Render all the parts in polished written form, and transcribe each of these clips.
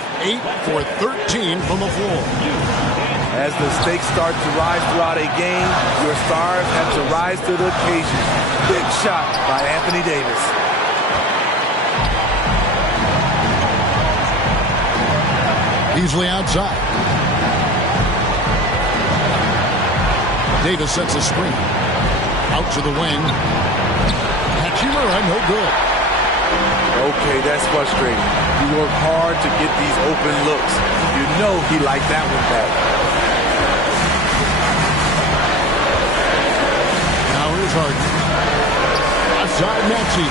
with 8 for 13 from the floor. As the stakes start to rise throughout a game, your stars have to rise to the occasion. Big shot by Anthony Davis. Beasley outside. Davis sets a screen. Out to the wing. Hachimura, no good. Okay, that's frustrating. He worked hard to get these open looks. You know he liked that one back. Now here's Harden. Outside Maxey.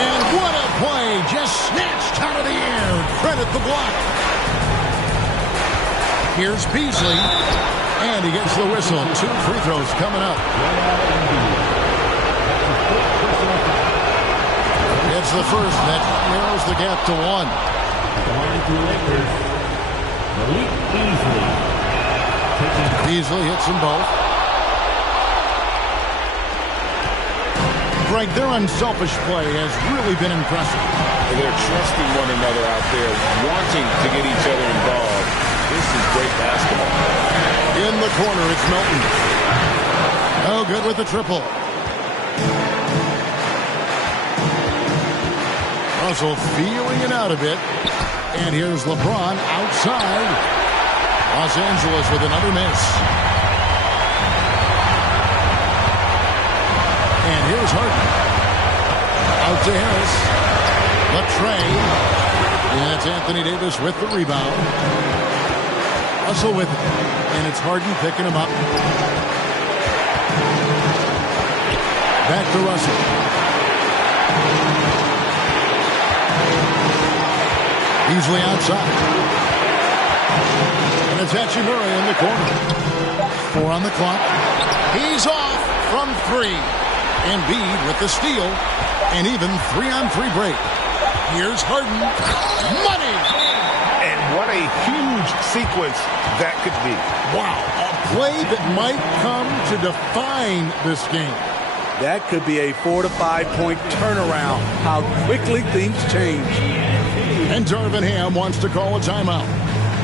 And what a play. Just snatched out of the air. Credit the block. Here's Beasley. And he gets the whistle. 2 free throws coming up. It's the first that narrows the gap to 1. Beasley hits them both. Greg, their unselfish play has really been impressive. They're trusting one another out there, wanting to get each other involved. This is great basketball. In the corner, it's Melton. Oh, good with the triple. Russell feeling it out a bit. And here's LeBron outside. Los Angeles with another miss. And here's Harden. Out to Harris. Latrey. And it's Anthony Davis with the rebound. Russell with it. And it's Harden picking him up. Back to Russell. Beasley outside. And it's Hachimura in the corner. 4 on the clock. He's off from 3. Embiid with the steal. And even 3-on-3 break. Here's Harden. Money! And what a huge sequence that could be. Wow. A play that might come to define this game. That could be a 4 to 5 point turnaround. How quickly things change. And Darvin Ham wants to call a timeout.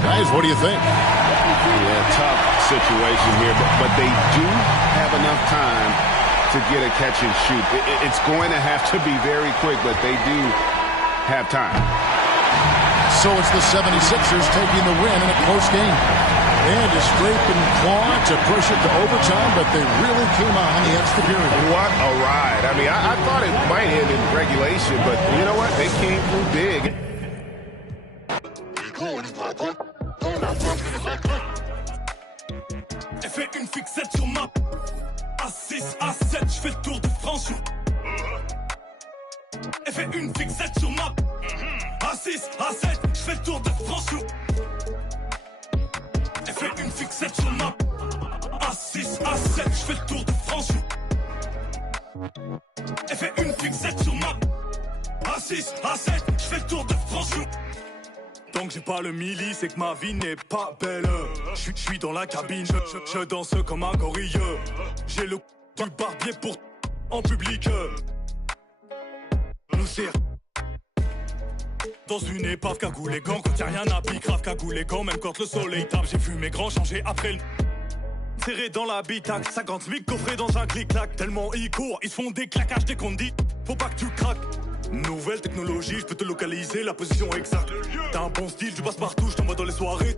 Guys, what do you think? Yeah, tough situation here, but they do have enough time to get a catch and shoot. It's going to have to be very quick, but they do have time. So it's the 76ers taking the win in a close game. They had to scrape and claw to push it to overtime, but they really came out in the extra period. What a ride. I mean, I thought it might end in regulation, but you know what? They came through big. Elle fait une fixette sur ma A6, A7, je fais le tour de France. Elle fait une fixette sur ma A6, A7, je fais le tour de France. Elle fait une fixette sur ma A6, A7, je fais le tour de France. Elle fait une fixette sur ma A6, A7, je fais le tour de France. Tant que j'ai pas le milli, c'est que ma vie n'est pas belle. Je suis dans la cabine, je danse comme un gorille. J'ai le du barbier pour en public. Nous c'est dans une épave cagoulé gants, quand y'a rien à pique, grave cagoulé gants, même quand le soleil tape. J'ai vu mes grands changer après le serré dans l'habitacle, 50 000 coffrés dans un clic-clac. Tellement ils courent, ils se font des claquages dès qu'on dit faut pas que tu craques. Nouvelle technologie, je peux te localiser la position exacte. T'as un bon style, tu passes partout, je t'envoie dans les soirées.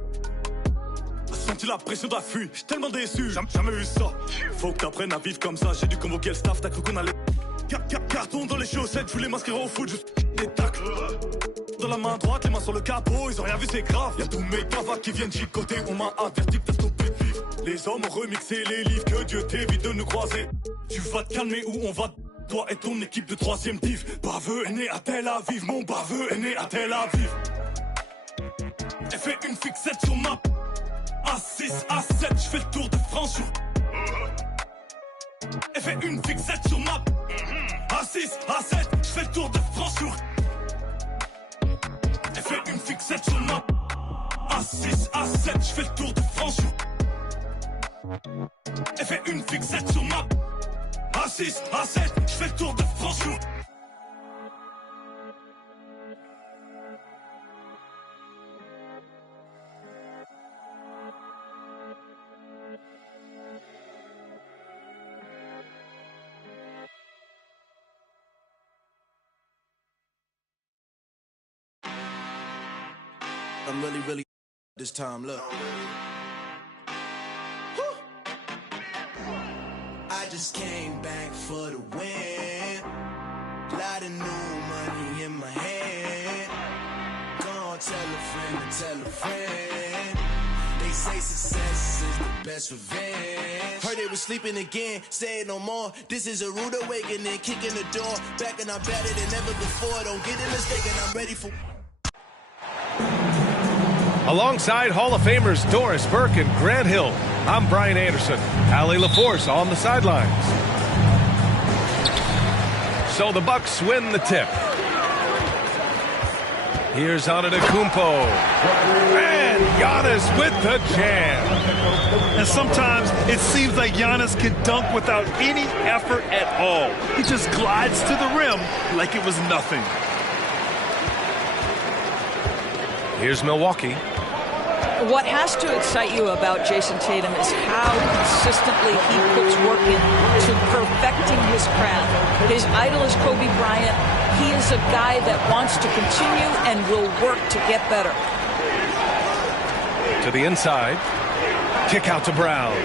Senti la pression d'affût, j'suis tellement déçu, jamais eu ça. Faut que t'apprennes à vivre comme ça, j'ai dû convoquer le staff, t'as cru qu'on allait. Carton dans les chaussettes, je voulais m'inscrire au foot, juste des tacles. Dans la main droite, les mains sur le capot, ils ont rien vu, c'est grave. Y'a tous mes cavats qui viennent chicoter, on m'a averti que t'as stoppé de vivre. Les hommes ont remixé les livres, que Dieu t'évite de nous croiser. Tu vas te calmer ou on va. Toi et ton équipe de 3e div. Baveux est né à Tel Aviv, mon baveux est né à Tel Aviv. Elle fait une fixette sur ma A6, A7, je fais le tour de France. Elle fait une fixette sur ma A6, A7, je fais le tour de France. Elle fait une fixette sur ma A6, A7, je fais le tour de France. Elle fait une fixette sur ma A6, A7, je fais le tour de France. I'm really this time, look. I just came back for the win. Lot of new money in my hand. Gonna tell a friend to tell a friend. They say success is the best revenge. Heard they was sleeping again, say it no more. This is a rude awakening, kicking the door. Back and I'm better than ever before. Don't get it mistaken, I'm ready for... Alongside Hall of Famers Doris Burke and Grant Hill, I'm Brian Anderson. Allie LaForce on the sidelines. So the Bucks win the tip. Here's Antetokounmpo. And Giannis with the jam. And sometimes it seems like Giannis can dunk without any effort at all. He just glides to the rim like it was nothing. Here's Milwaukee. What has to excite you about Jason Tatum is how consistently he puts work into perfecting his craft. His idol is Kobe Bryant. He is a guy that wants to continue and will work to get better. To the inside. Kick out to Brown.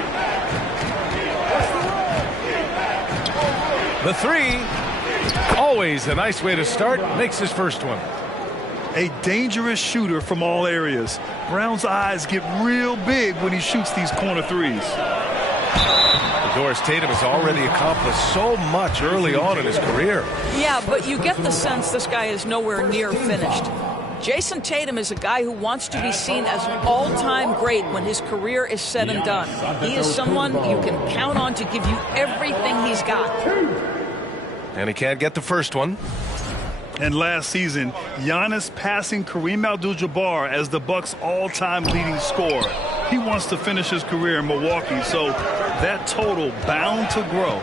The three. Always a nice way to start. Makes his first one. A dangerous shooter from all areas. Brown's eyes get real big when he shoots these corner threes. Doris Tatum has already accomplished so much early on in his career. Yeah, but you get the sense this guy is nowhere near finished. Jason Tatum is a guy who wants to be seen as an all-time great when his career is said and done. He is someone you can count on to give you everything he's got. And he can't get the first one. And last season, Giannis passing Kareem Abdul-Jabbar as the Bucks' all-time leading scorer. He wants to finish his career in Milwaukee, so that total bound to grow.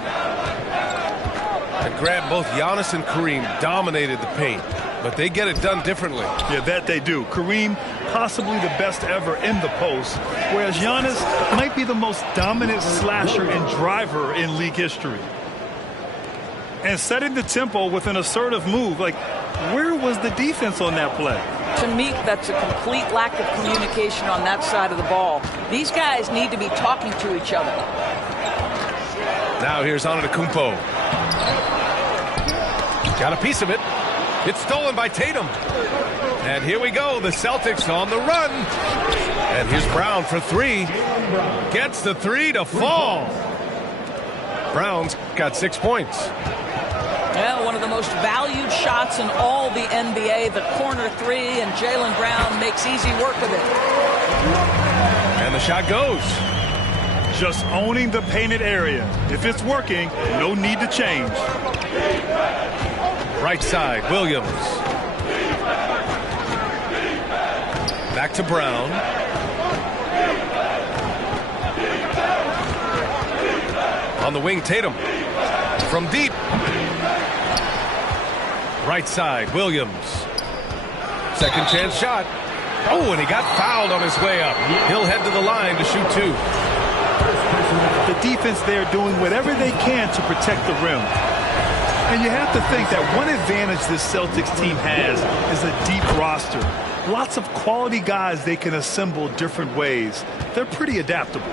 And Grant, both Giannis and Kareem dominated the paint, but they get it done differently. Yeah, that they do. Kareem, possibly the best ever in the post, whereas Giannis might be the most dominant slasher and driver in league history. And setting the tempo with an assertive move. Like, where was the defense on that play? To me, that's a complete lack of communication on that side of the ball. These guys need to be talking to each other. Now here's Antetokounmpo. Got a piece of it. It's stolen by Tatum. And here we go, the Celtics on the run. And here's Brown for three. Gets the three to fall. Brown's got 6 points. Yeah, one of the most valued shots in all the NBA, the corner three, and Jaylen Brown makes easy work of it. And the shot goes. Just owning the painted area. If it's working, no need to change. Right side, Williams. Back to Brown. On the wing, Tatum. From deep. Right side, Williams. Second chance shot. Oh, and he got fouled on his way up. He'll head to the line to shoot two. The defense there doing whatever they can to protect the rim. And you have to think that one advantage this Celtics team has is a deep roster. Lots of quality guys they can assemble different ways. They're pretty adaptable.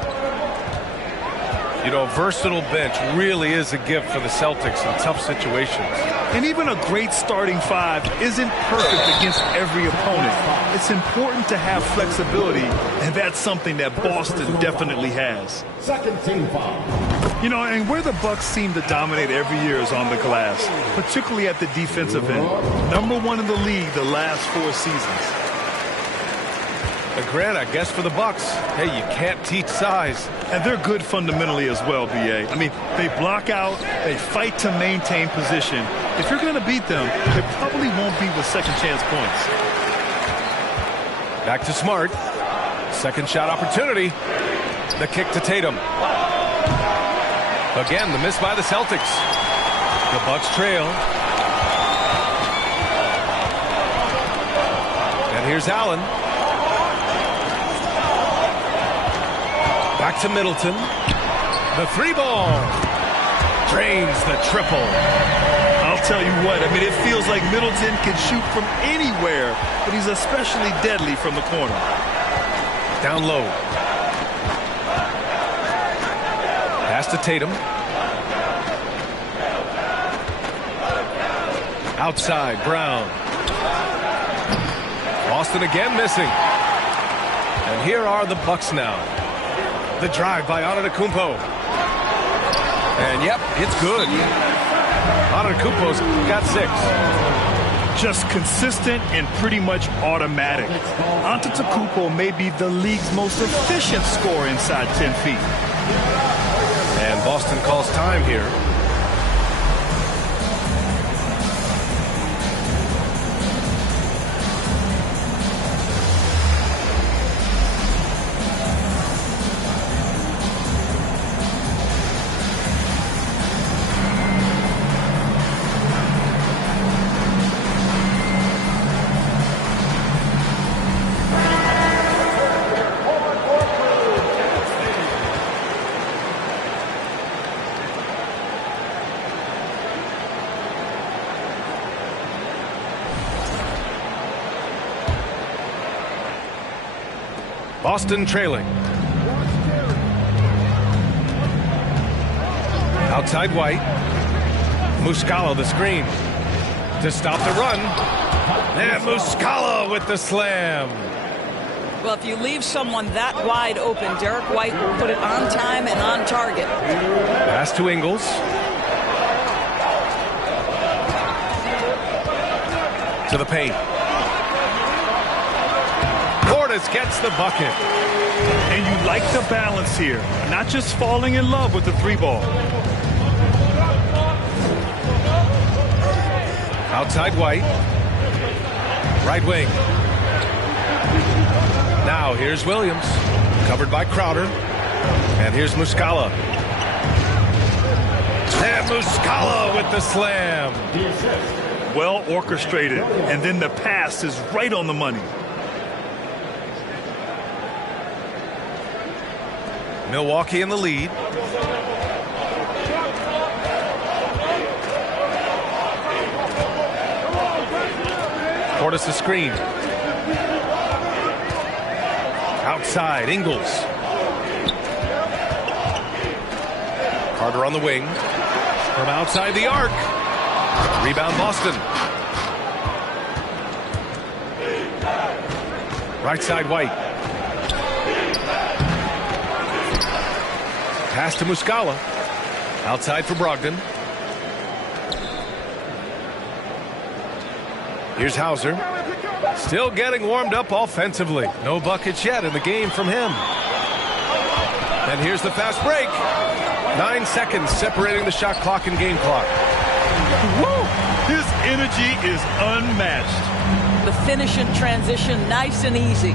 You know, a versatile bench really is a gift for the Celtics in tough situations. And even a great starting five isn't perfect against every opponent. It's important to have flexibility, and that's something that Boston definitely has. Second team foul. You know, and where the Bucks seem to dominate every year is on the glass, particularly at the defensive end. #1 in the league the last 4 seasons. Grant, I guess for the Bucks, hey, you can't teach size. And they're good fundamentally as well, B.A. I mean, they block out, they fight to maintain position. If you're going to beat them, it probably won't be with second chance points. Back to Smart. Second shot opportunity. The kick to Tatum. Again, the miss by the Celtics. The Bucks trail. And here's Allen. Back to Middleton. The three ball. Drains the triple. I'll tell you what, I mean, it feels like Middleton can shoot from anywhere, but he's especially deadly from the corner. Down low. Pass to Tatum. Outside, Brown. Boston again missing. And here are the Bucks now. The drive by Antetokounmpo. And yep, it's good. Antetokounmpo's got 6. Just consistent and pretty much automatic. Antetokounmpo may be the league's most efficient scorer inside 10 feet. And Boston calls time here. Boston trailing. Outside White. Muscala the screen. To stop the run. And Muscala with the slam. Well, if you leave someone that wide open, Derek White will put it on time and on target. Pass to Ingles. To the paint. Portis gets the bucket. And you like the balance here. Not just falling in love with the 3-ball. Outside White. Right wing. Now here's Williams. Covered by Crowder. And here's Muscala. And Muscala with the slam. Well orchestrated. And then the pass is right on the money. Milwaukee in the lead. Portis the screen. Outside, Ingles. Carter on the wing. From outside the arc. Rebound Boston. Right side White. Pass to Muscala. Outside for Brogdon. Here's Hauser. Still getting warmed up offensively. No buckets yet in the game from him. And here's the fast break. 9 seconds separating the shot clock and game clock. Woo! His energy is unmatched. The finish in transition, nice and easy.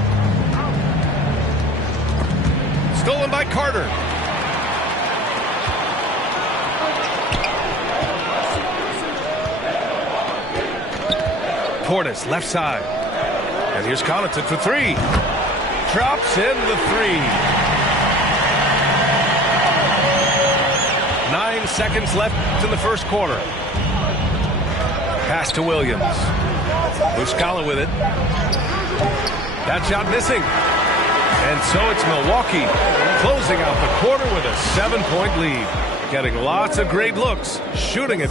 Stolen by Carter. Portis, left side. And here's Connaughton for 3. Drops in the 3. 9 seconds left in the first quarter. Pass to Williams. Muscala with it. That shot missing. And so it's Milwaukee closing out the quarter with a 7-point lead. Getting lots of great looks, shooting it.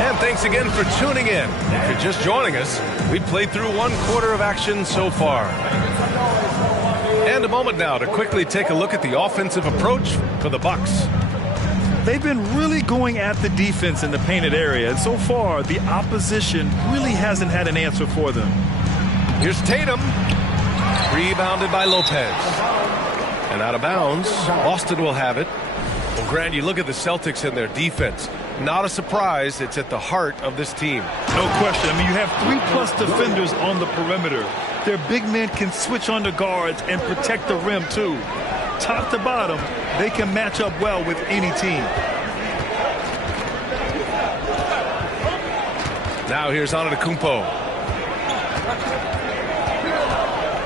And thanks again for tuning in. If you're just joining us, we've played through 1 quarter of action so far. And a moment now to quickly take a look at the offensive approach for the Bucks. They've been really going at the defense in the painted area, and so far the opposition really hasn't had an answer for them. Here's Tatum. Rebounded by Lopez. And out of bounds, Boston will have it. Well, Grant, you look at the Celtics and their defense. Not a surprise, it's at the heart of this team. No question. I mean, you have 3+ defenders on the perimeter. Their big men can switch on the guards and protect the rim, too. Top to bottom, they can match up well with any team. Now here's Antetokounmpo.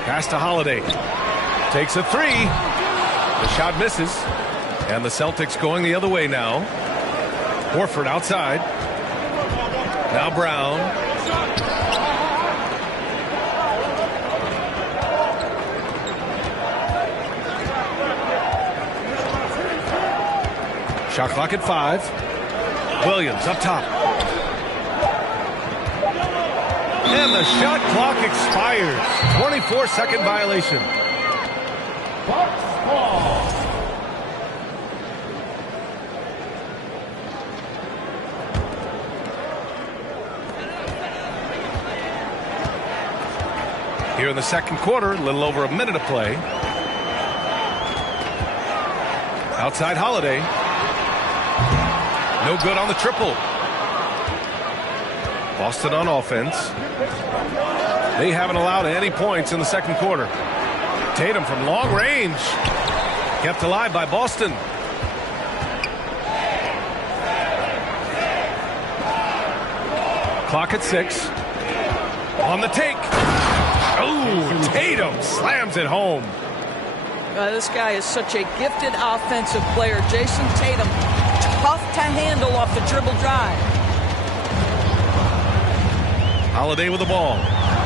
Pass to Holiday. Takes a 3. The shot misses. And the Celtics going the other way now. Horford outside. Now Brown. Shot clock at 5. Williams up top. And the shot clock expires. 24-second violation. Here in the second quarter, a little over a minute of play. Outside Holiday. No good on the triple. Boston on offense. They haven't allowed any points in the second quarter. Tatum from long range. Kept alive by Boston. Clock at 6. On the take. Oh, Tatum slams it home. This guy is such a gifted offensive player. Jason Tatum, tough to handle off the dribble drive. Holiday with the ball.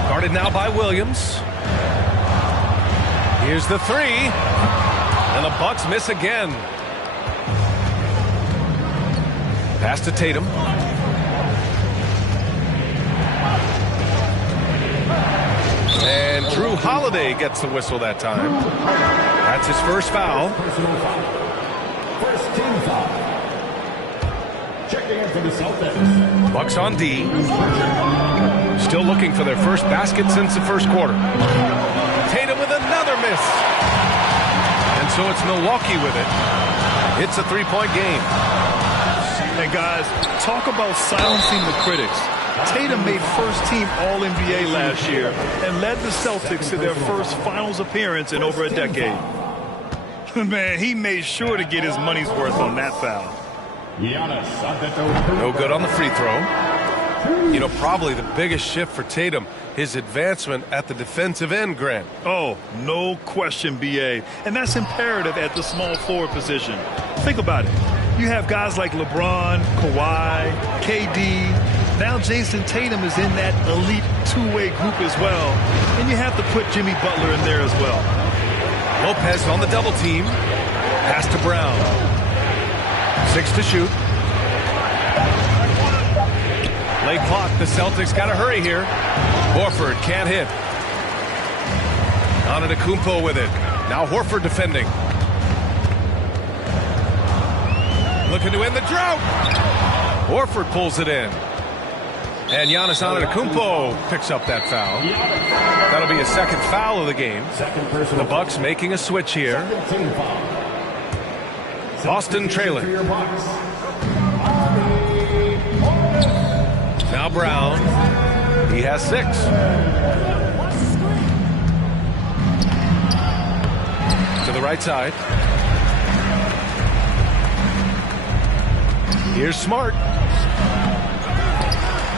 Guarded now by Williams. Here's the 3. And the Bucks miss again. Pass to Tatum. And Drew Holiday gets the whistle that time. That's his first foul. First team foul. Checking in for the Celtics. Bucks on D. Still looking for their first basket since the first quarter. Tatum with another miss. And so it's Milwaukee with it. It's a 3-point game. Hey, guys, talk about silencing the critics. Tatum made first-team All-NBA last year and led the Celtics to their first finals appearance in over a decade. Man, he made sure to get his money's worth on that foul. No good on the free throw. You know, probably the biggest shift for Tatum, his advancement at the defensive end, Grant. Oh, no question, B.A. And that's imperative at the small forward position. Think about it. You have guys like LeBron, Kawhi, KD. Now Jason Tatum is in that elite two-way group as well. And you have to put Jimmy Butler in there as well. Lopez on the double team. Pass to Brown. 6 to shoot. Late clock. The Celtics got to hurry here. Horford can't hit. Antetokounmpo with it. Now Horford defending. Looking to end the drought. Horford pulls it in. And Giannis Antetokounmpo picks up that foul. That'll be a second foul of the game. The Bucks making a switch here. Boston trailing. Now Brown. He has 6. To the right side. Here's Smart.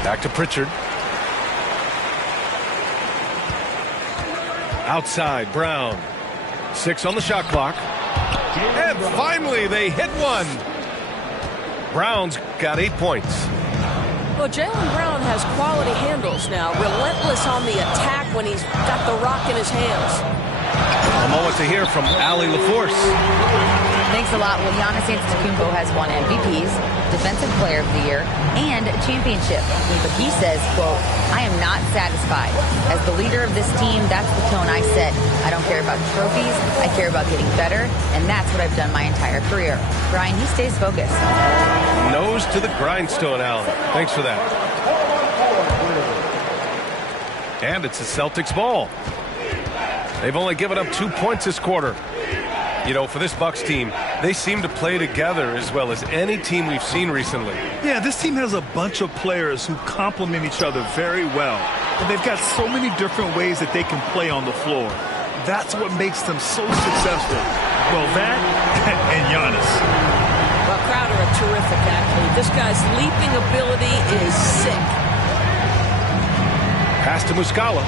Back to Pritchard. Outside, Brown. 6 on the shot clock. And finally, they hit one. Brown's got 8 points. Well, Jaylen Brown has quality handles now. Relentless on the attack when he's got the rock in his hands. A moment to hear from Allie LaForce. Thanks a lot. Well, Giannis Antetokounmpo has won MVPs, Defensive Player of the Year, and a championship. But he says, quote, I am not satisfied. As the leader of this team, that's the tone I set. I don't care about trophies. I care about getting better, and that's what I've done my entire career. Brian, he stays focused. Nose to the grindstone, Allie. Thanks for that. And it's the Celtics ball. They've only given up 2 points this quarter. You know, for this Bucks team, they seem to play together as well as any team we've seen recently. Yeah, this team has a bunch of players who complement each other very well. And they've got so many different ways that they can play on the floor. That's what makes them so successful. Well, that and Giannis. Well, Crowder, a terrific athlete. This guy's leaping ability is sick. Pass to Muscala.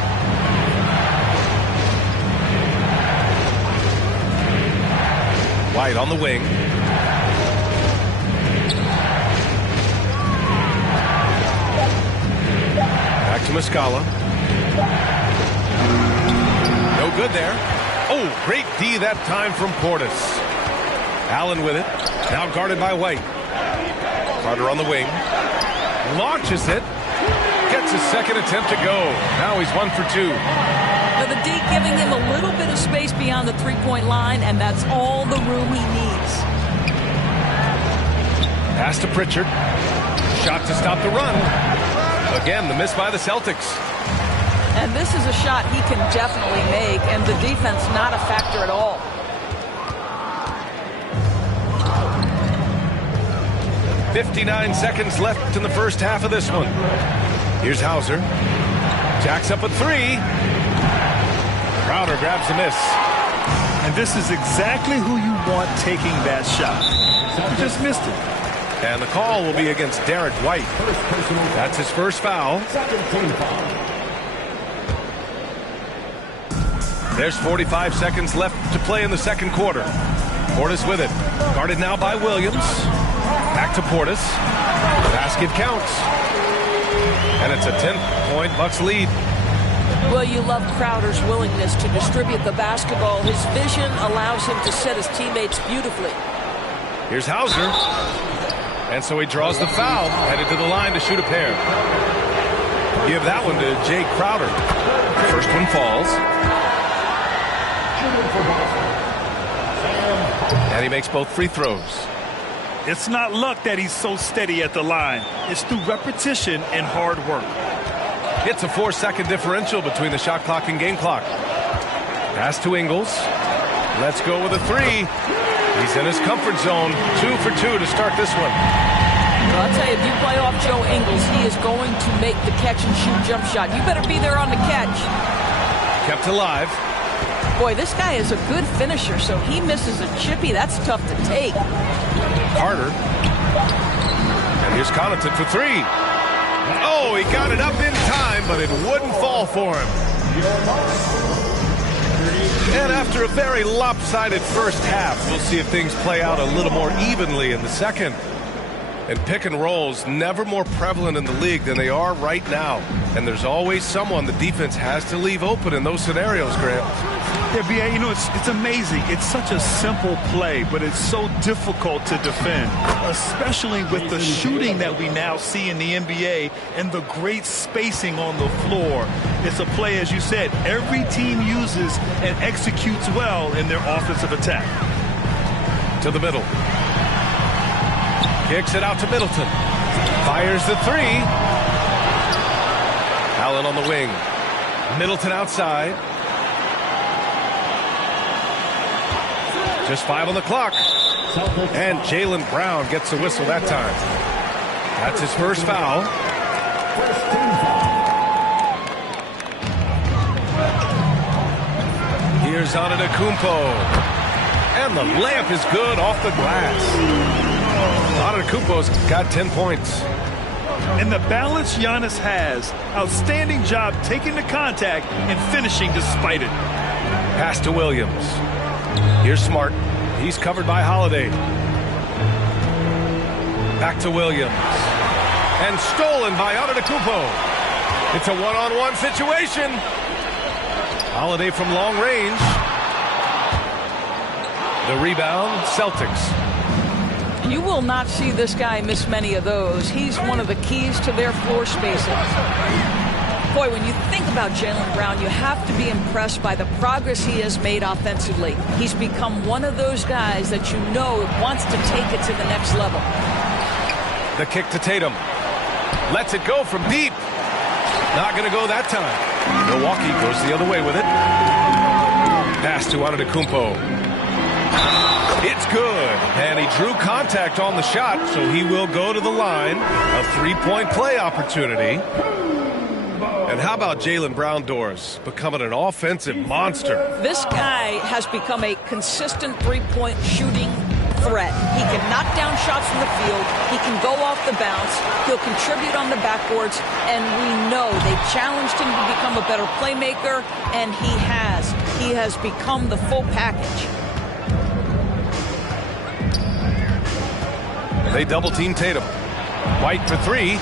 White on the wing. Back to Muscala. No good there. Oh, great D that time from Portis. Allen with it. Now guarded by White. Carter on the wing. Launches it. Gets his second attempt to go. Now he's 1 for 2. Now the D giving him a little bit of space beyond the three-point line, and that's all the room he needs. Pass to Pritchard. Shot to stop the run. Again, the miss by the Celtics. And this is a shot he can definitely make, and the defense not a factor at all. .59 seconds left in the first half of this one. Here's Hauser. Jacks up a three. Crowder grabs the miss. And this is exactly who you want taking that shot. He just missed it. And the call will be against Derek White. That's his first foul. There's 45 seconds left to play in the second quarter. Portis with it. Guarded now by Williams. Back to Portis. Basket counts. And it's a 10-point Bucks lead. Well, you love Crowder's willingness to distribute the basketball. His vision allows him to set his teammates beautifully. Here's Hauser. And so he draws the foul, headed to the line to shoot a pair. Give that one to Jay Crowder. First one falls. And he makes both free throws. It's not luck that he's so steady at the line. It's through repetition and hard work. It's a 4-second differential between the shot clock and game clock. Pass to Ingles. Let's go with a three. He's in his comfort zone. 2 for 2 to start this one. Well, I'll tell you, if you play off Joe Ingles, he is going to make the catch-and-shoot jump shot. You better be there on the catch. Kept alive. Boy, this guy is a good finisher, so he misses a chippy. That's tough to take. Carter. And here's Connaughton for three. Oh, he got it up in time, but it wouldn't fall for him. And after a very lopsided first half, we'll see if things play out a little more evenly in the second. And pick and rolls never more prevalent in the league than they are right now. And there's always someone the defense has to leave open in those scenarios, Grant. Yeah, B.A., you know, it's amazing. It's such a simple play, but it's so difficult to defend, especially with the shooting that we now see in the NBA and the great spacing on the floor. It's a play, as you said, every team uses and executes well in their offensive attack. To the middle. Kicks it out to Middleton. Fires the three. Allen on the wing. Middleton outside. Just 5 on the clock. And Jaylen Brown gets the whistle that time. That's his first foul. Here's Antetokounmpo. And the layup is good off the glass. Antetokounmpo's got 10 points. And the balance Giannis has. Outstanding job taking the contact and finishing despite it. Pass to Williams. Here's Smart. He's covered by Holiday. Back to Williams. And stolen by Antetokounmpo. It's a one-on-one situation. Holiday from long range. The rebound, Celtics. You will not see this guy miss many of those. He's one of the keys to their floor spacing. Boy, when you think about Jaylen Brown, you have to be impressed by the progress he has made offensively. He's become one of those guys that you know wants to take it to the next level. The kick to Tatum. Lets it go from deep. Not going to go that time. Milwaukee goes the other way with it. Pass to Antetokounmpo. It's good. And he drew contact on the shot, so he will go to the line. A three-point play opportunity. And how about Jaylen Brown, Doris, becoming an offensive monster? This guy has become a consistent three-point shooting threat. He can knock down shots from the field. He can go off the bounce. He'll contribute on the backboards. And we know they challenged him to become a better playmaker, and he has. He has become the full package. They double team Tatum. White for three.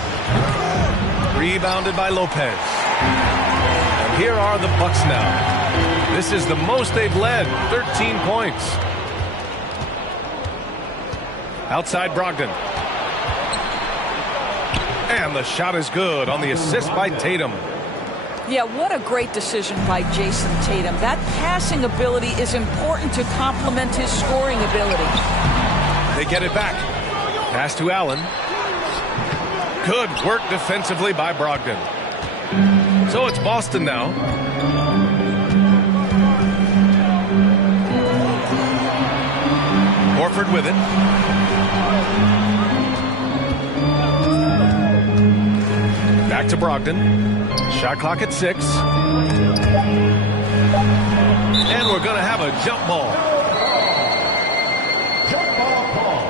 Rebounded by Lopez. And here are the Bucks now. This is the most they've led, 13 points. Outside Brogdon. And the shot is good on the assist by Tatum. Yeah, what a great decision by Jason Tatum. That passing ability is important to complement his scoring ability. They get it back. Pass to Allen. Good work defensively by Brogdon. So it's Boston now. Horford with it. Back to Brogdon. Shot clock at 6. And we're going to have a jump ball. Jump ball call.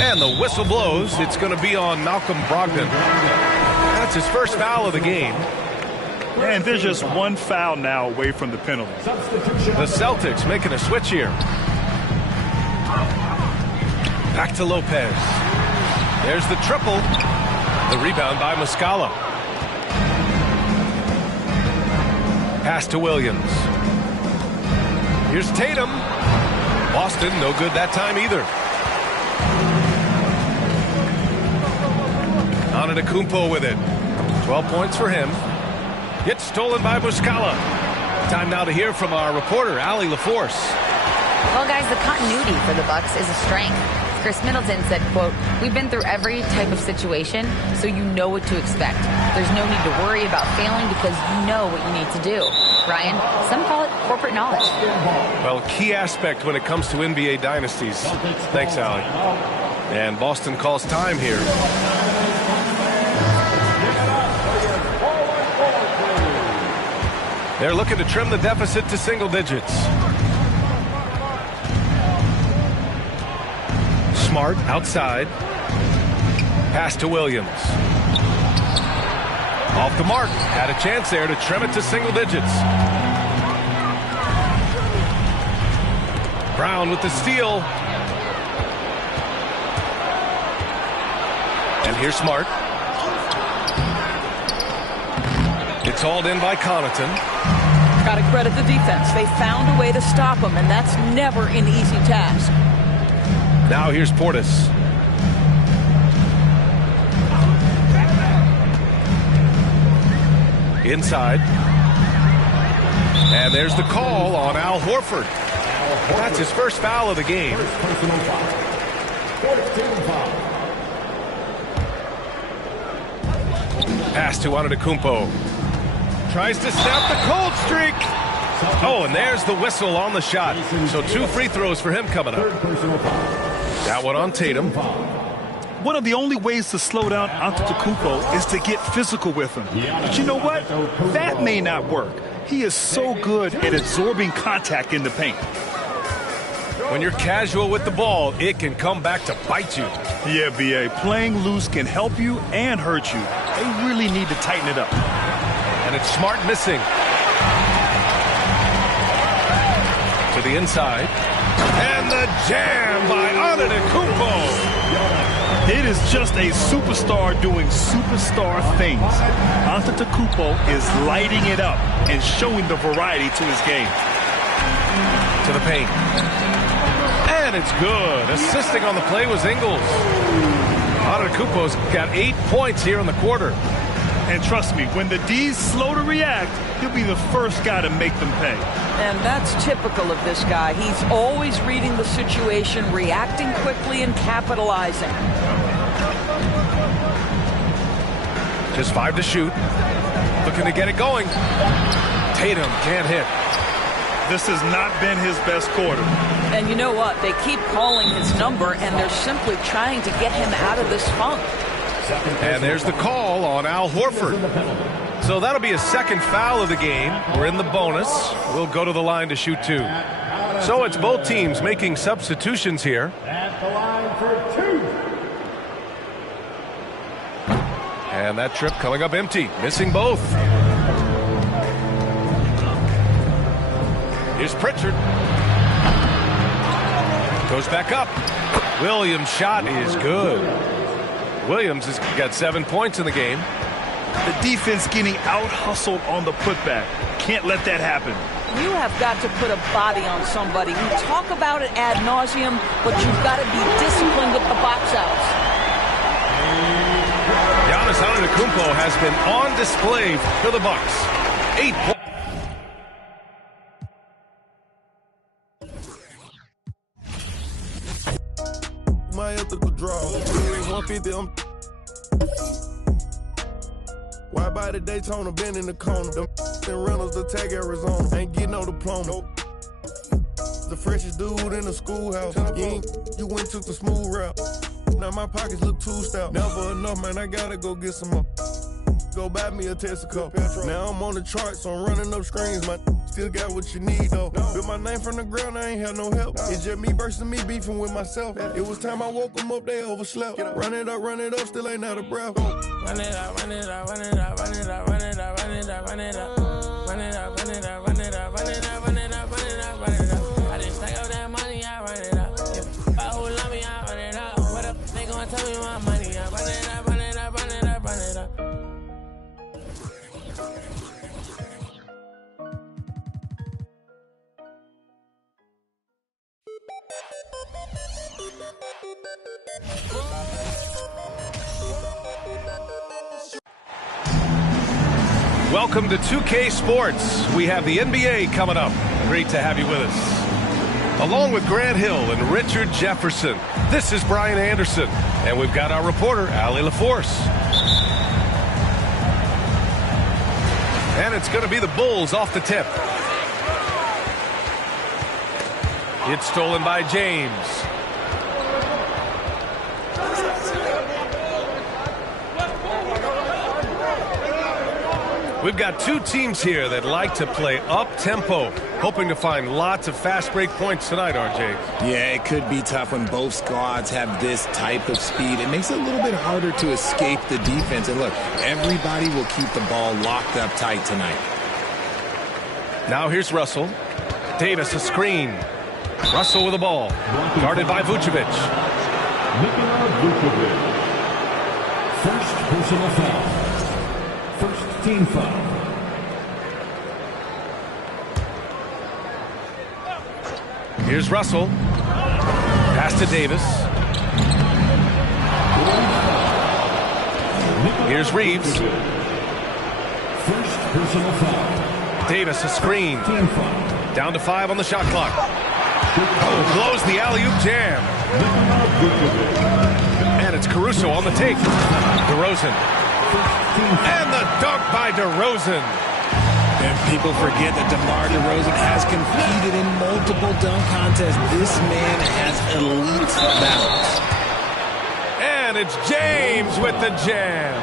And the whistle blows. It's going to be on Malcolm Brogdon. That's his first foul of the game. And there's just one foul now away from the penalty. The Celtics making a switch here. Back to Lopez. There's the triple. The rebound by Muscala. Pass to Williams. Here's Tatum. Boston, no good that time either. Antetokounmpo with it. 12 points for him. Gets stolen by Muscala. Time now to hear from our reporter, Allie LaForce. Well, guys, the continuity for the Bucks is a strength. Chris Middleton said, quote, "We've been through every type of situation, so you know what to expect. There's no need to worry about failing because you know what you need to do." Ryan, some call it corporate knowledge. Well, a key aspect when it comes to NBA dynasties. Thanks, Allie. And Boston calls time here. They're looking to trim the deficit to single digits. Smart outside. Pass to Williams. Off the mark. Had a chance there to trim it to single digits. Brown with the steal. And here's Smart. It's hauled in by Connaughton. Got to credit the defense. They found a way to stop him, and that's never an easy task. Now here's Portis. Inside. And there's the call on Al Horford. That's his first foul of the game. Pass to Antetokounmpo. Tries to snap the cold streak. Oh, and there's the whistle on the shot. So 2 free throws for him coming up. That one on Tatum. One of the only ways to slow down Antetokounmpo is to get physical with him. But you know what? That may not work. He is so good at absorbing contact in the paint. When you're casual with the ball, it can come back to bite you. Yeah, B.A. Playing loose can help you and hurt you. They really need to tighten it up. And it's Smart missing. To the inside. And the jam by Antetokounmpo. It is just a superstar doing superstar things. Antetokounmpo is lighting it up and showing the variety to his game. To the paint. And it's good. Assisting on the play was Ingles. Antetokounmpo's got 8 points here in the quarter. And trust me, when the D's slow to react, he'll be the first guy to make them pay. And that's typical of this guy. He's always reading the situation, reacting quickly, and capitalizing. Just 5 to shoot. Looking to get it going. Tatum can't hit. This has not been his best quarter. And you know what? They keep calling his number, and they're simply trying to get him out of this funk. And there's the call on Al Horford. So that'll be a second foul of the game. We're in the bonus. We'll go to the line to shoot 2. So it's both teams making substitutions here. At the line for 2. And that trip coming up empty, missing both. Here's Pritchard. Goes back up. Williams' shot is good. Williams has got 7 points in the game. The defense getting out-hustled on the putback. Can't let that happen. You have got to put a body on somebody. We talk about it ad nauseum, but you've got to be disciplined with the box outs. Giannis Antetokounmpo has been on display for the Bucks. 8 points. My ethical draw. 150. Why by the Daytona, been in the corner. Them Reynolds to tag Arizona. Ain't getting no diploma. The freshest dude in the schoolhouse. You went took the smooth route. Now my pockets look too stout. Never enough, man. I gotta go get some more. Go buy me a Texaco. Now I'm on the charts, so I'm running up screens. My still got what you need though. Built my name from the ground, I ain't had no help. It's just me versus me beefing with myself. It was time I woke them up, they overslept. Run it up, still ain't out of breath. Run it up, run it up, run it up, run it up, run it up, run it up, run it up. Run it up, run it up, run it up, run it up, run it up, run it up, run it up. I just stack up that money, I run it up. If I who love me, I run it up. What up, they gonna tell me my money, I run it up, run it up, run it up, run it up. Welcome to 2K Sports. We have the NBA coming up. Great to have you with us. Along with Grant Hill and Richard Jefferson, this is Brian Anderson. And we've got our reporter, Allie LaForce. And it's going to be the Bulls off the tip. It's stolen by James. We've got two teams here that like to play up-tempo, hoping to find lots of fast break points tonight, RJ. Yeah, it could be tough when both squads have this type of speed. It makes it a little bit harder to escape the defense. And look, everybody will keep the ball locked up tight tonight. Now here's Russell. Davis, a screen. Russell with the ball. Guarded by Vucevic. Nikola Vucevic. First personal foul. First team foul. Here's Russell. Pass to Davis. Here's Reeves. First personal foul. Davis, a screen. Down to 5 on the shot clock. Oh, blows the alley-oop jam. And it's Caruso on the take. DeRozan. And the dunk by DeRozan. And people forget that DeMar DeRozan has competed in multiple dunk contests. This man has elite balance. And it's James with the jam.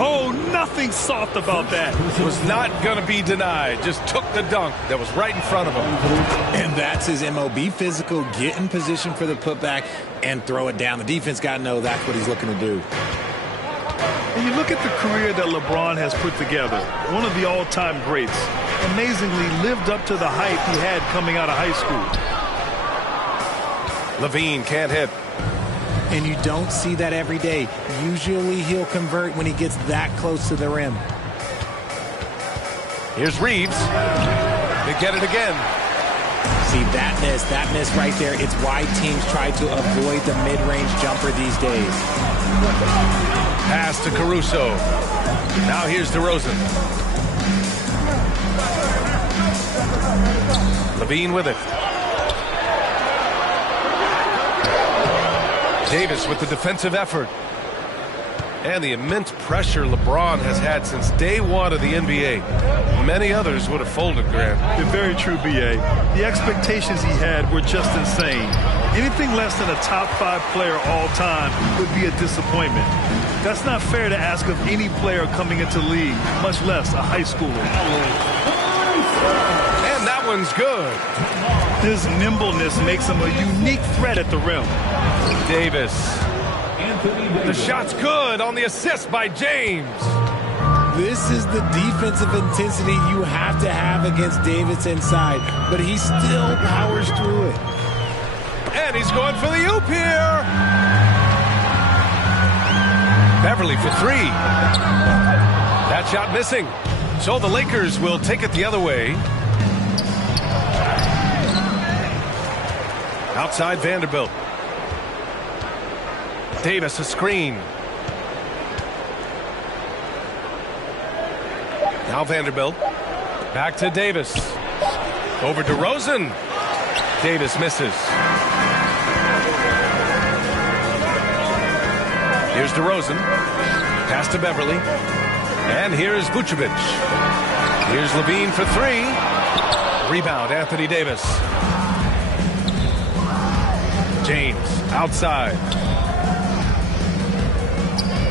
Oh, nothing soft about that. Was not going to be denied. Just took the dunk that was right in front of him. And that's his MO. Be physical, get in position for the putback, and throw it down. The defense got to know that's what he's looking to do. And you look at the career that LeBron has put together, one of the all-time greats. Amazingly lived up to the hype he had coming out of high school. LaVine can't hit. And you don't see that every day. Usually he'll convert when he gets that close to the rim. Here's Reeves. They get it again. See, that miss right there, it's why teams try to avoid the mid-range jumper these days. Pass to Caruso. Now here's DeRozan. LaVine with it. Davis with the defensive effort. And the immense pressure LeBron has had since day one of the NBA. Many others would have folded, Grant. Very true, B.A. The expectations he had were just insane. Anything less than a top 5 player all time would be a disappointment. That's not fair to ask of any player coming into the league, much less a high schooler. And that one's good. His nimbleness makes him a unique threat at the rim. Davis. The shot's good on the assist by James. This is the defensive intensity you have to have against Davis inside, but he still powers through it. And he's going for the oop here. Beverly for three. That shot missing. So the Lakers will take it the other way. Outside Vanderbilt. Davis a screen. Now Vanderbilt. Back to Davis. Over to DeRozan. Davis misses. Here's DeRozan. Pass to Beverly. And here's Vucevic. Here's Levine for three. Rebound, Anthony Davis. James outside.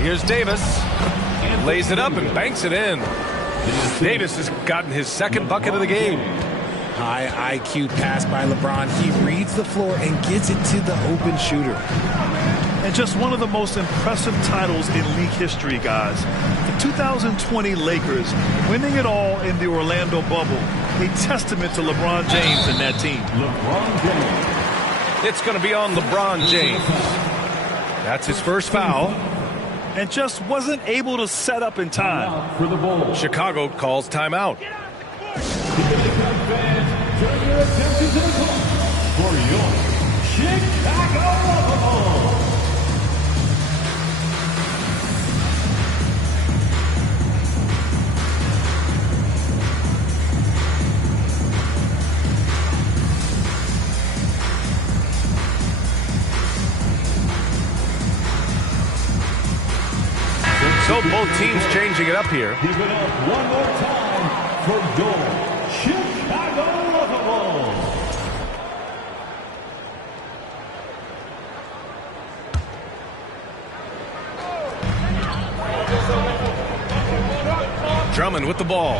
Here's Davis. Lays it up and banks it in. Davis has gotten his second bucket of the game. High IQ pass by LeBron. He reads the floor and gets it to the open shooter. And just one of the most impressive titles in league history, guys. The 2020 Lakers winning it all in the Orlando bubble. A testament to LeBron James and that team. LeBron James. It's going to be on LeBron James. That's his first foul. And just wasn't able to set up in time. For the Bulls. Chicago calls timeout. Turn your attention to the clock for your Chicago Bulls. So both teams changing it up here. Give it up one more time for your Chicago Bulls. Drummond with the ball.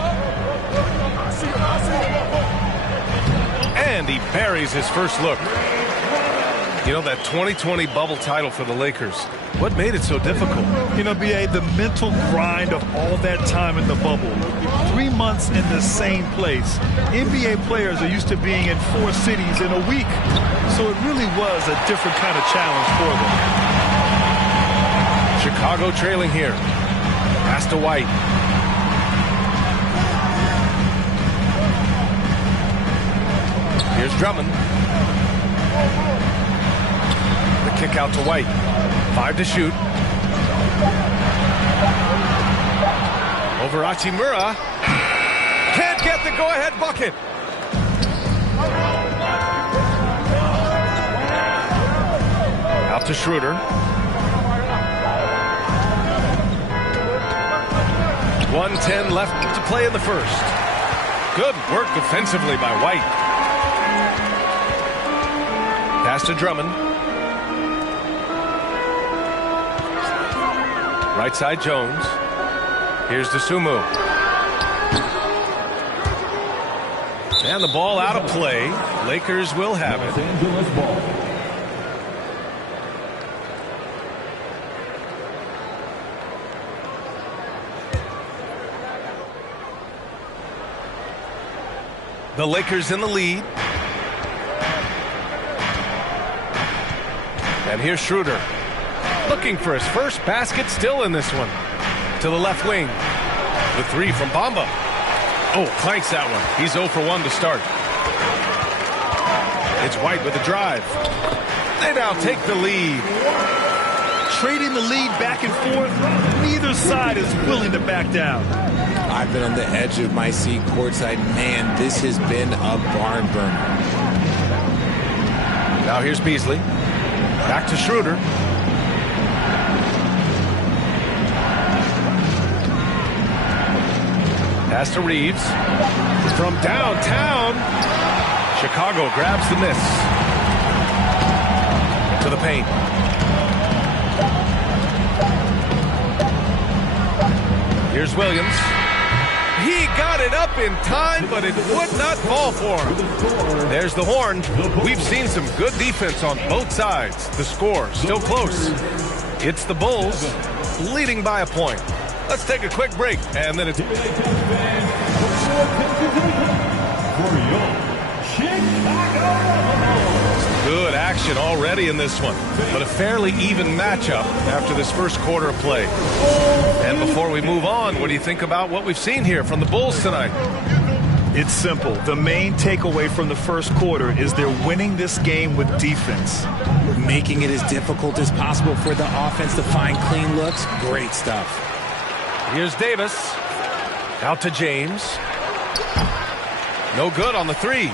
And he buries his first look. You know, that 2020 bubble title for the Lakers. What made it so difficult? You know, B.A., the mental grind of all that time in the bubble. 3 months in the same place. NBA players are used to being in 4 cities in a week. So it really was a different kind of challenge for them. Chicago trailing here. Pass to White. Here's Drummond. The kick out to White. 5 to shoot. Over Hachimura. Can't get the go-ahead bucket. Out to Schroeder. 1:10 left to play in the first. Good work defensively by White. Pass to Drummond. Right side Jones. Here's DeSumo. And the ball out of play. Lakers will have it. The Lakers in the lead. And here's Schroeder. Looking for his first basket, still in this one. To the left wing. The three from Bamba. Oh, clanks that one. He's 0 for 1 to start. It's White with the drive. They now take the lead. Trading the lead back and forth. Neither side is willing to back down. I've been on the edge of my seat courtside. Man, this has been a barn burner. Now here's Beasley. Back to Schroeder. Pass to Reeves. From downtown. Chicago grabs the miss. To the paint. Here's Williams. He got it up in time, but it would not fall for him. There's the horn. We've seen some good defense on both sides. The score still close. It's the Bulls leading by a point. Let's take a quick break, and then it's... Good action already in this one, but a fairly even matchup after this first quarter of play. And before we move on, what do you think about what we've seen here from the Bulls tonight? It's simple. The main takeaway from the first quarter is they're winning this game with defense. Making it as difficult as possible for the offense to find clean looks. Great stuff. Here's Davis. Out to James. No good on the three.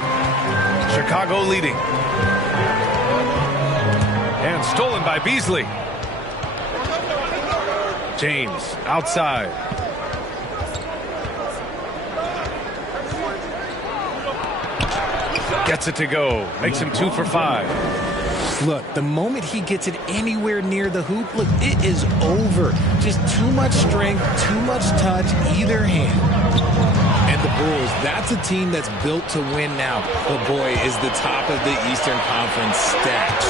Chicago leading. And stolen by Beasley. James outside. Gets it to go. Makes him 2 for 5. Look, the moment he gets it anywhere near the hoop, look, it is over. Just too much strength, too much touch, either hand. And the Bulls, that's a team that's built to win now. But boy, is the top of the Eastern Conference stacked.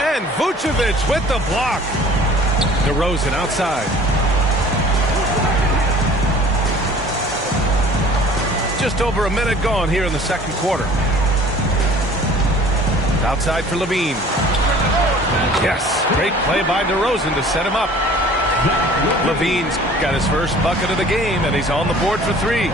And Vucevic with the block. DeRozan outside. Just over a minute gone here in the second quarter. Outside for Levine. Yes, great play by DeRozan to set him up. Levine's got his first bucket of the game, and he's on the board for 3.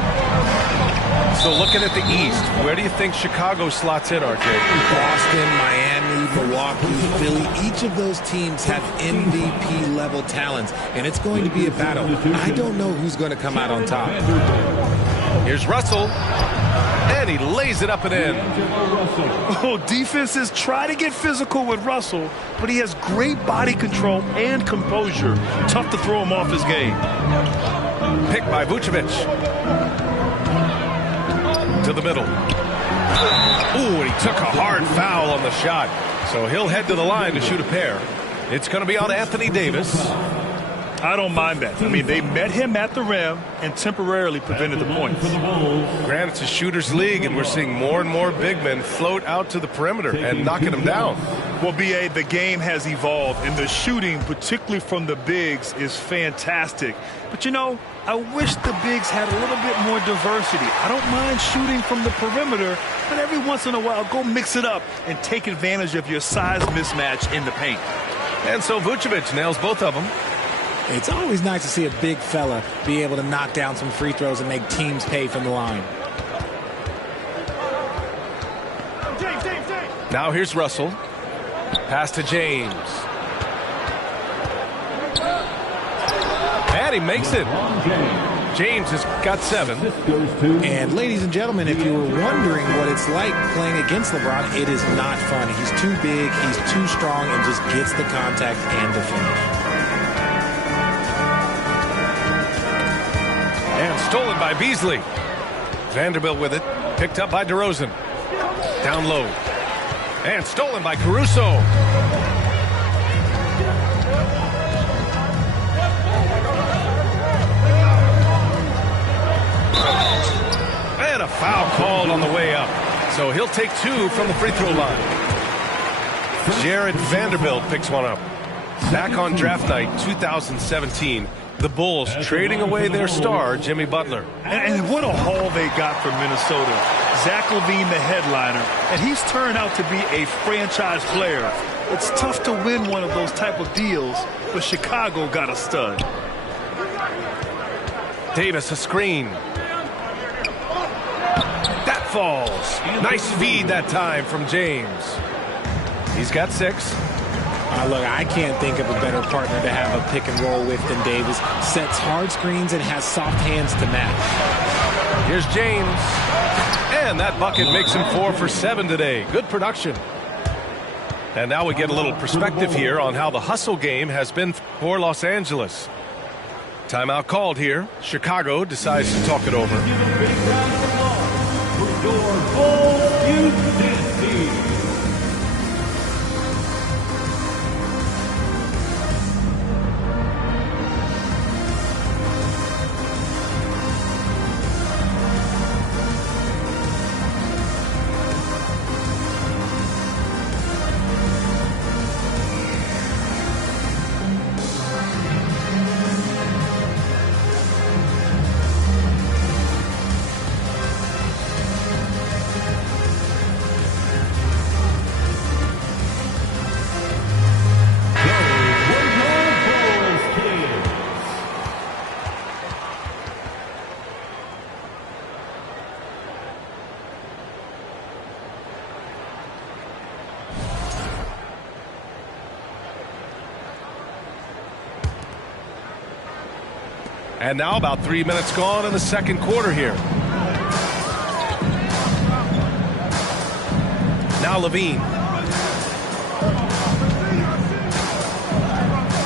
So looking at the East, where do you think Chicago slots in, RJ? Boston, Miami, Milwaukee, Philly, each of those teams have MVP-level talents, and it's going to be a battle. I don't know who's going to come out on top. Here's Russell, and he lays it up and in. Oh, defenses try to get physical with Russell, but he has great body control and composure. Tough to throw him off his game. Picked by Vucevic. To the middle. Ooh, and he took a hard foul on the shot. So he'll head to the line to shoot a pair. It's going to be on Anthony Davis. I don't mind that. I mean, they met him at the rim and temporarily prevented the points. Grant, it's a shooter's league, and we're seeing more and more big men float out to the perimeter and knocking them down. Well, B.A., the game has evolved, and the shooting, particularly from the bigs, is fantastic. But, you know, I wish the bigs had a little bit more diversity. I don't mind shooting from the perimeter, but every once in a while, go mix it up and take advantage of your size mismatch in the paint. And so Vucevic nails both of them. It's always nice to see a big fella be able to knock down some free throws and make teams pay from the line. Now here's Russell. Pass to James. And he makes it. James has got 7. And ladies and gentlemen, if you were wondering what it's like playing against LeBron, it is not fun. He's too big, he's too strong, and just gets the contact and the finish. And stolen by Beasley. Vanderbilt with it. Picked up by DeRozan. Down low. And stolen by Caruso. And a foul called on the way up. So he'll take 2 from the free throw line. Jared Vanderbilt picks one up. Back on draft night 2017. The Bulls trading away their star, Jimmy Butler. And what a haul they got from Minnesota. Zach LaVine, the headliner, and he's turned out to be a franchise player. It's tough to win one of those type of deals, but Chicago got a stud. Davis, a screen. That falls. Nice feed that time from James. He's got 6. Look, I can't think of a better partner to have a pick and roll with than Davis. Sets hard screens and has soft hands to match. Here's James. And that bucket makes him 4 for 7 today. Good production. And now we get a little perspective here on how the hustle game has been for Los Angeles. Timeout called here. Chicago decides to talk it over. And now about 3 minutes gone in the second quarter here. Now Levine.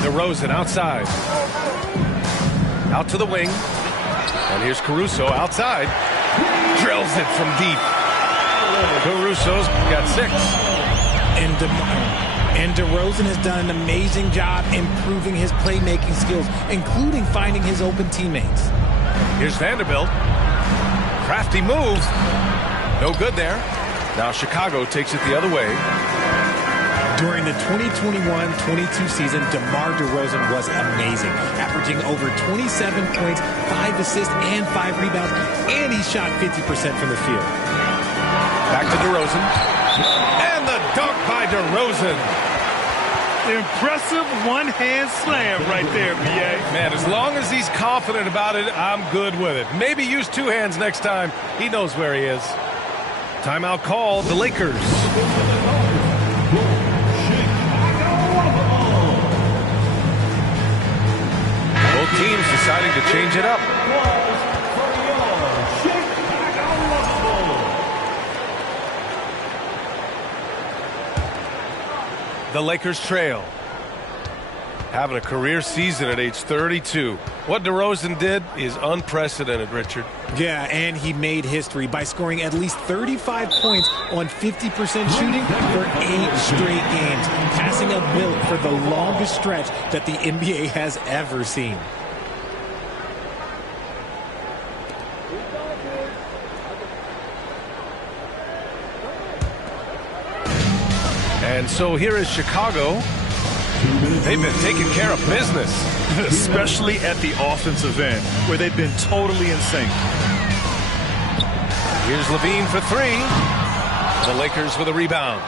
DeRozan outside. Out to the wing. And here's Caruso outside. Drills it from deep. Caruso's got 6. And DeRozan has done an amazing job improving his playmaking skills, including finding his open teammates. Here's Vanderbilt. Crafty move. No good there. Now Chicago takes it the other way. During the 2021-22 season, DeMar DeRozan was amazing, averaging over 27 points, 5 assists, and 5 rebounds, and he shot 50% from the field. Back to DeRozan. And the dunk by DeRozan. Impressive one-hand slam right there, B.A. Man, as long as he's confident about it, I'm good with it. Maybe use 2 hands next time. He knows where he is. Timeout call, the Lakers. Both teams deciding to change it up. The Lakers trail. Having a career season at age 32. What DeRozan did is unprecedented, Richard. Yeah, and he made history by scoring at least 35 points on 50% shooting for 8 straight games, passing a Wilt for the longest stretch that the NBA has ever seen. And so here is Chicago. They've been taking care of business. Especially at the offensive end, where they've been totally in sync. Here's Levine for 3. The Lakers with a rebound.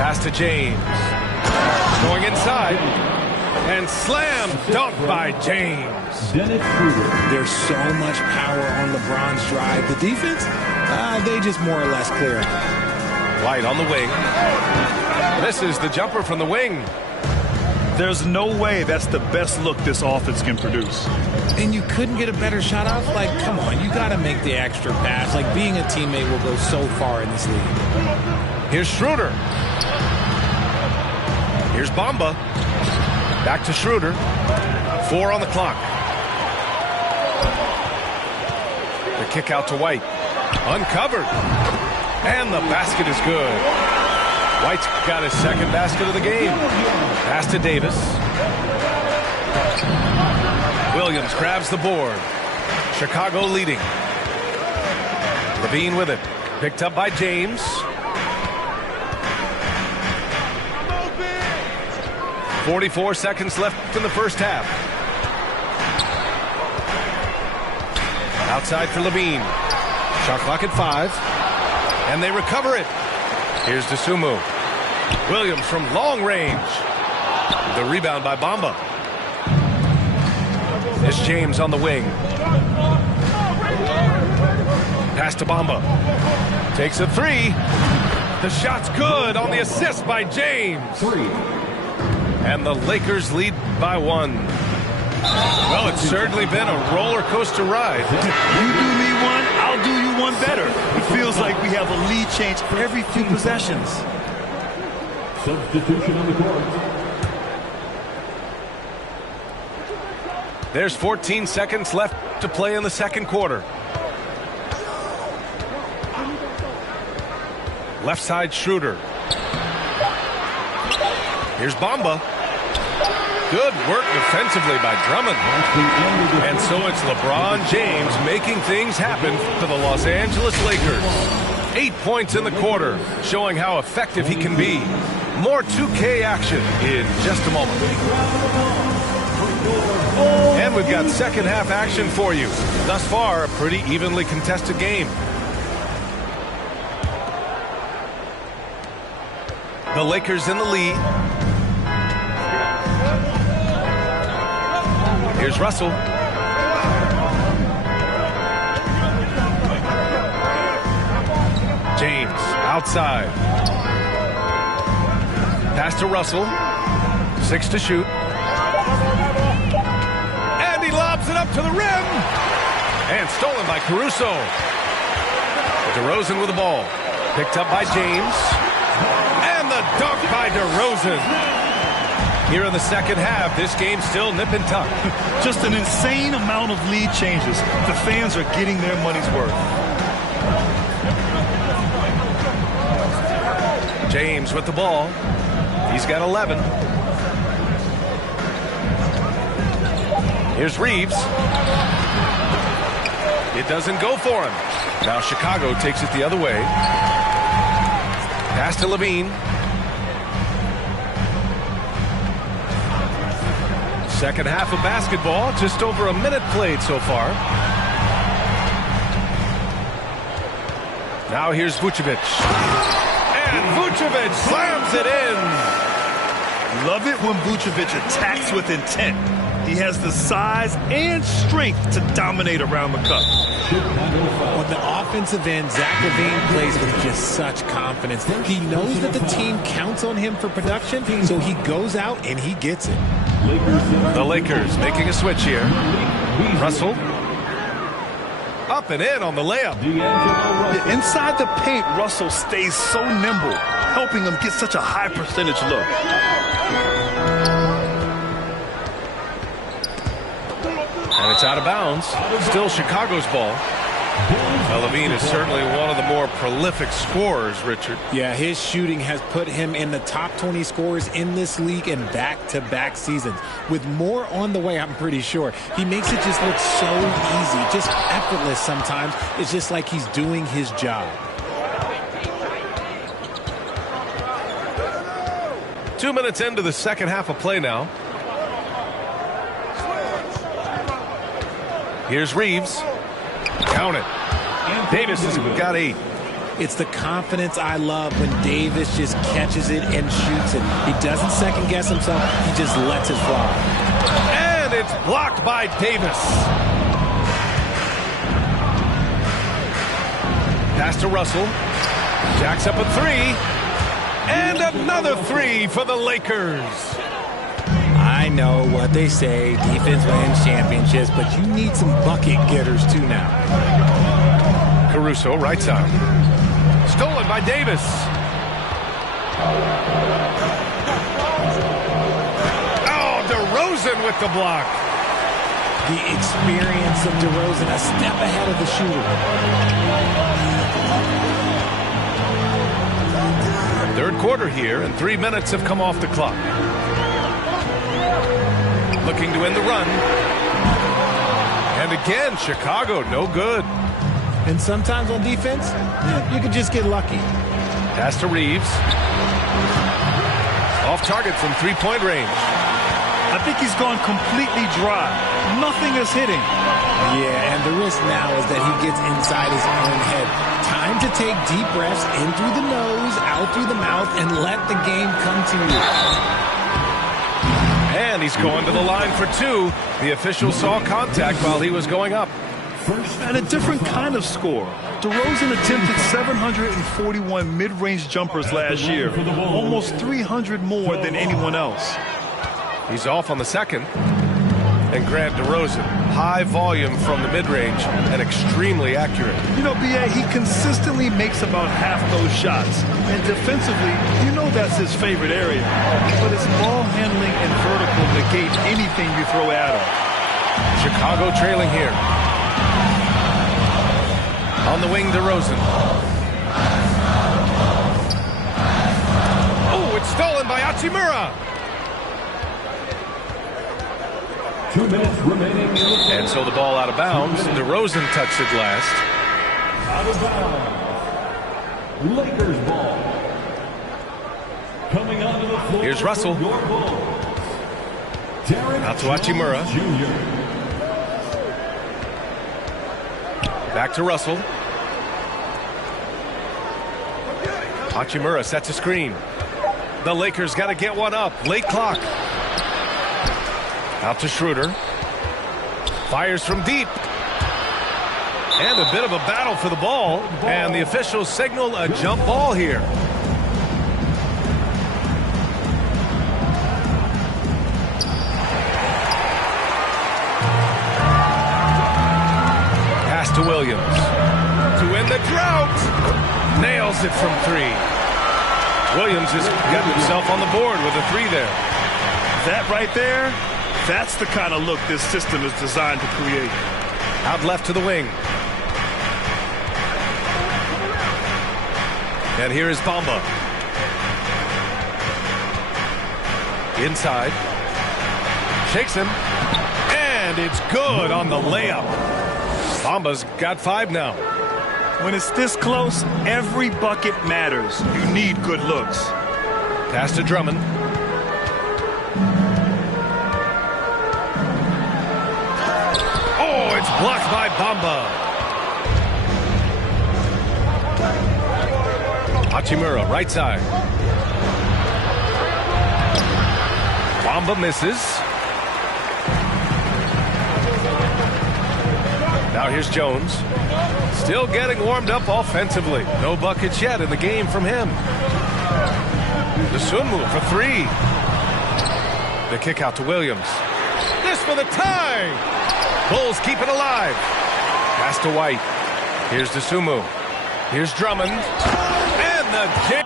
Pass to James. Going inside. And slam dunk by James. There's so much power on LeBron's drive. The defense, they just more or less clear it. White on the wing. Misses the jumper from the wing. There's no way that's the best look this offense can produce. And you couldn't get a better shot off? Like, come on, you got to make the extra pass. Like, being a teammate will go so far in this league. Here's Schroeder. Here's Bamba. Back to Schroeder. 4 on the clock. The kick out to White. Uncovered. And the basket is good. White's got his second basket of the game. Pass to Davis. Williams grabs the board. Chicago leading. Levine with it. Picked up by James. .44 seconds left in the first half. Outside for Levine. Shot clock at 5. And they recover it. Here's Dosunmu. Williams from long range. The rebound by Bamba. It's James on the wing. Pass to Bamba. Takes a 3. The shot's good on the assist by James. And the Lakers lead by 1. Well, it's certainly been a roller coaster ride. You do me one, I'll do you one better. It feels like we have a lead change every few possessions. Substitution on the court. There's 14 seconds left to play in the second quarter. Left side Schroeder. Here's Bamba. Good work defensively by Drummond. And so it's LeBron James making things happen for the Los Angeles Lakers. 8 points in the quarter, showing how effective he can be. More 2K action in just a moment. And we've got second half action for you. Thus far, a pretty evenly contested game. The Lakers in the lead. Here's Russell. James outside. Pass to Russell. 6 to shoot. up to the rim. And stolen by Caruso. DeRozan with the ball. Picked up by James. And the dunk by DeRozan. Here in the second half, this game's still nip and tuck. Just an insane amount of lead changes. The fans are getting their money's worth. James with the ball. He's got 11. Here's Reeves. It doesn't go for him. Now Chicago takes it the other way. Pass to Levine. Second half of basketball, just over a minute played so far. Now here's Vucevic. And Vucevic slams it in. Love it when Vucevic attacks with intent. He has the size and strength to dominate around the cup. On the offensive end, Zach LaVine plays with just such confidence. He knows that the team counts on him for production, so he goes out and he gets it. The Lakers making a switch here. Russell. Up and in on the layup. Inside the paint, Russell stays so nimble, helping him get such a high percentage look. And it's out of bounds. Still Chicago's ball. LaVine is certainly one of the more prolific scorers, Richard. Yeah, his shooting has put him in the top 20 scorers in this league in back-to-back seasons. With more on the way, I'm pretty sure. He makes it just look so easy, just effortless sometimes. It's just like he's doing his job. 2 minutes into the second half of play now. Here's Reeves. Count it. Davis has got 8. It's the confidence I love when Davis just catches it and shoots it. He doesn't second guess himself. He just lets it fly. And it's blocked by Davis. Pass to Russell. Jacks up a 3. And another 3 for the Lakers. I know what they say, defense wins championships, but you need some bucket getters too now. Caruso, right side. Stolen by Davis. Oh, DeRozan with the block. The experience of DeRozan, a step ahead of the shooter. Third quarter here, and 3 minutes have come off the clock. Looking to end the run. And again, Chicago, no good. And sometimes on defense, you can just get lucky. Pass to Reeves. Off target from three-point range. I think he's gone completely dry. Nothing is hitting. Yeah, and the risk now is that he gets inside his own head. Time to take deep breaths in through the nose, out through the mouth, and let the game come to you. And he's going to the line for 2. The official saw contact while he was going up. And a different kind of score. DeRozan attempted 741 mid-range jumpers last year, almost 300 more than anyone else. He's off on the second. And Grant DeRozan, high volume from the mid-range and extremely accurate. You know, B.A., he consistently makes about half those shots. And defensively, you know that's his favorite area. But his ball handling and vertical negate anything you throw at him. Chicago trailing here. On the wing, DeRozan. Oh, it's stolen by Hachimura. 2 minutes remaining. And so the ball out of bounds. DeRozan touched it last. Out of bounds. Lakers ball. Coming onto the floor. Here's Russell. Out to Hachimura. Back to Russell. Hachimura sets a screen. The Lakers got to get one up. Late clock. Out to Schroeder. Fires from deep. And a bit of a battle for the ball. And the officials signal a jump ball here. to Williams. To win the drought. Nails it from 3. Williams has got himself on the board with a 3 there. That right there, that's the kind of look this system is designed to create. Out left to the wing. And here is Bamba. Inside. Shakes him. And it's good on the layup. Bamba's got 5 now. When it's this close, every bucket matters. You need good looks. Pass to Drummond. Oh, it's blocked by Bamba. Hachimura, right side. Bamba misses. Now here's Jones. Still getting warmed up offensively. No buckets yet in the game from him. Dosunmu for 3. The kick out to Williams. This for the tie. Bulls keep it alive. Pass to White. Here's Dosunmu. Here's Drummond. And the jam.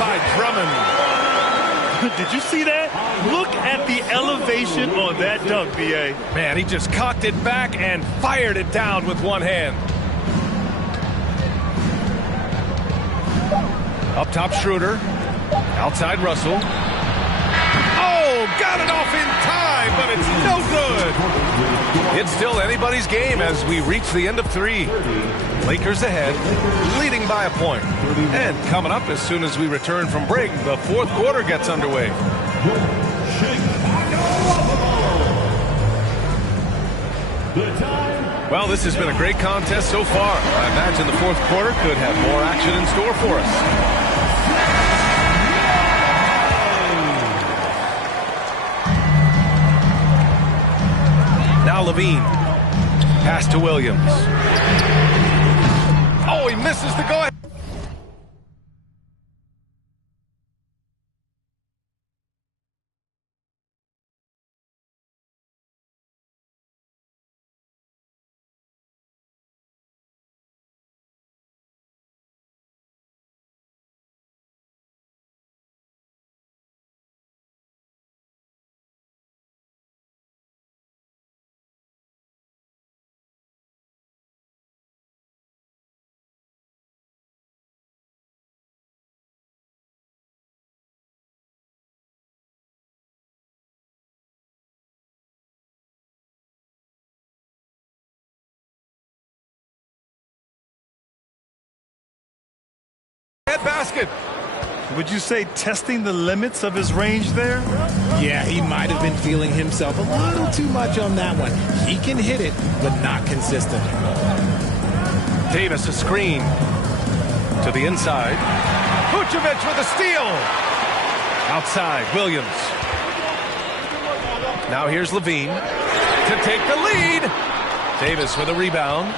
by Drummond. Did you see that? Look at the elevation on that dunk, B.A. Man, he just cocked it back and fired it down with one hand. Up top, Schroeder. Outside, Russell. Oh, got it off in time, but it's no good. It's still anybody's game as we reach the end of 3. Lakers ahead, leading by a point. And coming up as soon as we return from break, the 4th quarter gets underway. Well, this has been a great contest so far. I imagine the 4th quarter could have more action in store for us. Now Levine. Pass to Williams. Oh, he misses the go-ahead. Basket. Would you say testing the limits of his range there? Yeah, he might have been feeling himself a little too much on that one. He can hit it, but not consistently. Davis a screen to the inside. Vucevic with a steal. Outside, Williams. Now here's Levine to take the lead. Davis with a rebound.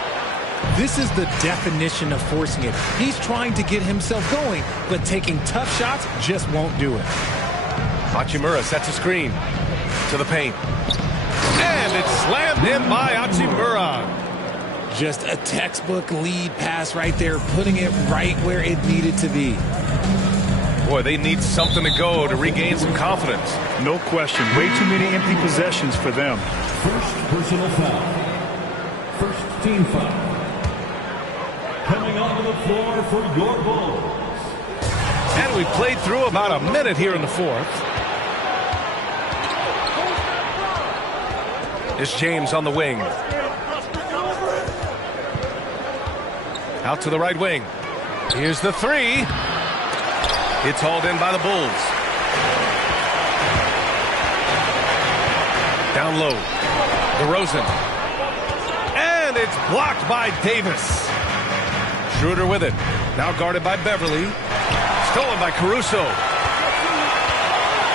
This is the definition of forcing it. He's trying to get himself going, but taking tough shots just won't do it. Hachimura sets a screen to the paint. And it's slammed in by Hachimura. Just a textbook lead pass right there, putting it right where it needed to be. Boy, they need something to go to regain some confidence. No question. Way too many empty possessions for them. First personal foul. First team foul. Coming onto the floor for your Bulls. And we played through about a minute here in the 4th. It's James on the wing. Out to the right wing. Here's the 3. It's hauled in by the Bulls. Down low. DeRozan. And it's blocked by Davis. Schroeder with it. Now guarded by Beverly. Stolen by Caruso.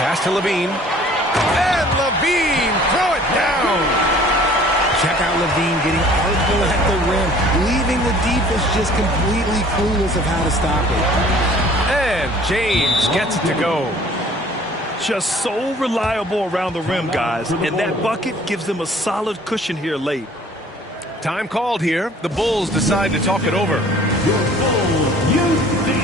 Pass to Levine. And Levine, throw it down. Check out Levine getting artful at the rim, leaving the defense just completely clueless of how to stop it. And James gets it to go. Just so reliable around the rim, guys. And that bucket gives them a solid cushion here late. Time called here. The Bulls decide to talk it over. Your Bulls Youth Team.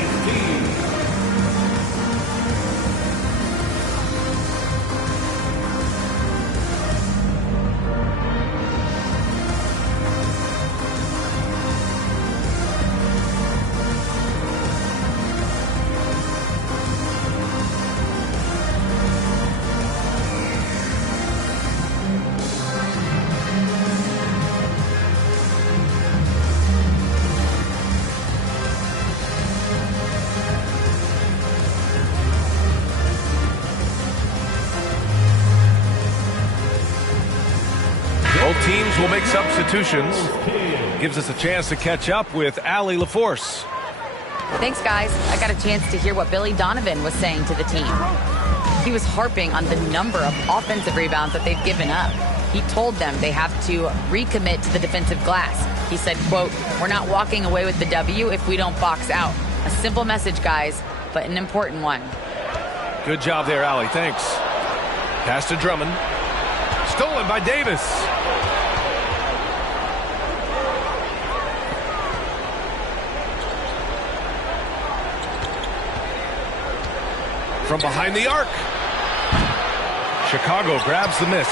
Both teams will make substitutions. Gives us a chance to catch up with Allie LaForce. Thanks, guys. I got a chance to hear what Billy Donovan was saying to the team. He was harping on the number of offensive rebounds that they've given up. He told them they have to recommit to the defensive glass. He said, quote, "We're not walking away with the W if we don't box out." A simple message, guys, but an important one. Good job there, Allie. Thanks. Pass to Drummond. Stolen by Davis. from behind the arc. Chicago grabs the miss.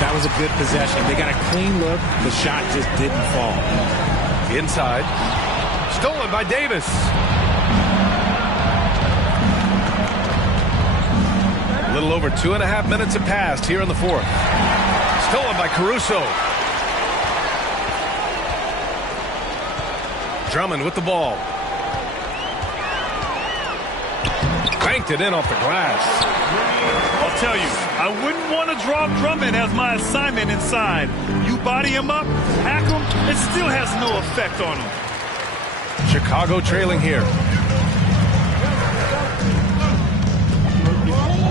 That was a good possession. They got a clean look. The shot just didn't fall. Inside. Stolen by Davis. A little over 2.5 minutes have passed here in the fourth. Stolen by Caruso. Drummond with the ball. Banked it in off the glass. I'll tell you, I wouldn't want to drop Drummond as my assignment inside. You body him up, hack him, it still has no effect on him. Chicago trailing here.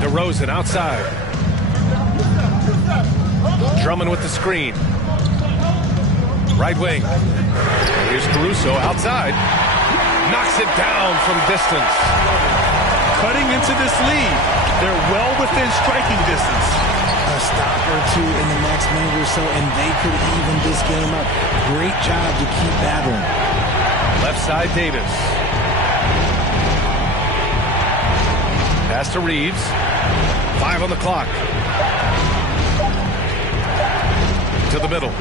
DeRozan outside. Drummond with the screen. Right wing. Here's Caruso outside. Knocks it down from distance. Cutting into this lead. They're well within striking distance. A stop or two in the next minute or so, and they could even this game up. Great job to keep battling. Left side, Davis. Pass to Reeves. 5 on the clock. To the middle.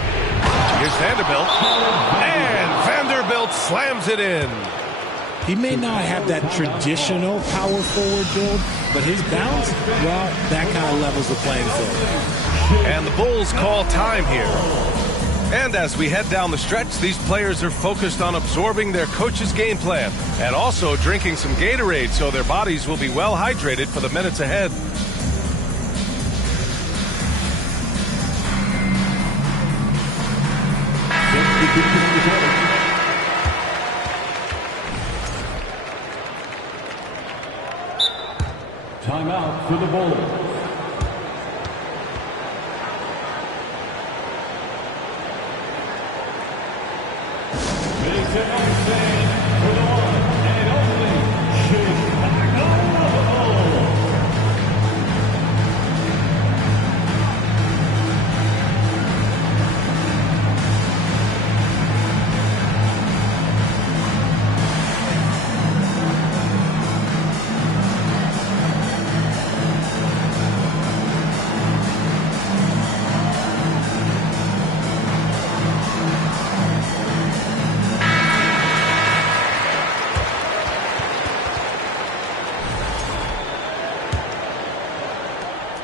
Here's Vanderbilt. And Vanderbilt slams it in. He may not have that traditional power forward build, but his bounce, well, that kind of levels the playing field. And the Bulls call time here. And as we head down the stretch, these players are focused on absorbing their coach's game plan and also drinking some Gatorade so their bodies will be well hydrated for the minutes ahead. Timeout for the Bulls.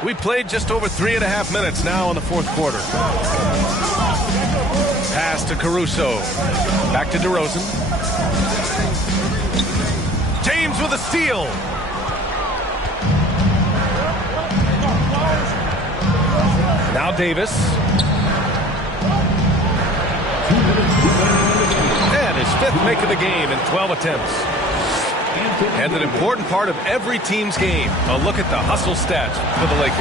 We played just over 3.5 minutes now in the fourth quarter. Pass to Caruso. Back to DeRozan. James with a steal. Now Davis. And his 5th make of the game in 12 attempts. And an important part of every team's game. A look at the hustle stats for the Lakers.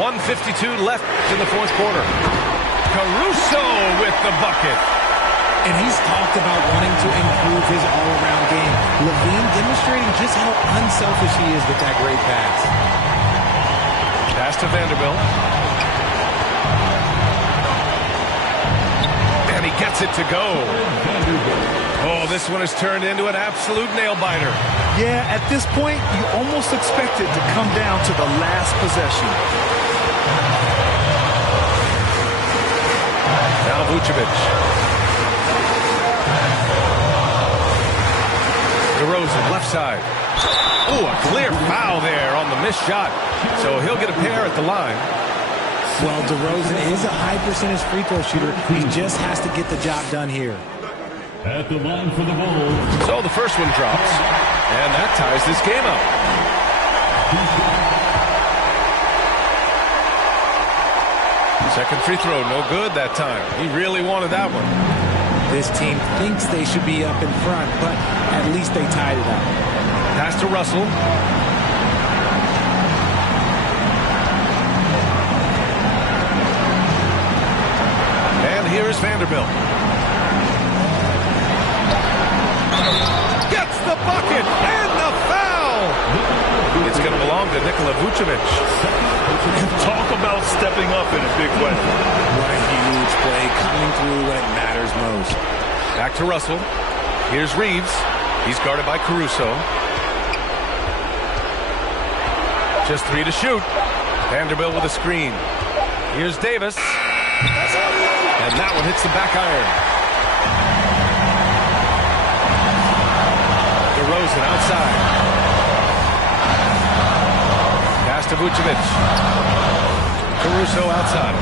.152 left in the fourth quarter. Caruso with the bucket. And he's talked about wanting to improve his all-around game. LaVine demonstrating just how unselfish he is with that great pass. Pass to Vanderbilt. And he gets it to go. Oh, this one has turned into an absolute nail-biter. Yeah, at this point, you almost expect it to come down to the last possession. Now Vucevic. DeRozan, left side. Oh, a clear foul there on the missed shot. So he'll get a pair at the line. Well, DeRozan is a high percentage free throw shooter. He just has to get the job done here. At the line for the Bulls. So the first one drops. And that ties this game up. Second free throw, no good that time. He really wanted that one. This team thinks they should be up in front, but at least they tied it up. Pass to Russell. And here's Vanderbilt. Gets the bucket and the foul. going to belong to Nikola Vucevic. Talk about stepping up in a big way. What a huge play, coming through when it matters most. Back to Russell. Here's Reeves. He's guarded by Caruso. Just 3 to shoot. Vanderbilt with a screen. Here's Davis. And that one hits the back iron. DeRozan outside. Pass to Vucevic. Caruso outside.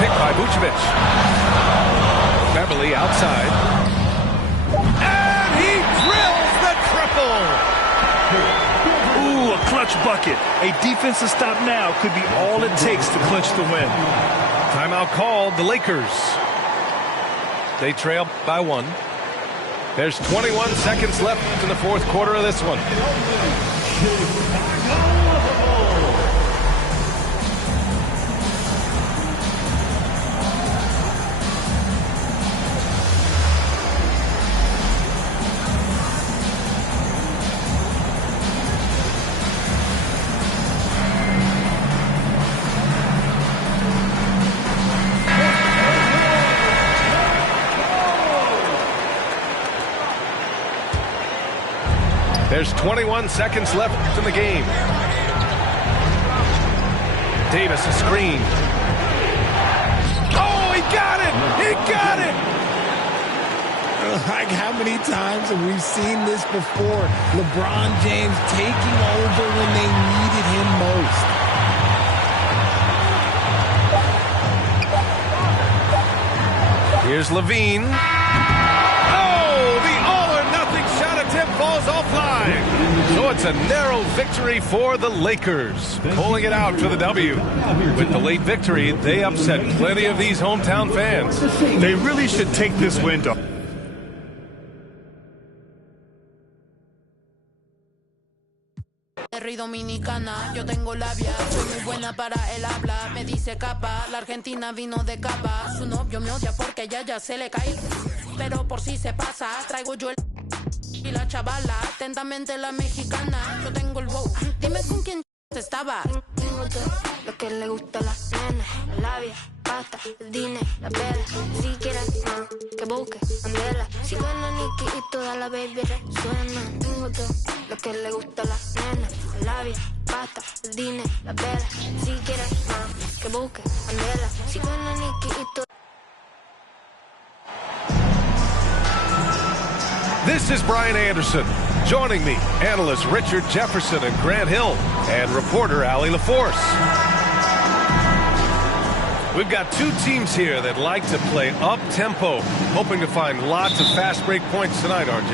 Picked by Vucevic. Beverly outside. And he drills the triple. Ooh, a clutch bucket. A defensive stop now could be all it takes to clinch the win. Timeout called. The Lakers. They trail by 1. There's 21 seconds left in the fourth quarter of this one. There's 21 seconds left in the game. Davis a screen. Oh, he got it! He got it! Like, how many times have we seen this before? LeBron James taking over when they needed him most. Here's Levine. Oh, the all-or-nothing shot attempt falls offline. So it's a narrow victory for the Lakers, pulling it out for the W. With the late victory, they upset plenty of these hometown fans. They really should take this win to... Dominicana, yo tengo labia, soy muy buena para el habla, me dice capa, la Argentina vino de capa, su novio me odia porque ya se le cae, pero por si se pasa, traigo yo el y la chavala, atentamente la mexicana, yo tengo el wow, dime con quién estaba. Tengo todo lo que le gusta a las nenas, la labia, pasta, el dinero, la vela, si quieres más, que busque, andela, si suena Nicky y toda la baby resuena, tengo todo lo que le gusta a las nenas, la labia, pasta, el dinero, la vela, si quieres más, que busque, andela, si suena Nicky y toda. This is Brian Anderson. Joining me, analysts Richard Jefferson and Grant Hill, and reporter Allie LaForce. We've got two teams here that like to play up-tempo, hoping to find lots of fast break points tonight, RJ.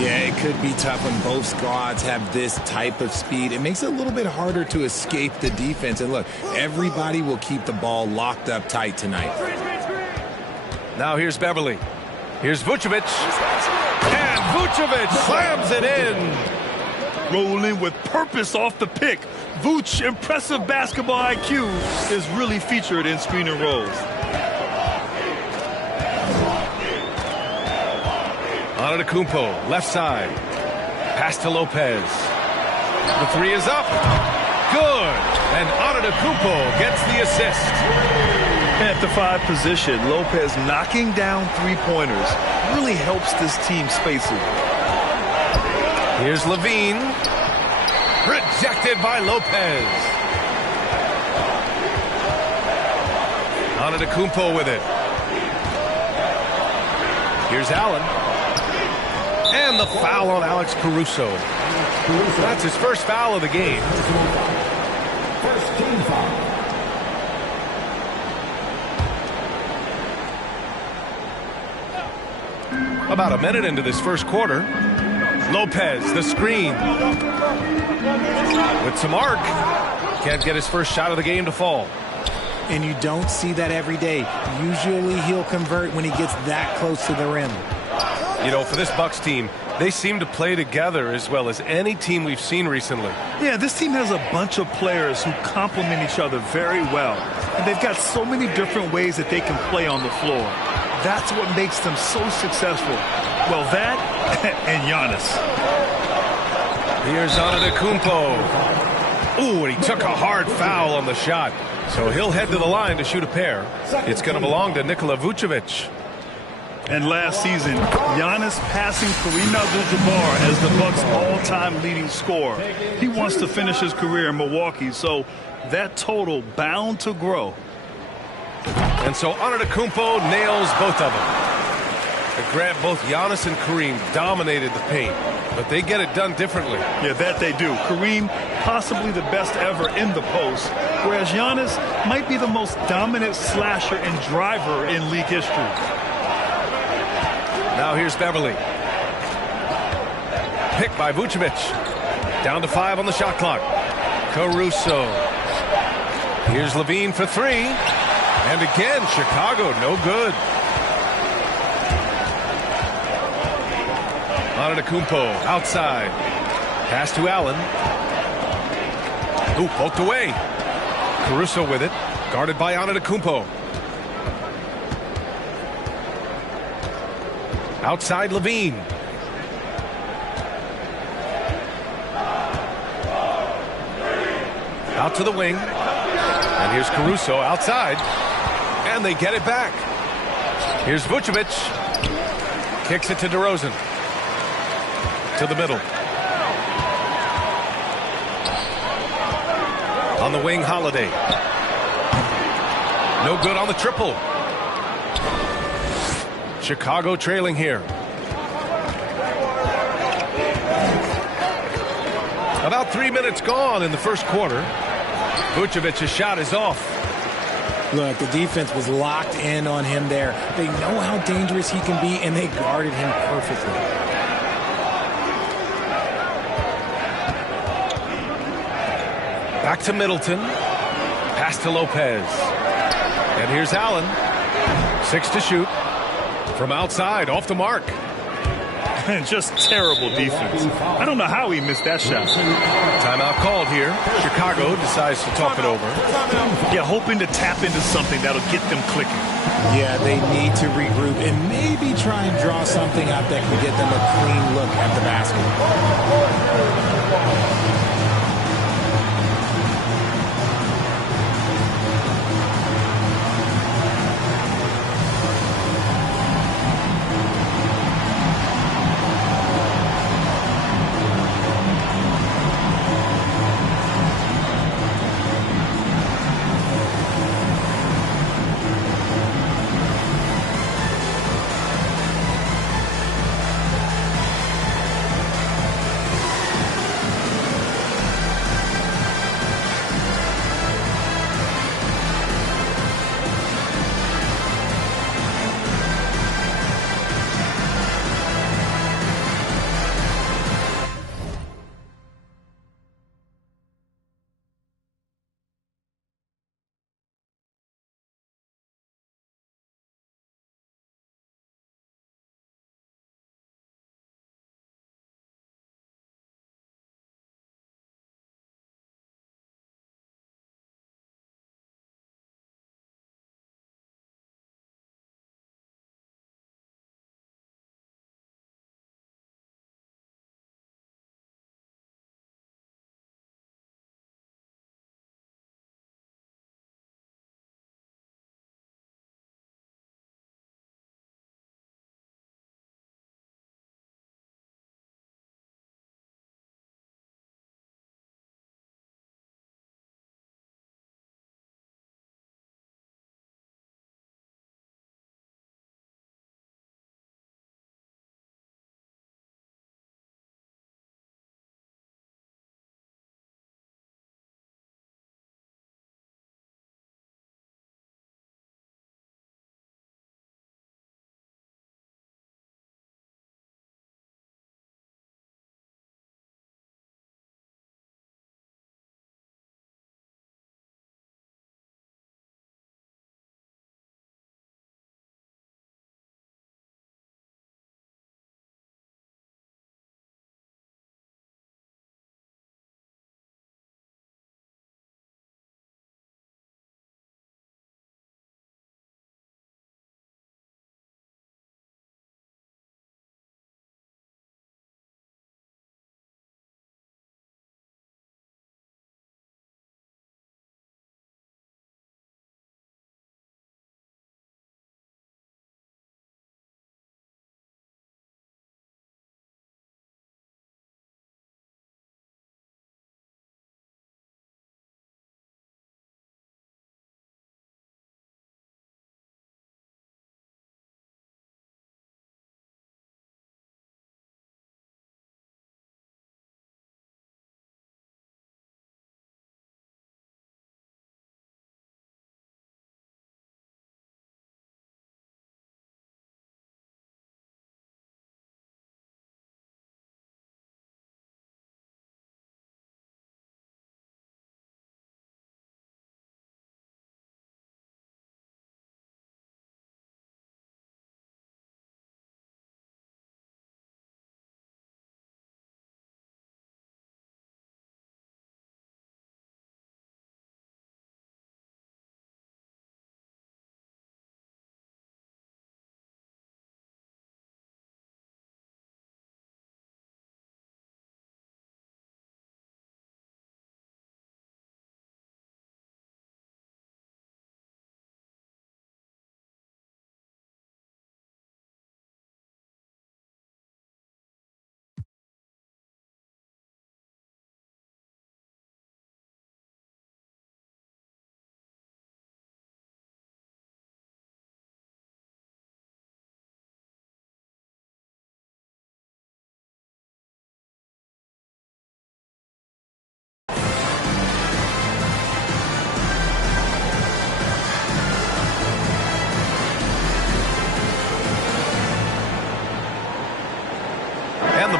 Yeah, it could be tough when both squads have this type of speed. It makes it a little bit harder to escape the defense. And look, everybody will keep the ball locked up tight tonight. Now here's Beverly. Here's Vucevic. And Vucevic slams it in. Rolling with purpose off the pick. Vooch, impressive basketball IQ, is really featured in screen and rolls. Antetokounmpo, left side. Pass to Lopez. The three is up. Good. And Antetokounmpo gets the assist. At the 5 position, Lopez knocking down three-pointers really helps this team spacing. Here's Levine. Rejected by Lopez. Antetokounmpo with it. Here's Allen. And the foul on Alex Caruso. That's his first foul of the game. First team foul. About a minute into this first quarter. Lopez, the screen. With some arc. Can't get his first shot of the game to fall. And you don't see that every day. Usually he'll convert when he gets that close to the rim. You know, for this Bucks team, they seem to play together as well as any team we've seen recently. Yeah, this team has a bunch of players who complement each other very well. And they've got so many different ways that they can play on the floor. That's what makes them so successful. Well, that and Giannis. Here's Antetokounmpo. Ooh, and he took a hard foul on the shot. So he'll head to the line to shoot a pair. It's going to belong to Nikola Vucevic. And last season, Giannis passing Kareem Abdul-Jabbar as the Bucks' all-time leading scorer. He wants to finish his career in Milwaukee, so that total bound to grow. And so Antetokounmpo nails both of them. And Grant, both Giannis and Kareem dominated the paint, but they get it done differently. Yeah, that they do. Kareem, possibly the best ever in the post, whereas Giannis might be the most dominant slasher and driver in league history. Now here's Beverly. Picked by Vucevic. Down to 5 on the shot clock. Caruso. Here's Levine for 3. And again, Chicago, no good. Antetokounmpo outside. Pass to Allen. Ooh, poked away. Caruso with it. Guarded by Antetokounmpo. Outside Levine. Out to the wing. And here's Caruso outside. And they get it back. Here's Vucevic. Kicks it to DeRozan. To the middle. On the wing, Holiday. No good on the triple. Chicago trailing here. About 3 minutes gone in the first quarter. Vucevic's shot is off. Look, the defense was locked in on him there. They know how dangerous he can be, and they guarded him perfectly. Back to Middleton. Pass to Lopez. And here's Allen. 6 to shoot. From outside, off the mark. Just terrible defense. I don't know how he missed that shot. Timeout called here. Chicago decides to talk it over. Yeah, hoping to tap into something that'll get them clicking. Yeah, they need to regroup and maybe try and draw something up that can get them a clean look at the basket.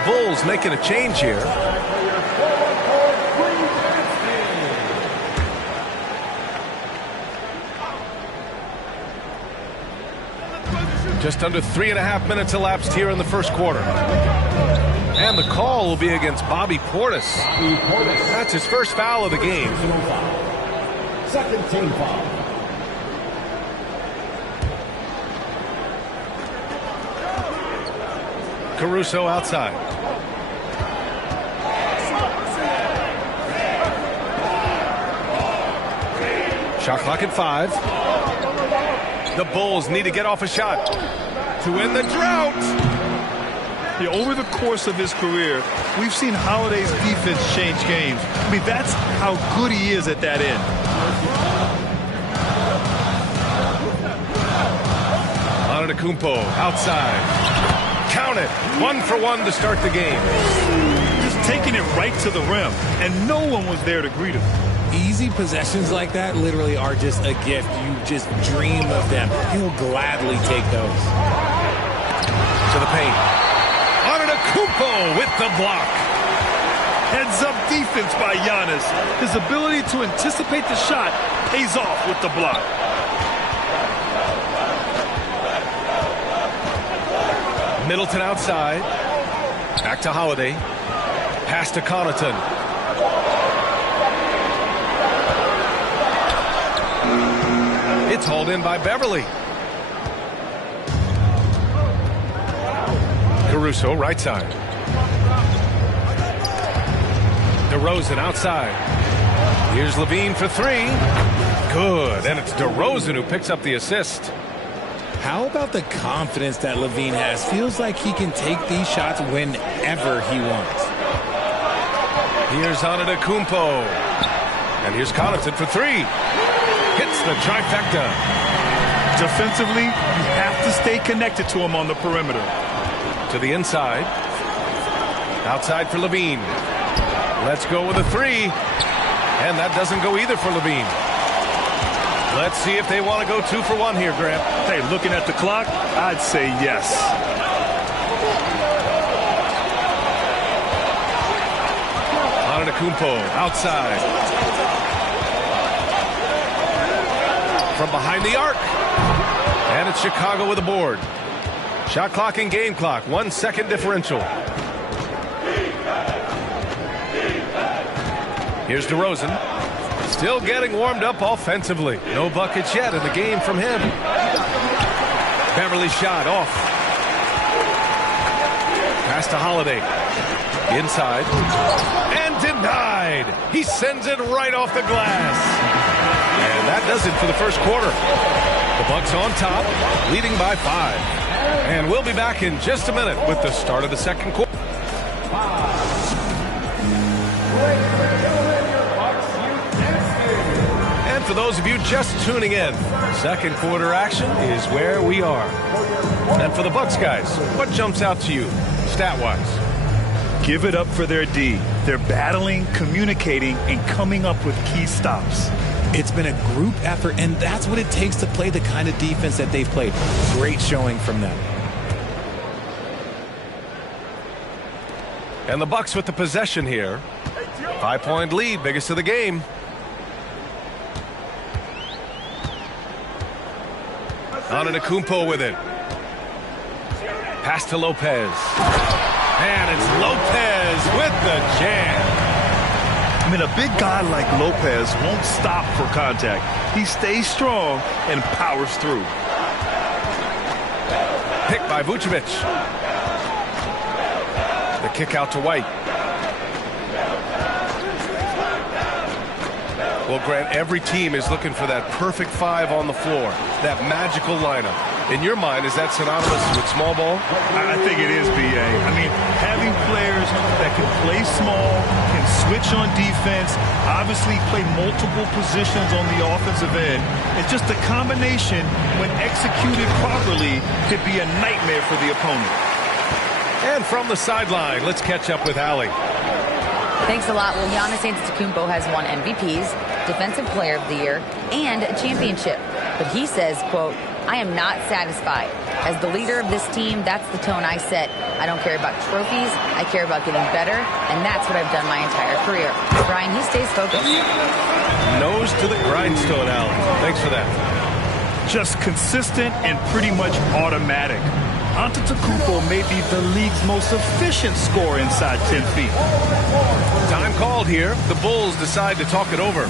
Bulls making a change here. Just under 3.5 minutes elapsed here in the first quarter. And the call will be against Bobby Portis. That's his first foul of the game. Second team foul. Caruso outside. Shot clock at 5. The Bulls need to get off a shot to win the drought. Yeah, over the course of his career, we've seen Holiday's defense change games. I mean, that's how good he is at that end. Antetokounmpo outside. Count it. 1 for 1 to start the game. Just taking it right to the rim, and no one was there to greet him. Easy possessions like that literally are just a gift. You just dream of them. He'll gladly take those. To the paint. Antetokounmpo with the block. Heads-up defense by Giannis. His ability to anticipate the shot pays off with the block. Middleton outside. Back to Holiday. Pass to Connaughton. It's hauled in by Beverly. Caruso right side. DeRozan outside. Here's Levine for 3. Good. And it's DeRozan who picks up the assist. How about the confidence that Levine has? Feels like he can take these shots whenever he wants. Here's Antetokounmpo. And here's Connaughton for 3. Hits the trifecta. Defensively, you have to stay connected to him on the perimeter. To the inside. Outside for Levine. Let's go with a 3. And that doesn't go either for Levine. Let's see if they want to go 2 for 1 here, Grant. Hey, looking at the clock, I'd say yes. Antetokounmpo outside. From behind the arc. And it's Chicago with a board. Shot clock and game clock. 1 second differential. Here's DeRozan. Still getting warmed up offensively. No buckets yet in the game from him. Beverly shot off. Pass to Holiday. Inside. And denied. He sends it right off the glass. And that does it for the first quarter. The Bucks on top, leading by 5. And we'll be back in just a minute with the start of the second quarter. And for those of you just tuning in, second quarter action is where we are. And for the Bucks guys, what jumps out to you, stat-wise? Give it up for their D. They're battling, communicating, and coming up with key stops. It's been a group effort, and that's what it takes to play the kind of defense that they've played. Great showing from them. And the Bucks with the possession here. 5-point lead, biggest of the game. Antetokounmpo with it. Pass to Lopez. And it's Lopez with the jam. I mean, a big guy like Lopez won't stop for contact. He stays strong and powers through. Picked by Vucevic. The kick out to White. Well, Grant, every team is looking for that perfect 5 on the floor, that magical lineup. In your mind, is that synonymous with small ball? I think it is, B.A. I mean, having players that can play small, can switch on defense, obviously play multiple positions on the offensive end. It's just a combination, when executed properly, could be a nightmare for the opponent. And from the sideline, let's catch up with Allie. Thanks a lot. Well, Giannis Antetokounmpo has won MVPs, Defensive Player of the Year, and a championship. But he says, quote, I am not satisfied. As the leader of this team, that's the tone I set. I don't care about trophies. I care about getting better, and that's what I've done my entire career. Brian, he stays focused. Nose to the grindstone, Allen. Thanks for that. Just consistent and pretty much automatic. Antetokounmpo may be the league's most efficient scorer inside 10 feet. Time called here. The Bulls decide to talk it over.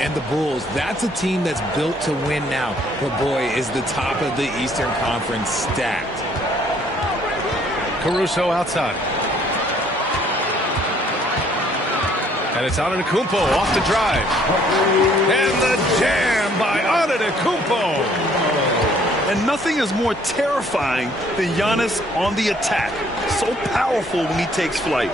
And the Bulls, that's a team that's built to win now. But boy, is the top of the Eastern Conference stacked. Caruso outside. And it's Antetokounmpo off the drive. And the jam by Antetokounmpo. And nothing is more terrifying than Giannis on the attack. So powerful when he takes flight.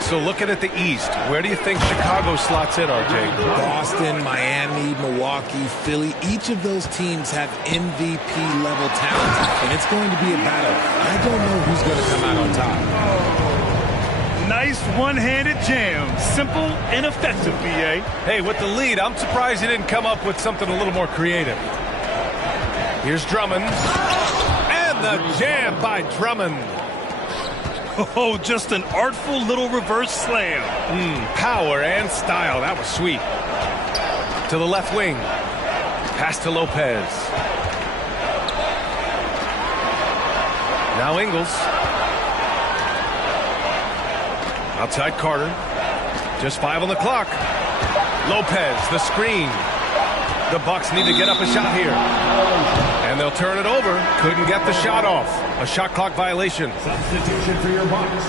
So looking at the East, where do you think Chicago slots in, RJ? Boston, Miami, Milwaukee, Philly, each of those teams have MVP-level talent, and it's going to be a battle. I don't know who's going to come out on top. Nice one-handed jam. Simple and effective, B.A. Hey, with the lead, I'm surprised he didn't come up with something a little more creative. Here's Drummond. And the jam by Drummond. Oh, just an artful little reverse slam. Power and style. That was sweet. To the left wing. Pass to Lopez. Now Ingles. Outside Carter. Just 5 on the clock. Lopez, the screen. The Bucks need to get up a shot here. And they'll turn it over. Couldn't get the shot off. A shot clock violation. Substitution for your Bucks.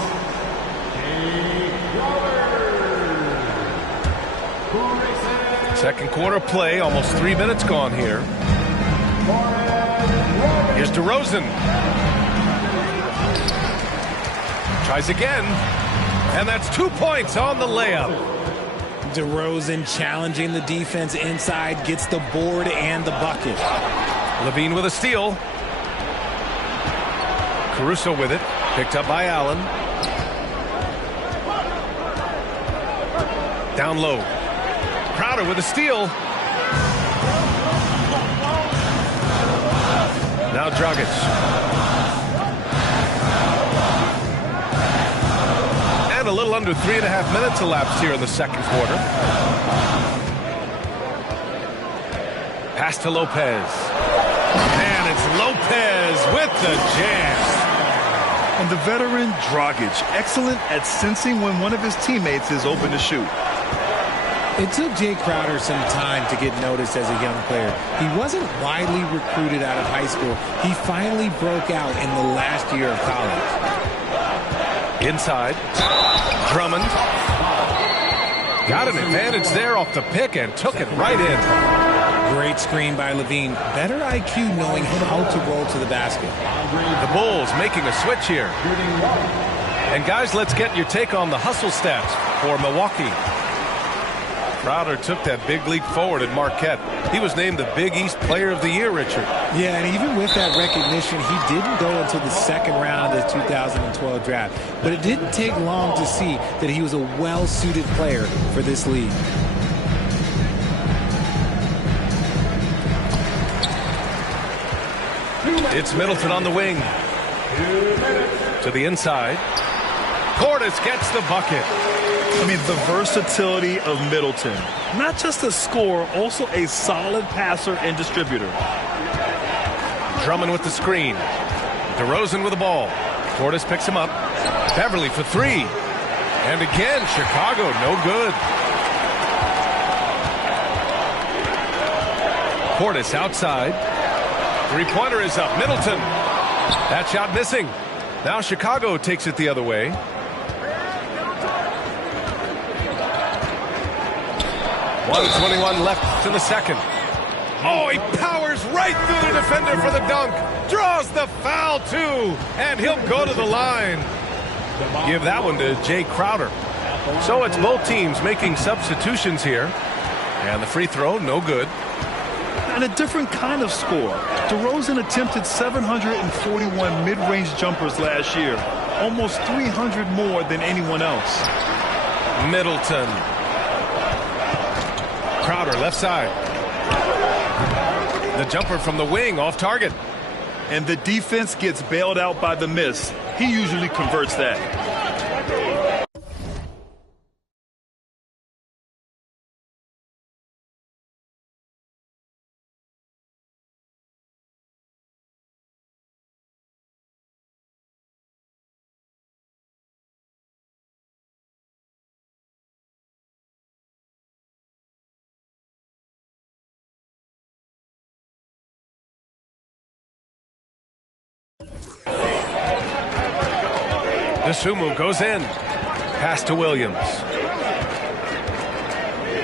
Second quarter play. Almost 3 minutes gone here. Here's DeRozan. Tries again. And that's 2 points on the layup. DeRozan challenging the defense inside, gets the board and the bucket. Levine with a steal. Caruso with it. Picked up by Allen. Down low. Crowder with a steal. Now Dragic. And a little under 3.5 minutes elapsed here in the second quarter. Pass to Lopez. And it's Lopez with the jam. And the veteran Dragic, excellent at sensing when one of his teammates is open to shoot. It took Jay Crowder some time to get noticed as a young player. He wasn't widely recruited out of high school. He finally broke out in the last year of college. Inside. Drummond. Got an advantage there off the pick and took it right in. Great screen by Levine. Better IQ knowing how to roll to the basket. The Bulls making a switch here. And guys, let's get your take on the hustle stats for Milwaukee. Crowder took that big leap forward at Marquette. He was named the Big East Player of the Year, Richard. Yeah, and even with that recognition, he didn't go until the second round of the 2012 draft. But it didn't take long to see that he was a well-suited player for this league. It's Middleton on the wing. To the inside. Portis gets the bucket. I mean, the versatility of Middleton. Not just a scorer, also a solid passer and distributor. Drummond with the screen. DeRozan with the ball. Portis picks him up. Beverly for three. And again, Chicago, no good. Portis outside. Three-pointer is up. Middleton. That shot missing. Now Chicago takes it the other way. .121 left in the second. Oh, he powers right through the defender for the dunk. Draws the foul, too. And he'll go to the line. Give that one to Jay Crowder. So it's both teams making substitutions here. And the free throw, no good. And a different kind of score. DeRozan attempted 741 mid-range jumpers last year. Almost 300 more than anyone else. Middleton. Crowder, left side. The jumper from the wing, off target. And the defense gets bailed out by the miss. He usually converts that. Dosunmu goes in. Pass to Williams.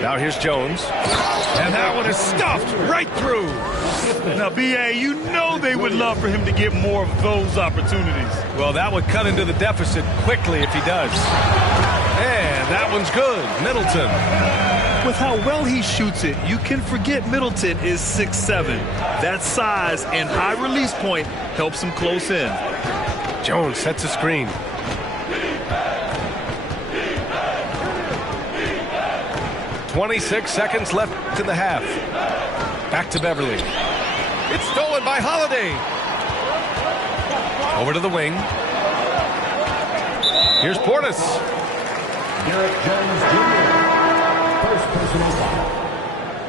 Now here's Jones. And that one is stuffed right through. Now, B.A., you know they would love for him to get more of those opportunities. Well, that would cut into the deficit quickly if he does. And that one's good. Middleton. With how well he shoots it, you can forget Middleton is 6'7". That size and high release point helps him close in. Jones sets a screen. .26 seconds left in the half. Back to Beverly. It's stolen by Holiday. Over to the wing. Here's Portis. Derek Jones Jr. First personal foul.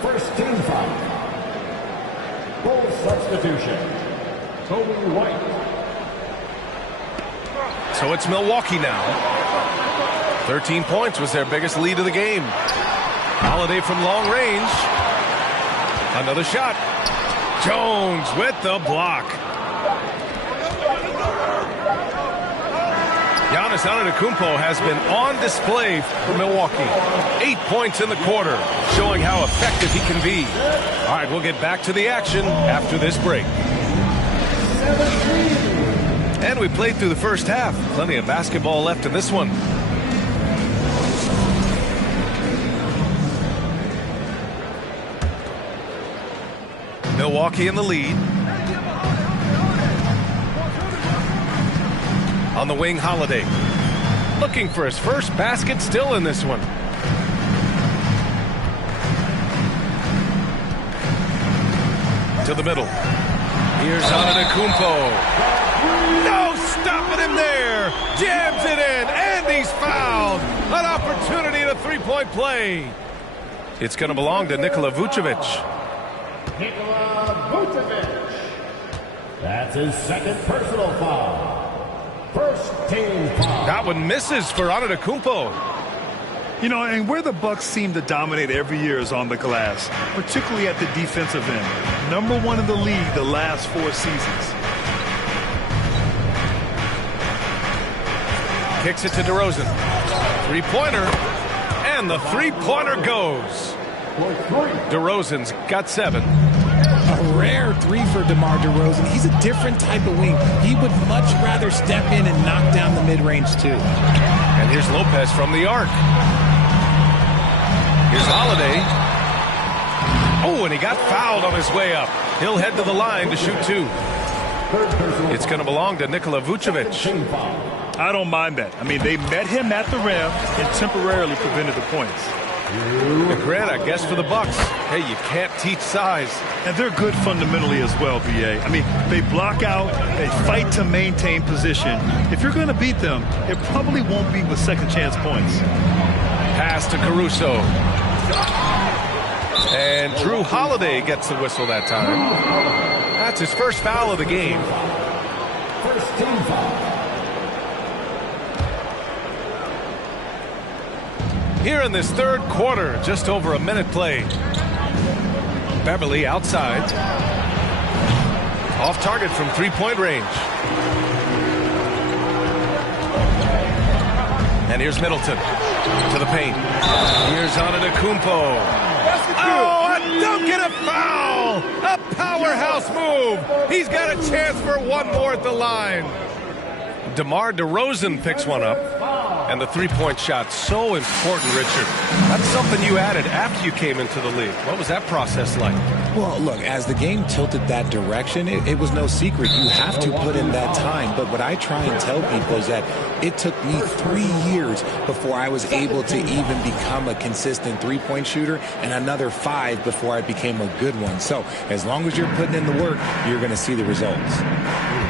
First team foul. Full substitution. Toby White. So it's Milwaukee now. 13 points was their biggest lead of the game. Holiday from long range. Another shot. Jones with the block. Giannis Antetokounmpo has been on display for Milwaukee. 8 points in the quarter, showing how effective he can be. All right, we'll get back to the action after this break. And we played through the first half. Plenty of basketball left in this one. Milwaukee in the lead. On the wing, Holiday. Looking for his first basket still in this one. To the middle. Here's Antetokounmpo. No stopping him there. Jams it in, and he's fouled. An opportunity at a three-point play. It's going to belong to Nikola Vucevic. Nikola Vucevic. That's his second personal foul. First team foul. That one misses for Antetokounmpo. You know, and where the Bucks seem to dominate every year is on the glass, particularly at the defensive end. #1 in the league the last 4 seasons. Kicks it to DeRozan. Three-pointer. And the three-pointer goes. DeRozan's got 7. A rare 3 for DeMar DeRozan. He's a different type of wing. He would much rather step in and knock down the mid-range too. And here's Lopez from the arc. Here's Holiday. Oh, and he got fouled on his way up. He'll head to the line to shoot 2. It's going to belong to Nikola Vucevic. I don't mind that. I mean, they met him at the rim and temporarily prevented the points. A grant, I guess, for the Bucks. Hey, you can't teach size. And they're good fundamentally as well, B.A. I mean, they block out, they fight to maintain position. If you're going to beat them, it probably won't be with second chance points. Pass to Caruso. And Drew Holiday gets the whistle that time. That's his first foul of the game. First team foul. Here in this third quarter, just over a minute played. Beverly outside. Off target from three-point range. And here's Middleton to the paint. Here's Antetokounmpo. Oh, a dunk and a foul! A powerhouse move! He's got a chance for one more at the line. DeMar DeRozan picks one up. And the three-point shot, so important, Richard. That's something you added after you came into the league. What was that process like? Well, look, as the game tilted that direction, it was no secret. You have to put in that time. But what I try and tell people is that it took me 3 years before I was able to even become a consistent three-point shooter, and another 5 before I became a good one. So as long as you're putting in the work, you're going to see the results.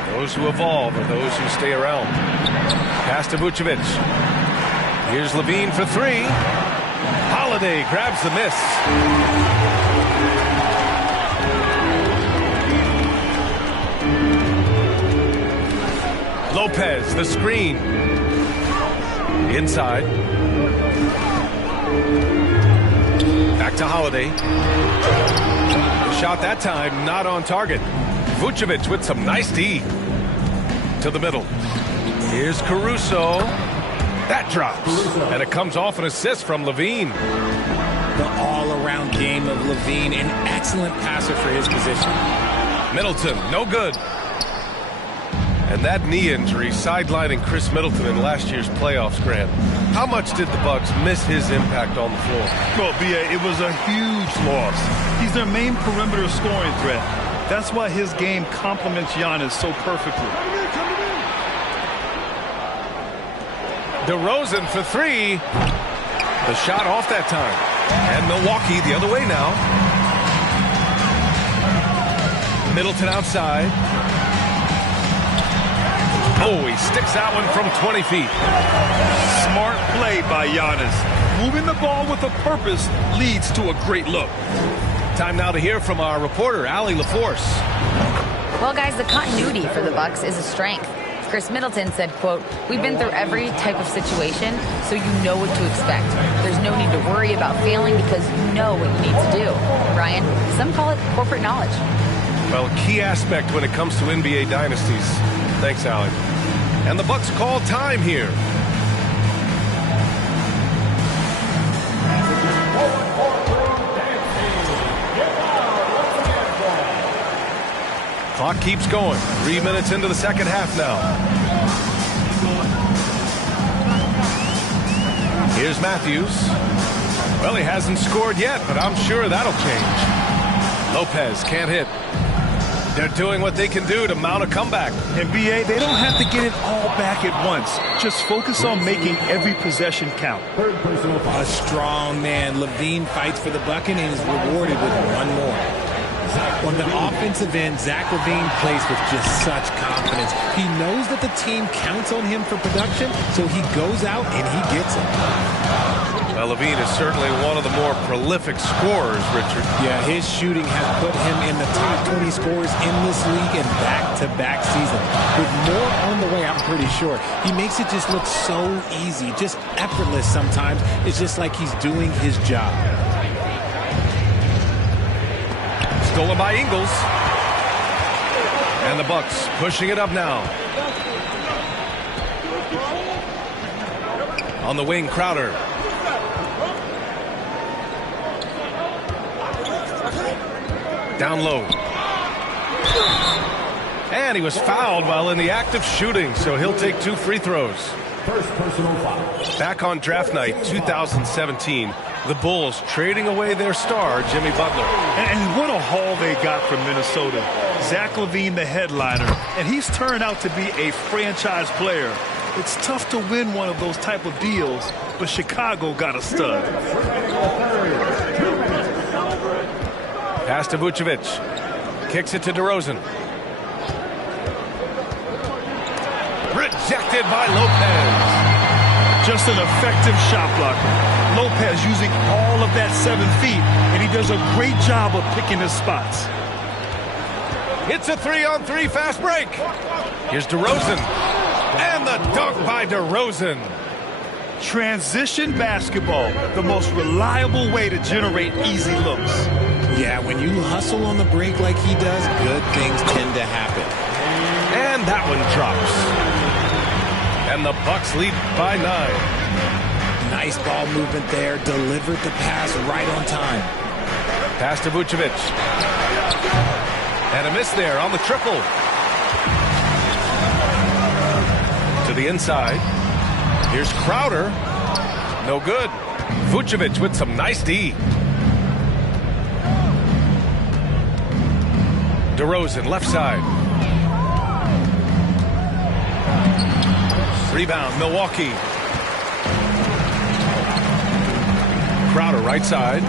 Those who evolve are those who stay around. Pass to Vucevic. Here's Levine for 3. Holiday grabs the miss. Lopez, the screen. Inside. Back to Holiday. The shot that time not on target. Vucevic with some nice D. To the middle. Here's Caruso. That drops. And it comes off an assist from Levine. The all-around game of Levine, an excellent passer for his position. Middleton, no good. And that knee injury sidelining Chris Middleton in last year's playoffs, Grant. How much did the Bucks miss his impact on the floor? Well, B.A., it was a huge loss. He's their main perimeter scoring threat. That's why his game complements Giannis so perfectly. DeRozan for 3. The shot off that time. And Milwaukee the other way now. Middleton outside. Oh, he sticks that one from 20 feet. Smart play by Giannis. Moving the ball with a purpose leads to a great look. Time now to hear from our reporter, Allie LaForce. Well, guys, the continuity for the Bucks is a strength. Chris Middleton said, quote, "We've been through every type of situation, so you know what to expect. There's no need to worry about failing because you know what you need to do." Brian, some call it corporate knowledge. Well, a key aspect when it comes to NBA dynasties. Thanks, Allie. And the Bucks call time here. Clock keeps going. 3 minutes into the second half now. Here's Matthews. Well, he hasn't scored yet, but I'm sure that'll change. Lopez can't hit. They're doing what they can do to mount a comeback. And B.A., they don't have to get it all back at once. Just focus on making every possession count. A strong man. Levine fights for the bucket and is rewarded with one more. On the offensive end, Zach LaVine plays with just such confidence. He knows that the team counts on him for production, so he goes out and he gets it. Well, LaVine is certainly one of the more prolific scorers, Richard. Yeah, his shooting has put him in the top 20 scorers in this league in back-to-back seasons. With more on the way, I'm pretty sure. He makes it just look so easy, just effortless sometimes. It's just like he's doing his job. Stolen by Ingles. And the Bucks pushing it up now. On the wing, Crowder. Down low. And he was fouled while in the act of shooting, so he'll take 2 free throws. First personal foul. Back on draft night 2017, the Bulls trading away their star, Jimmy Butler. And what a haul they got from Minnesota. Zach LaVine, the headliner, and he's turned out to be a franchise player. It's tough to win one of those type of deals, but Chicago got a stud. Pass to Vucevic. Kicks it to DeRozan. Rejected by Lopez. Just an effective shot blocker. Lopez using all of that 7 feet, and he does a great job of picking his spots. It's a 3-on-3 fast break. Here's DeRozan. And the dunk by DeRozan. Transition basketball, the most reliable way to generate easy looks. Yeah, when you hustle on the break like he does, good things tend to happen. And that one drops. And the Bucks lead by 9. Nice ball movement there. Delivered the pass right on time. Pass to Vucevic. And a miss there on the triple. To the inside. Here's Crowder. No good. Vucevic with some nice D. DeRozan, left side. Rebound, Milwaukee. Crowder, right side.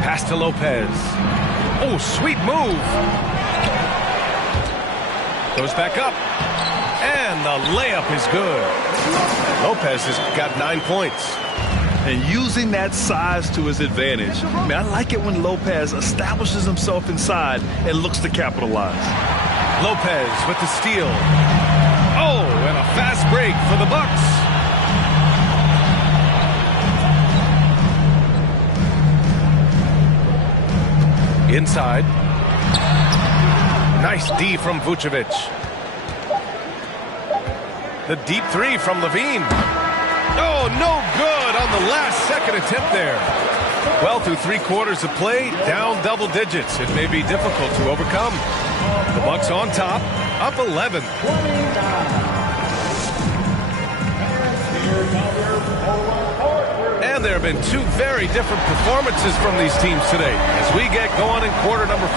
Pass to Lopez. Oh, sweet move. Goes back up. And the layup is good. Lopez has got 9 points. And using that size to his advantage. I mean, I like it when Lopez establishes himself inside and looks to capitalize. Lopez with the steal. Oh, and a fast break for the Bucks. Inside. Nice D from Vucevic. The deep three from Levine. Oh, no good on the last second attempt there. Well, through 3 quarters of play, down double digits. It may be difficult to overcome. The Bucks on top, up 11. And there have been 2 very different performances from these teams today as we get going in quarter number 4.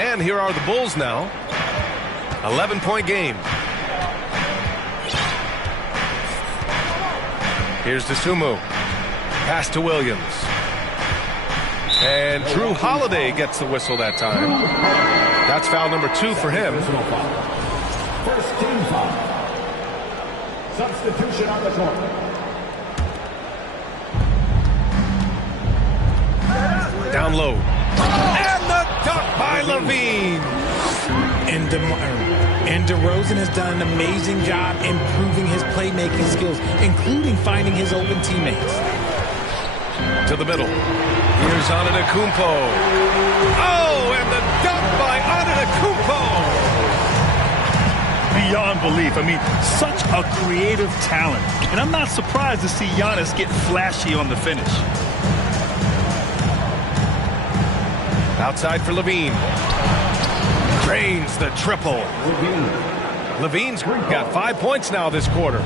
And here are the Bulls now. 11-point game. Here's Dosunmu. Pass to Williams. And Drew Holiday gets the whistle that time. That's foul number 2 for him. First team foul. Substitution on the court. Down low. And the dunk by Levine. And DeRozan has done an amazing job improving his playmaking skills, including finding his open teammates. To the middle. Here's Antetokounmpo. Oh, and the dunk by Antetokounmpo. Beyond belief. I mean, such a creative talent. And I'm not surprised to see Giannis get flashy on the finish. Outside for Levine. Drains the triple. Levine's got 5 points now this quarter.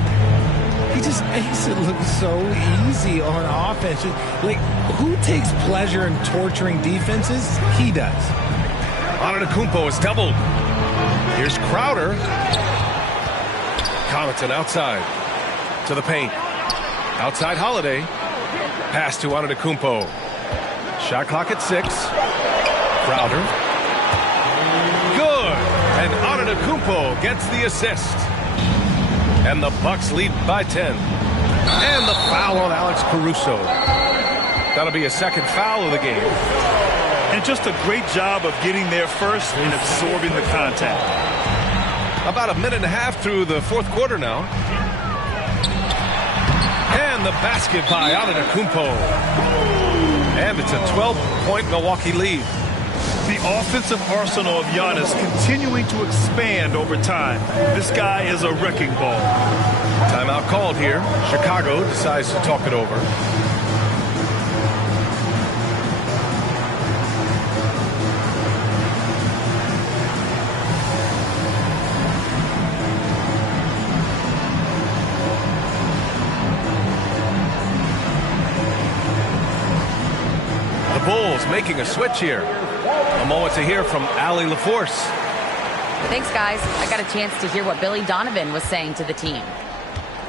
He just makes it look so easy on offense. Like, who takes pleasure in torturing defenses? He does. Antetokounmpo is doubled. Here's Crowder. Connaughton outside. To the paint. Outside Holiday. Pass to Antetokounmpo. Shot clock at 6. Crowder. Good. And Antetokounmpo gets the assist. And the Bucks lead by 10. And the foul on Alex Caruso. That'll be a second foul of the game. And just a great job of getting there first and absorbing the contact. About a minute and a half through the 4th quarter now. And the basket by Antetokounmpo. And it's a 12-point Milwaukee lead. The offensive arsenal of Giannis continuing to expand over time. This guy is a wrecking ball. Timeout called here. Chicago decides to talk it over. The Bulls making a switch here. A moment to hear from Allie LaForce. Thanks, guys. I got a chance to hear what Billy Donovan was saying to the team.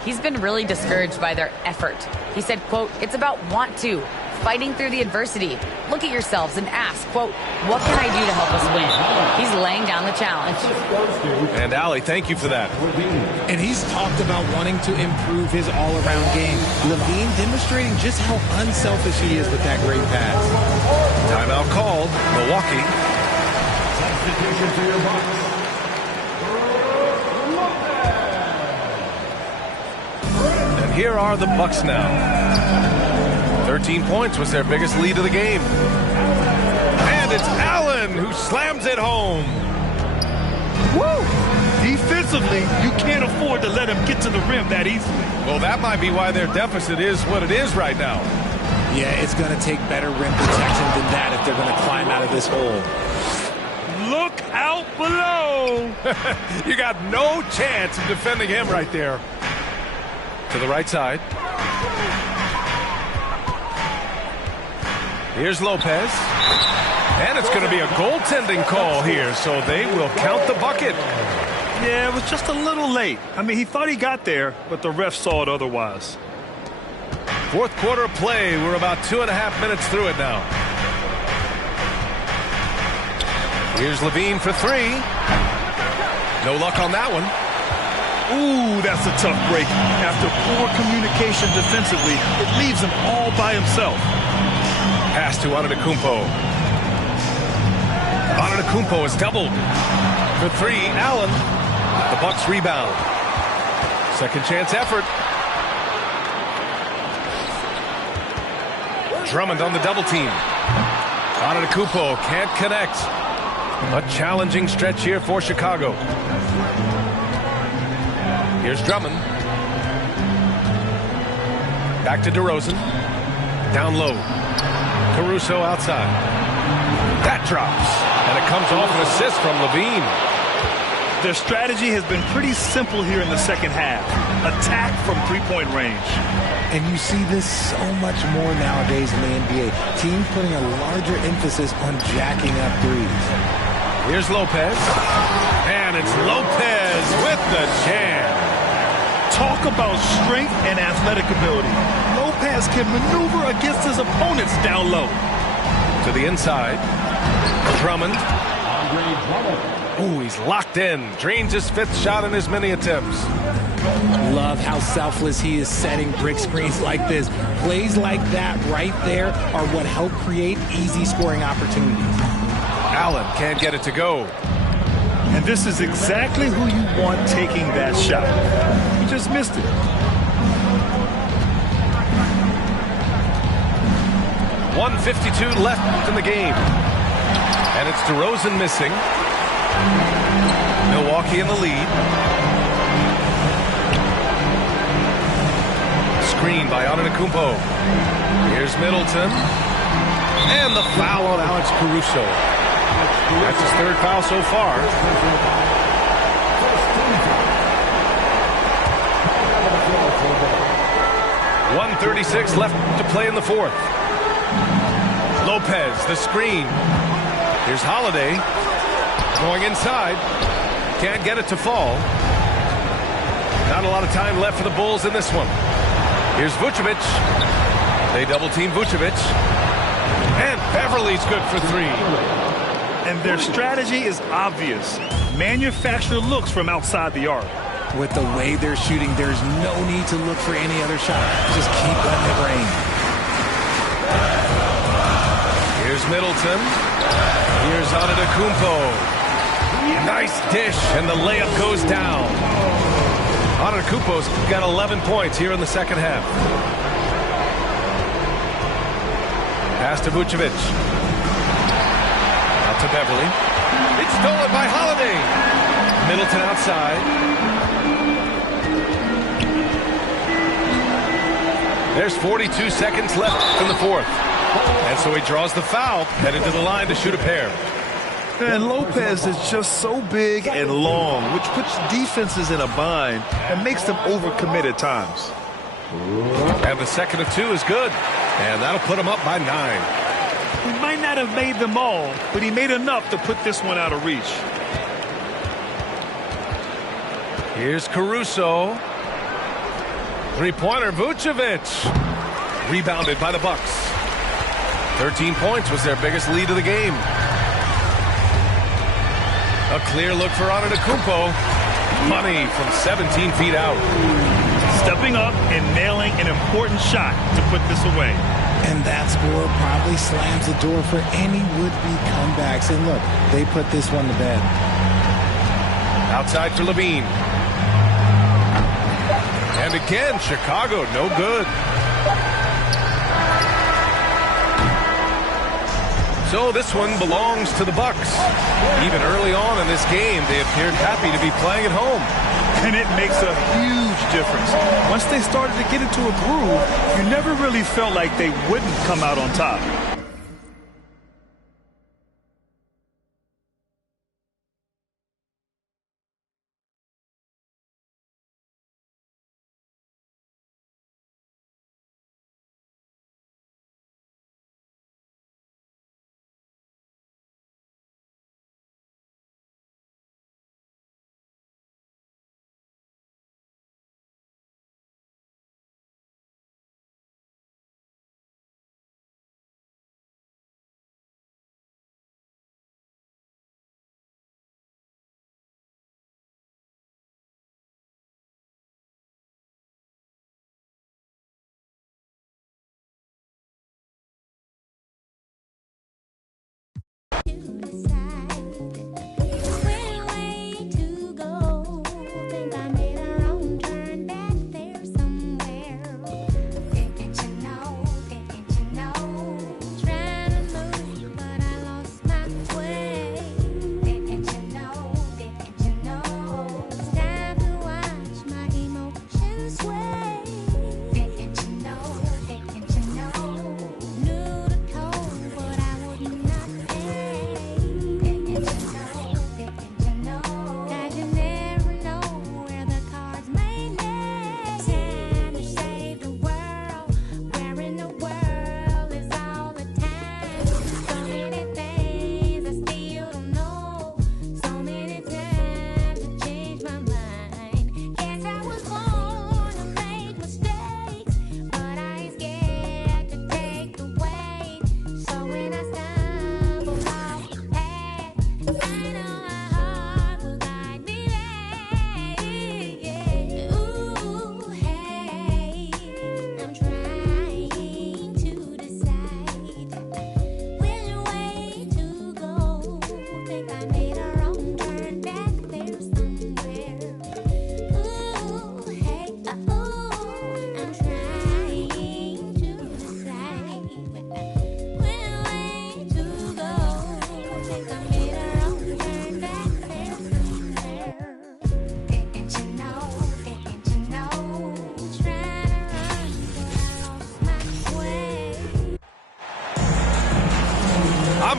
He's been really discouraged by their effort. He said, quote, "It's about want to, fighting through the adversity. Look at yourselves and ask, quote, what can I do to help us win?" He's laying down the challenge. And Allie, thank you for that. And he's talked about wanting to improve his all-around game. Levine demonstrating just how unselfish he is with that great pass. Timeout called. Milwaukee. Substitution for your Bucks. 'em. And here are the Bucks now. 13 points was their biggest lead of the game. And it's Allen who slams it home. Woo! Defensively, you can't afford to let him get to the rim that easily. Well, that might be why their deficit is what it is right now. Yeah, it's going to take better rim protection than that if they're going to climb out of this hole. Look out below! You got no chance of defending him right there. To the right side. Here's Lopez. And it's going to be a goaltending call here, so they will count the bucket. Yeah, it was just a little late. I mean, he thought he got there, but the ref saw it otherwise. Fourth quarter of play. We're about 2.5 minutes through it now. Here's Levine for three. No luck on that one. Ooh, that's a tough break. After poor communication defensively, it leaves him all by himself. Pass to Antetokounmpo. Antetokounmpo is doubled. For three, Allen. The Bucks rebound. Second chance effort. Drummond on the double team. Antetokounmpo can't connect. A challenging stretch here for Chicago. Here's Drummond. Back to DeRozan. Down low. Caruso outside. That drops. And it comes off an assist from Levine. Their strategy has been pretty simple here in the second half. Attack from three-point range. And you see this so much more nowadays in the NBA. Teams putting a larger emphasis on jacking up threes. Here's Lopez. And it's Lopez with the jam. Talk about strength and athletic ability. Lopez can maneuver against his opponents down low. To the inside. Drummond. Ooh, he's locked in. Drains his fifth shot in as many attempts. Love how selfless he is setting brick screens like this. Plays like that right there are what help create easy scoring opportunities. Allen can't get it to go. And this is exactly who you want taking that shot. He just missed it. .152 left in the game. And it's DeRozan missing. Milwaukee in the lead. Screen by Antetokounmpo. Here's Middleton. And the foul on Alex Caruso. That's his third foul so far. .136 left to play in the fourth. Lopez, the screen. Here's Holiday. Going inside. Can't get it to fall. Not a lot of time left for the Bulls in this one. Here's Vucevic. They double-team Vucevic. And Beverly's good for three. And their strategy is obvious. Manufacture looks from outside the arc. With the way they're shooting, there's no need to look for any other shot. Just keep letting it rain. Here's Middleton. Here's Antetokounmpo. Nice dish, and the layup goes down. Antetokounmpo's got 11 points here in the second half. Pass to Vucevic. Out to Beverly. It's stolen by Holiday. Middleton outside. There's 42 seconds left in the fourth. And so he draws the foul, headed to the line to shoot a pair. And Lopez is just so big and long, which puts defenses in a bind and makes them overcommit at times. And the second of two is good. And that'll put him up by 9. He might not have made them all, but he made enough to put this one out of reach. Here's Caruso. Three-pointer, Vucevic. Rebounded by the Bucks. 13 points was their biggest lead of the game. A clear look for Antetokounmpo. Money from 17 feet out. Stepping up and nailing an important shot to put this away. And that score probably slams the door for any would-be comebacks. And look, they put this one to bed. Outside for Levine. And again, Chicago, no good. So this one belongs to the Bucks. Even early on in this game, they appeared happy to be playing at home. And it makes a huge difference. Once they started to get into a groove, you never really felt like they wouldn't come out on top.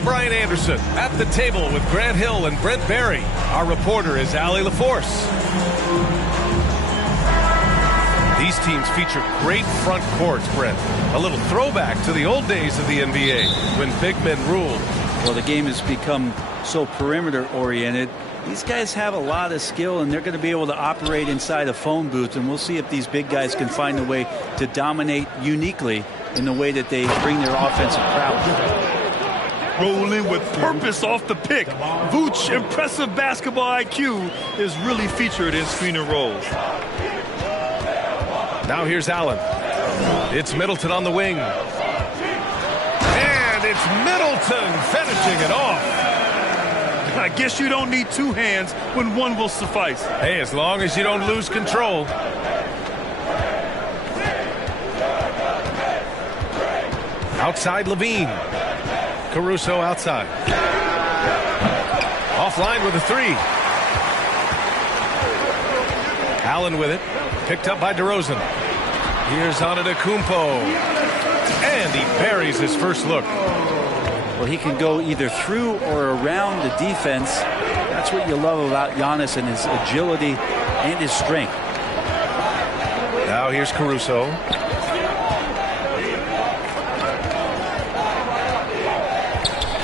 Brian Anderson at the table with Grant Hill and Brent Barry. Our reporter is Allie LaForce. These teams feature great front courts, Brent. A little throwback to the old days of the NBA when big men ruled. Well, the game has become so perimeter-oriented. These guys have a lot of skill, and they're going to be able to operate inside a phone booth, and we'll see if these big guys can find a way to dominate uniquely in the way that they bring their offensive prowess. Rolling with purpose off the pick. Vooch, impressive basketball IQ, is really featured in screen and rolls. Now here's Allen. It's Middleton on the wing. And it's Middleton finishing it off. I guess you don't need two hands when one will suffice. Hey, as long as you don't lose control. Outside Levine. Caruso outside. Offline with a three. Allen with it. Picked up by DeRozan. Here's Antetokounmpo. And he buries his first look. Well, he can go either through or around the defense. That's what you love about Giannis and his agility and his strength. Now here's Caruso.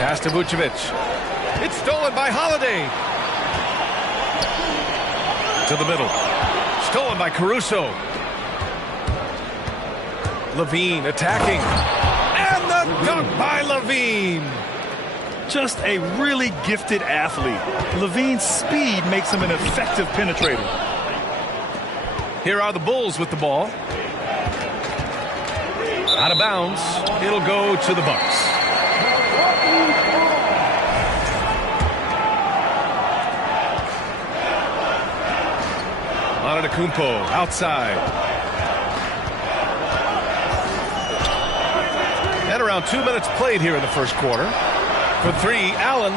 Pass to Vucevic. It's stolen by Holiday. To the middle. Stolen by Caruso. Levine attacking. And the dunk by Levine. Just a really gifted athlete. Levine's speed makes him an effective penetrator. Here are the Bulls with the ball. Out of bounds. It'll go to the Bucks. Antetokounmpo outside. And around 2 minutes played here in the first quarter. For three, Allen.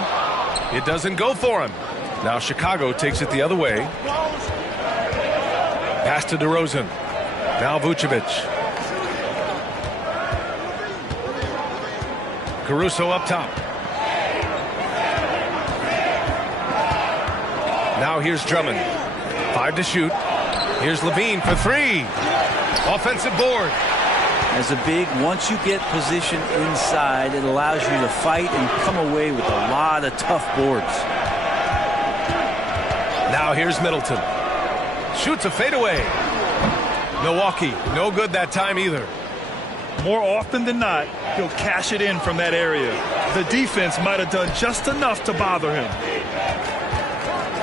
It doesn't go for him. Now Chicago takes it the other way. Pass to DeRozan. Now Vucevic. Caruso up top. Now here's Drummond. 5 to shoot. Here's Levine for three. Offensive board. As a big, once you get position inside, it allows you to fight and come away with a lot of tough boards. Now here's Middleton. Shoots a fadeaway. Milwaukee, no good that time either. More often than not, he'll cash it in from that area. The defense might have done just enough to bother him.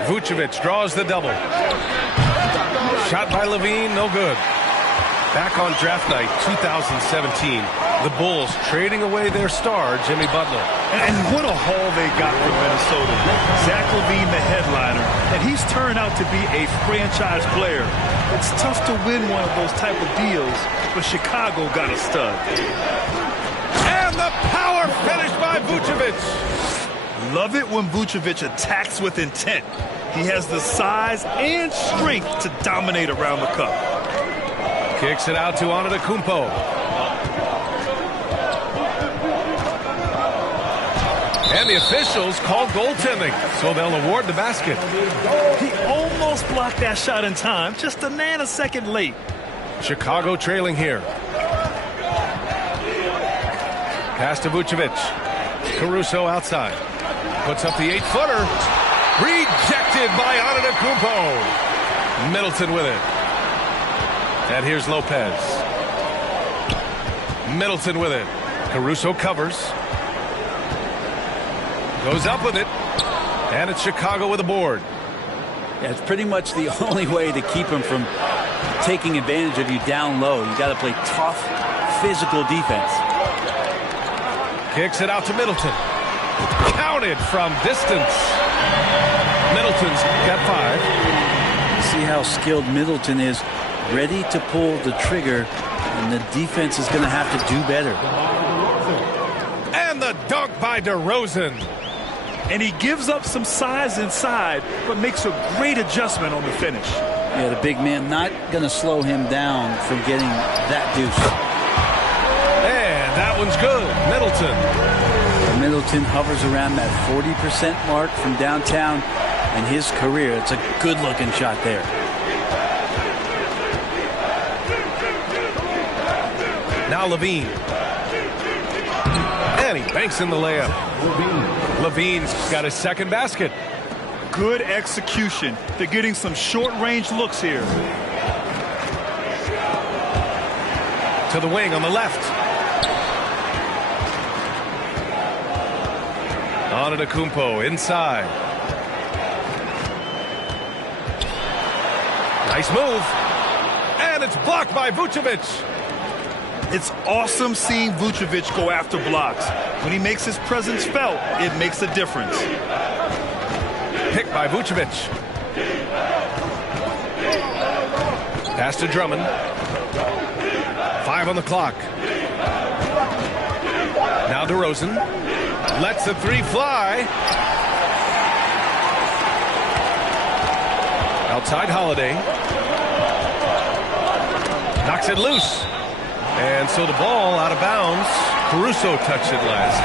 Vucevic draws the double. Shot by Levine, no good. Back on draft night 2017, the Bulls trading away their star, Jimmy Butler. And what a haul they got from Minnesota. Zach LaVine, the headliner, and he's turned out to be a franchise player. It's tough to win one of those type of deals, but Chicago got a stud. And the power finish by Vucevic. Love it when Vucevic attacks with intent. He has the size and strength to dominate around the cup. Kicks it out to Antetokounmpo. And the officials call goaltending, so they'll award the basket. He almost blocked that shot in time, just a nanosecond late. Chicago trailing here. Pass to Vucevic. Caruso outside. Puts up the 8-footer. Rejected by Antetokounmpo. Middleton with it. And here's Lopez. Middleton with it. Caruso covers. Goes up with it. And it's Chicago with a board. Yeah, it's pretty much the only way to keep him from taking advantage of you down low. You got to play tough, physical defense. Kicks it out to Middleton. Counted from distance. Middleton's got 5. See how skilled Middleton is. Ready to pull the trigger, and the defense is going to have to do better. And the dunk by DeRozan. And he gives up some size inside, but makes a great adjustment on the finish. Yeah, the big man not going to slow him down from getting that deuce. And that one's good. Middleton. Middleton hovers around that 40% mark from downtown in his career. It's a good-looking shot there. Now Levine. And he banks in the layup. Levine's got his second basket. Good execution. They're getting some short-range looks here. To the wing on the left. Antetokounmpo inside. Nice move. And it's blocked by Vucevic. It's awesome seeing Vucevic go after blocks. When he makes his presence felt, it makes a difference. Picked by Vucevic. Pass to Drummond. 5 on the clock. Now DeRozan. Lets the 3 fly. Outside Holiday. Knocks it loose. And so the ball out of bounds. Caruso touched it last.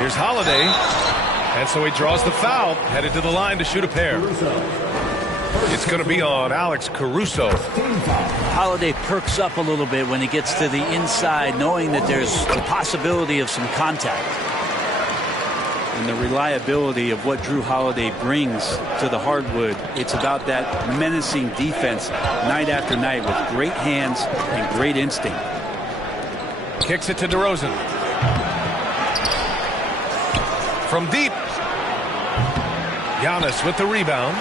Here's Holiday. And so he draws the foul. Headed to the line to shoot a pair. It's going to be on Alex Caruso. Holiday perks up a little bit when he gets to the inside, knowing that there's the possibility of some contact. And the reliability of what Drew Holiday brings to the hardwood, it's about that menacing defense night after night with great hands and great instinct. Kicks it to DeRozan. From deep. Giannis with the rebound.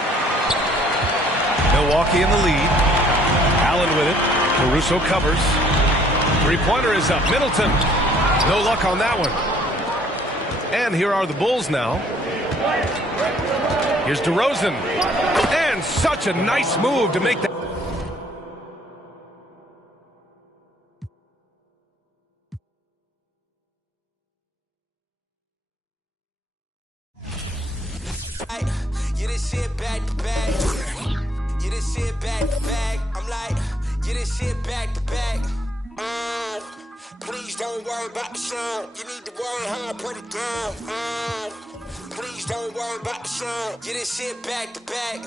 Milwaukee in the lead. Allen with it. Caruso covers. Three-pointer is up. Middleton. No luck on that one. And here are the Bulls now. Here's DeRozan. And such a nice move to make that. Yeah, this shit back to back. Yeah, this shit back to back. I'm like, yeah, this shit back to back. Please don't worry about the sound. You need to worry how I put it down. Please don't worry about the sound. Yeah, this shit back to back.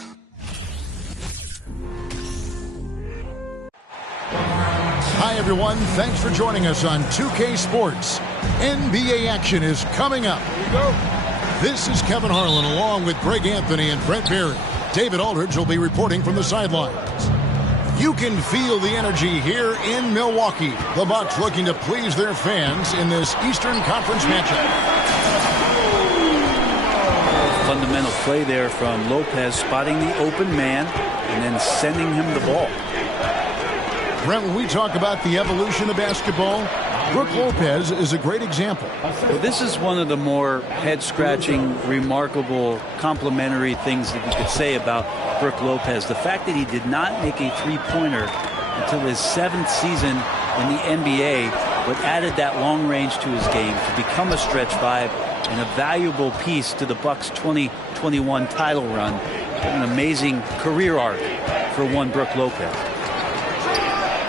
Hi, everyone. Thanks for joining us on 2K Sports. NBA action is coming up. Here we go. This is Kevin Harlan along with Greg Anthony and Brent Barry. David Aldridge will be reporting from the sidelines. You can feel the energy here in Milwaukee. The Bucks looking to please their fans in this Eastern Conference matchup. Fundamental play there from Lopez, spotting the open man and then sending him the ball. Brent, when we talk about the evolution of basketball, Brook Lopez is a great example. Well, this is one of the more head-scratching, remarkable, complimentary things that you could say about Brook Lopez. The fact that he did not make a three-pointer until his 7th season in the NBA, but added that long range to his game to become a stretch 5 and a valuable piece to the Bucks' 2021 title run. An amazing career arc for one Brook Lopez.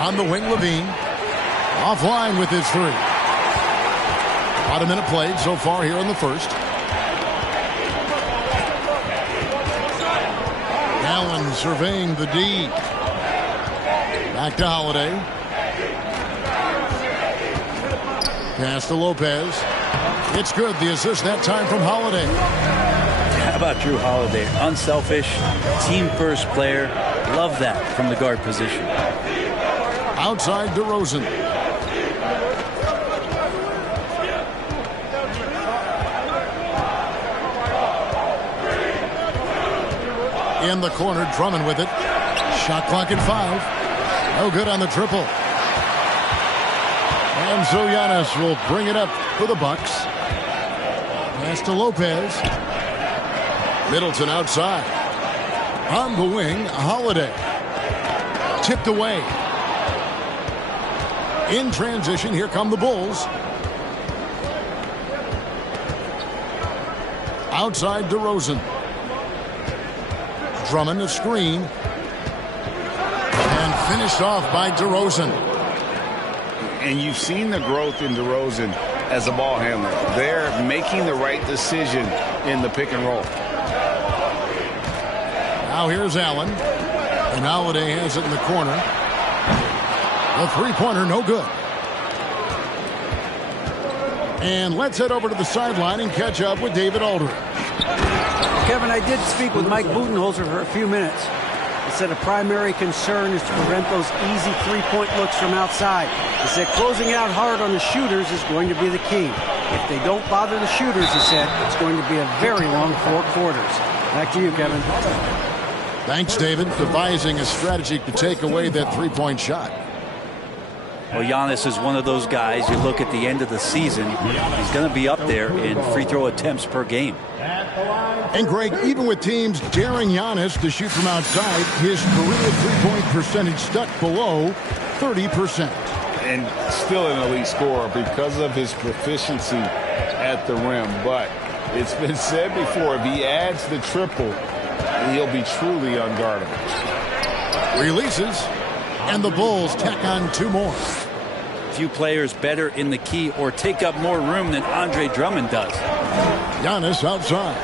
On the wing, Levine. Offline with his three. About a minute played so far here in the first. Allen surveying the D. Back to Holiday. Pass to Lopez. It's good. The assist that time from Holiday. How about Drew Holiday? Unselfish, team-first player. Love that from the guard position. Outside DeRozan. In the corner, Drummond with it. Shot clock at 5. No good on the triple. And so Giannis will bring it up for the Bucks. Pass to Lopez. Middleton outside. On the wing, Holiday. Tipped away. In transition, here come the Bulls. Outside DeRozan. Drummond a screen. And finished off by DeRozan. And you've seen the growth in DeRozan as a ball handler. They're making the right decision in the pick and roll. Now here's Allen. And Holiday has it in the corner. A three-pointer, no good. And let's head over to the sideline and catch up with David Aldridge. Kevin, I did speak with Mike Budenholzer for a few minutes. He said a primary concern is to prevent those easy three-point looks from outside. He said closing out hard on the shooters is going to be the key. If they don't bother the shooters, he said, it's going to be a very long 4 quarters. Back to you, Kevin. Thanks, David. Devising a strategy to take away that three-point shot. Well, Giannis is one of those guys, you look at the end of the season, he's going to be up there in free throw attempts per game. And Greg, even with teams daring Giannis to shoot from outside, his career three-point percentage stuck below 30%. And still an elite scorer because of his proficiency at the rim. But it's been said before, if he adds the triple, he'll be truly unguardable. Releases, and the Bulls tack on 2 more. Few players better in the key or take up more room than Andre Drummond does. Giannis outside.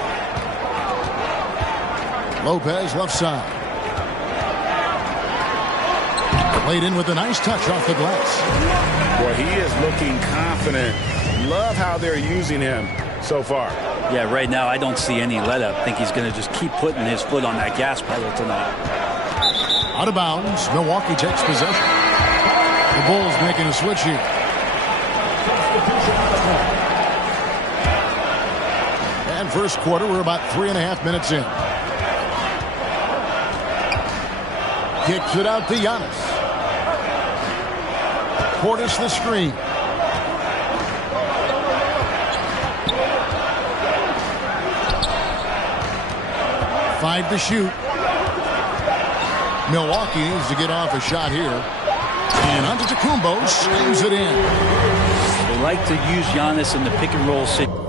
Lopez left side. Played in with a nice touch off the glass. Boy, he is looking confident. Love how they're using him so far. Yeah, right now I don't see any let up. I think he's going to just keep putting his foot on that gas pedal tonight. Out of bounds. Milwaukee takes possession. The Bulls making a switch here. And first quarter. We're about 3.5 minutes in. Kicks it out to Giannis. Portis the screen. Five to shoot. Milwaukee needs to get off a shot here. And Antetokounmpo slams it in. They like to use Giannis in the pick and roll situation.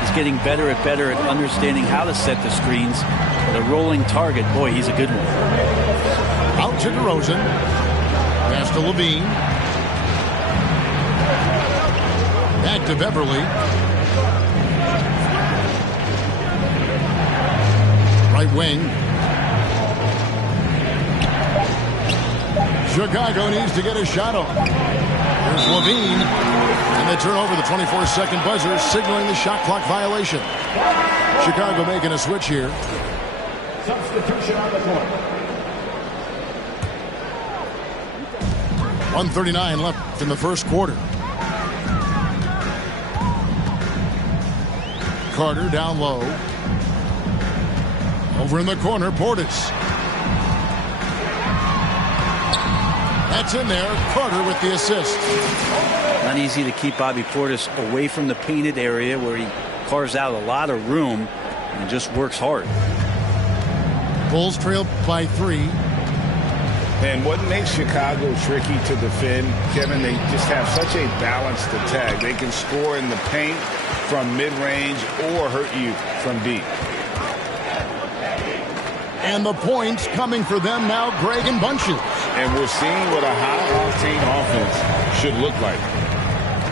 He's getting better at understanding how to set the screens. The rolling target, boy, he's a good one. Out to DeRozan. Pass to Levine. Back to Beverly. Right wing. Chicago needs to get a shot on. Here's Levine. And they turn over the 24-second buzzer, signaling the shot clock violation. Chicago making a switch here. Substitution on the court. 1:39 left in the first quarter. Carter down low. Over in the corner, Portis. That's in there. Carter with the assist. Not easy to keep Bobby Portis away from the painted area where he carves out a lot of room and just works hard. Bulls trail by 3. And what makes Chicago tricky to defend, Kevin, they just have such a balanced attack. They can score in the paint from mid-range or hurt you from deep. And the points coming for them now, Greg in bunches. And we're seeing what a high-octane offense should look like.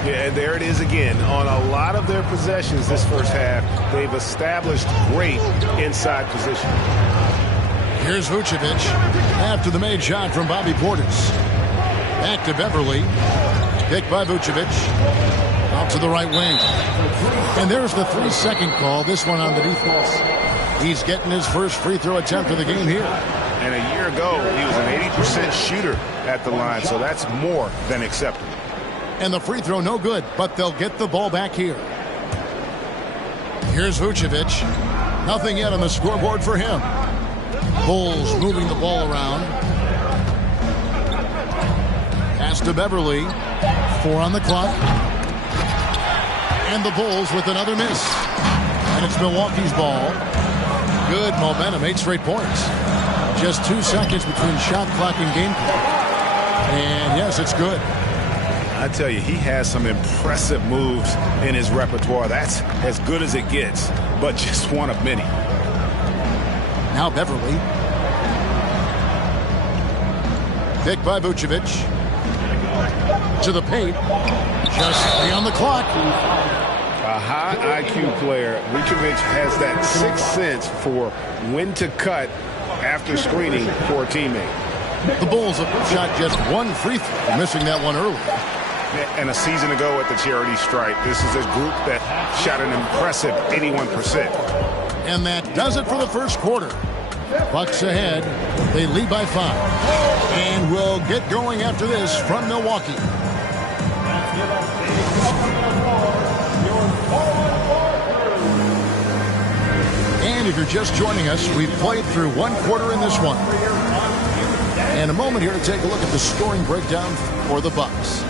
Yeah, there it is again. On a lot of their possessions this first half, they've established great inside position. Here's Vucevic after the made shot from Bobby Portis. Back to Beverly. Picked by Vucevic. Out to the right wing. And there's the 3-second call. This one on the defense. He's getting his first free throw attempt of the game here. And a year ago, he was an 80% shooter at the line, so that's more than acceptable. And the free throw no good, but they'll get the ball back here. Here's Vucevic. Nothing yet on the scoreboard for him. Bulls moving the ball around. Pass to Beverly. 4 on the clock. And the Bulls with another miss. And it's Milwaukee's ball. Good momentum, 8 straight points. Just 2 seconds between shot clock and game clock. And yes, it's good. I tell you, he has some impressive moves in his repertoire. That's as good as it gets, but just one of many. Now Beverly. Picked by Vucevic. To the paint. Just 3 on the clock. A high IQ player. Vucevic has that sixth sense for when to cut after screening for a teammate. The Bulls have shot just 1 free throw, missing that one early. And a season ago at the charity stripe, this is a group that shot an impressive 81%. And that does it for the first quarter. Bucks ahead. They lead by 5. And we'll get going after this from Milwaukee. And if you're just joining us, we've played through 1 quarter in this one. And a moment here to take a look at the scoring breakdown for the Bucks.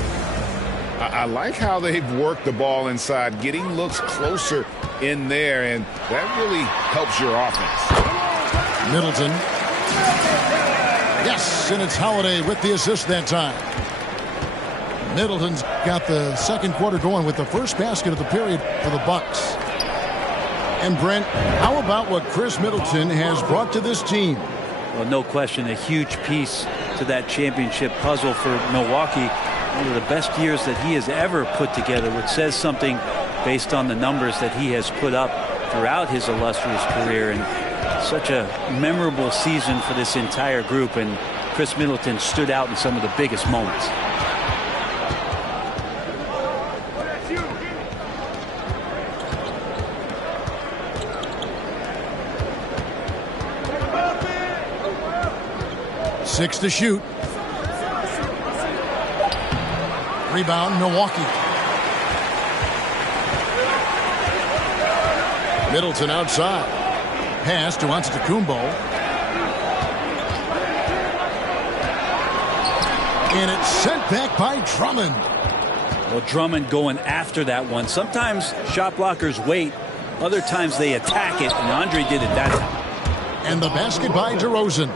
I like how they've worked the ball inside, getting looks closer in there, and that really helps your offense. Middleton. Yes, and it's Holiday with the assist that time. Middleton's got the second quarter going with the first basket of the period for the Bucks. And Brent, how about what Chris Middleton has brought to this team? Well, no question, a huge piece to that championship puzzle for Milwaukee. One of the best years that he has ever put together, which says something based on the numbers that he has put up throughout his illustrious career. And such a memorable season for this entire group. And Chris Middleton stood out in some of the biggest moments. Six to shoot. Rebound, Milwaukee. Middleton outside. Pass to Antetokounmpo. And it's sent back by Drummond. Well, Drummond going after that one. Sometimes shot blockers wait. Other times they attack it, and Andre did it that time. And the basket by DeRozan.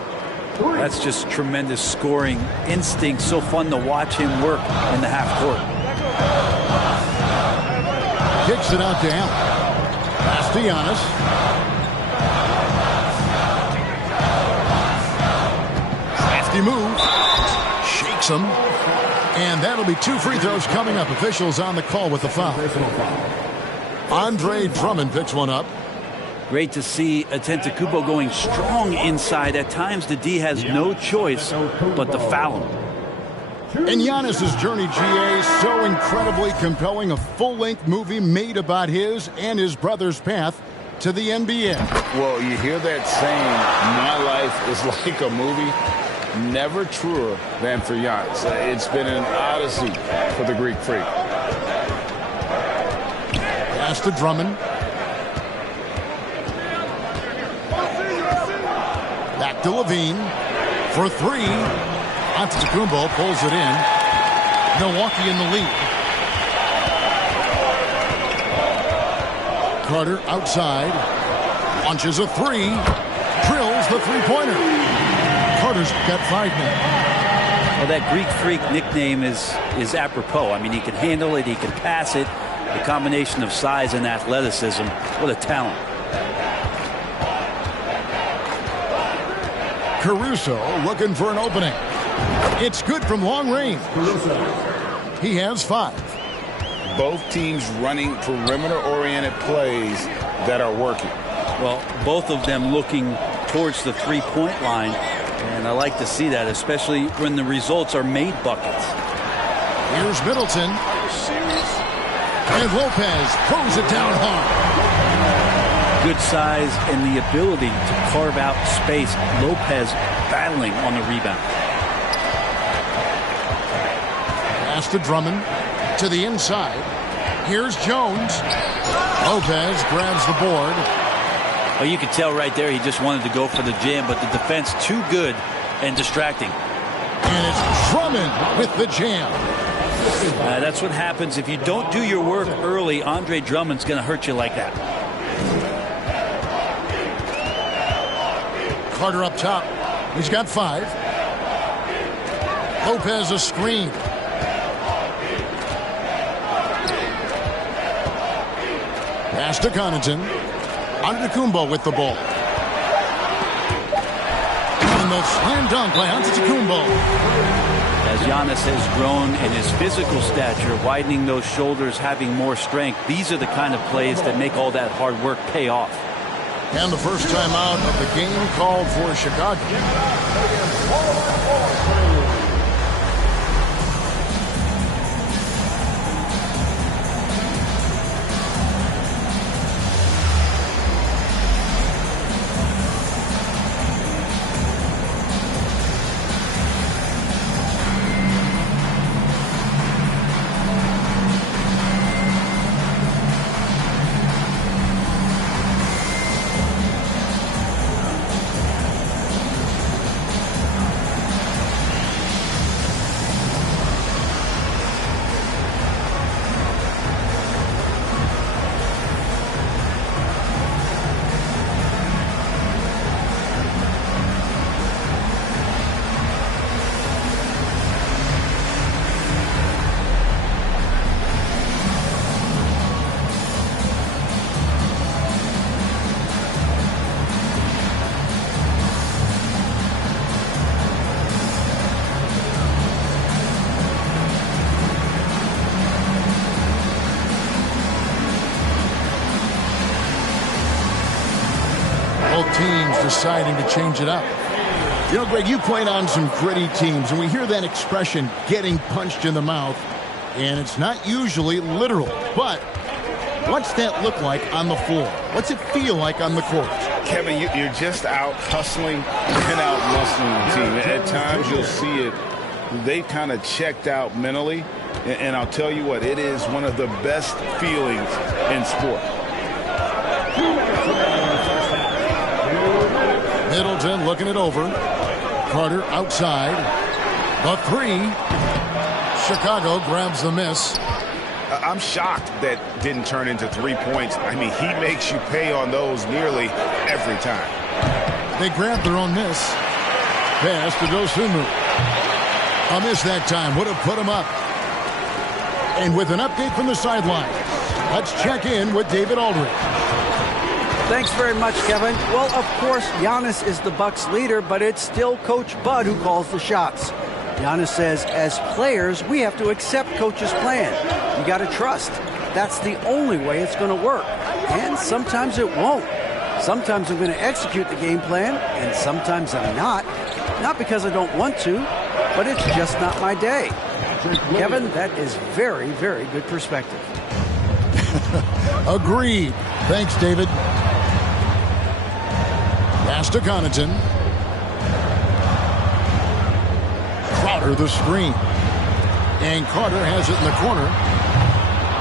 That's just tremendous scoring instinct. So fun to watch him work in the half court. Kicks it out to Allen. Pass to Giannis. Crafty move. Shakes him. And that'll be 2 free throws coming up. Officials on the call with the foul. Andre Drummond picks one up. Great to see Antetokounmpo going strong inside. At times, the D has no choice but to foul him. And Giannis's journey, GA, so incredibly compelling. A full-length movie made about his and his brother's path to the NBA. Well, you hear that saying, my life is like a movie. Never truer than for Giannis. It's been an odyssey for the Greek Freak. Pass to Drummond. Back to Levine for 3. Antetokounmpo pulls it in. Milwaukee in the lead. Carter outside. Launches a 3. Drills the three-pointer. Carter's got 5 now. Well, that Greek Freak nickname is apropos. I mean, he can handle it. He can pass it. The combination of size and athleticism. What a talent. Caruso looking for an opening. It's good from long range. He has 5. Both teams running perimeter-oriented plays that are working. Well, both of them looking towards the three-point line. And I like to see that, especially when the results are made buckets. Here's Middleton. And Lopez throws it down hard. Good size and the ability to carve out space. Lopez battling on the rebound. Pass to Drummond to the inside. Here's Jones. Lopez grabs the board. Well, you can tell right there he just wanted to go for the jam, but the defense too good and distracting. And it's Drummond with the jam. That's what happens if you don't do your work early. Andre Drummond's going to hurt you like that. Carter up top. He's got 5. Lopez a screen. Pass to Connaughton. Antetokounmpo with the ball. And the slam dunk by Antetokounmpo. As Giannis has grown in his physical stature, widening those shoulders, having more strength, these are the kind of plays that make all that hard work pay off. And the first time out of the game called for Chicago. Both teams deciding to change it up. You know, Greg, you played on some gritty teams, and we hear that expression, getting punched in the mouth, and it's not usually literal. But what's that look like on the floor? What's it feel like on the court? Kevin, you're just out hustling and out muscling the team. At times you'll see it. They kind of checked out mentally, and I'll tell you what, it is one of the best feelings in sport. Middleton looking it over. Carter outside. The three. Chicago grabs the miss. I'm shocked that didn't turn into 3 points. I mean, he makes you pay on those nearly every time. They grab their own miss. Pass to Dosunmu. A miss that time. Would have put him up. And with an update from the sideline, let's check in with David Aldridge. Thanks very much, Kevin. Well, of course, Giannis is the Bucks leader, but it's still Coach Bud who calls the shots. Giannis says, as players, we have to accept Coach's plan. You got to trust. That's the only way it's going to work. And sometimes it won't. Sometimes I'm going to execute the game plan, and sometimes I'm not. Not because I don't want to, but it's just not my day. Kevin, that is very, very good perspective. Agreed. Thanks, David. Pass to Connaughton. Crowder the screen. And Carter has it in the corner.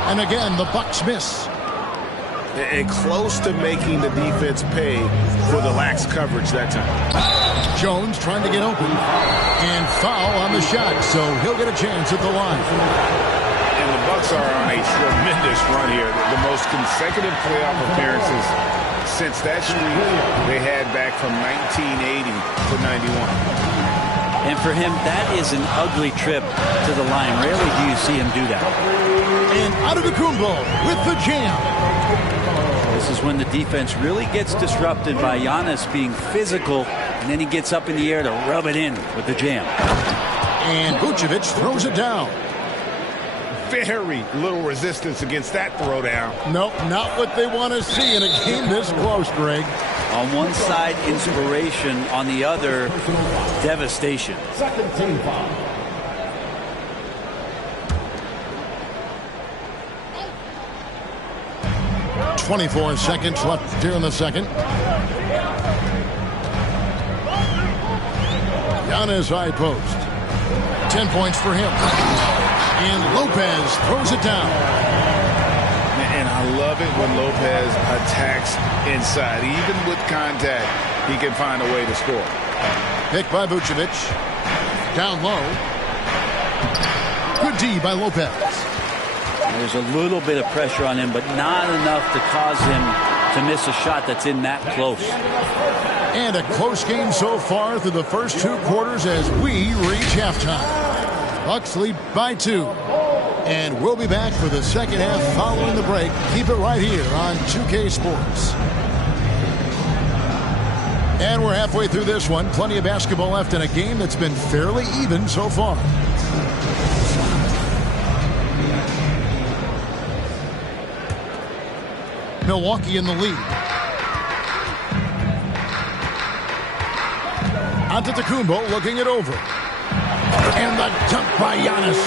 And again, the Bucks miss. And close to making the defense pay for the lax coverage that time. Jones trying to get open. And foul on the shot, so he'll get a chance at the line. And the Bucks are on a tremendous run here. The most consecutive playoff appearances since that streak they had back from 1980 to 91. And for him, that is an ugly trip to the line. Rarely do you see him do that. And Antetokounmpo with the jam. This is when the defense really gets disrupted by Giannis being physical, and then he gets up in the air to rub it in with the jam. And Vucevic throws it down. Very little resistance against that throwdown. Nope, not what they want to see in a game this close, Greg. On one side, inspiration. On the other, devastation. Second team foul. .24 seconds left here in the second. Giannis high post. 10 points for him. And Lopez throws it down. And I love it when Lopez attacks inside. Even with contact, he can find a way to score. Picked by Vucevic. Down low. Good D by Lopez. There's a little bit of pressure on him, but not enough to cause him to miss a shot that's in that close. And a close game so far through the first two quarters as we reach halftime. Bucks lead by 2. And we'll be back for the second half following the break. Keep it right here on 2K Sports. And we're halfway through this one. Plenty of basketball left in a game that's been fairly even so far. Milwaukee in the lead. Antetokounmpo looking it over. And the dunk by Giannis.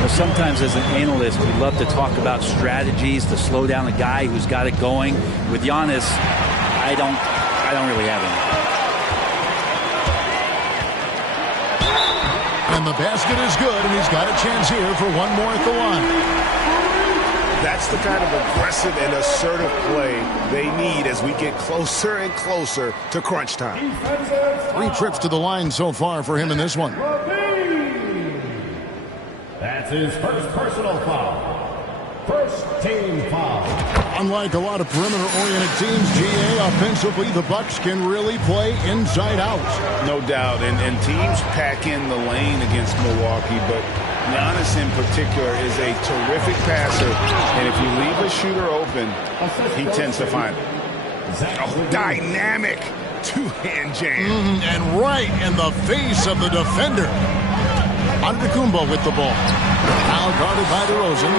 Well, sometimes as an analyst, we love to talk about strategies to slow down a guy who's got it going. With Giannis, I don't really have any. And the basket is good, and he's got a chance here for one more at the line. That's the kind of aggressive and assertive play they need as we get closer and closer to crunch time. 3 trips to the line so far for him in this one. That's his first personal foul. First team foul. Unlike a lot of perimeter-oriented teams, GA, offensively, the Bucks can really play inside out. No doubt, and teams pack in the lane against Milwaukee, but Giannis in particular is a terrific passer, and if you leave a shooter open, he tends to find it. Oh, dynamic two-hand jam. And right in the face of the defender. Antetokounmpo with the ball. Now guarded by DeRozan.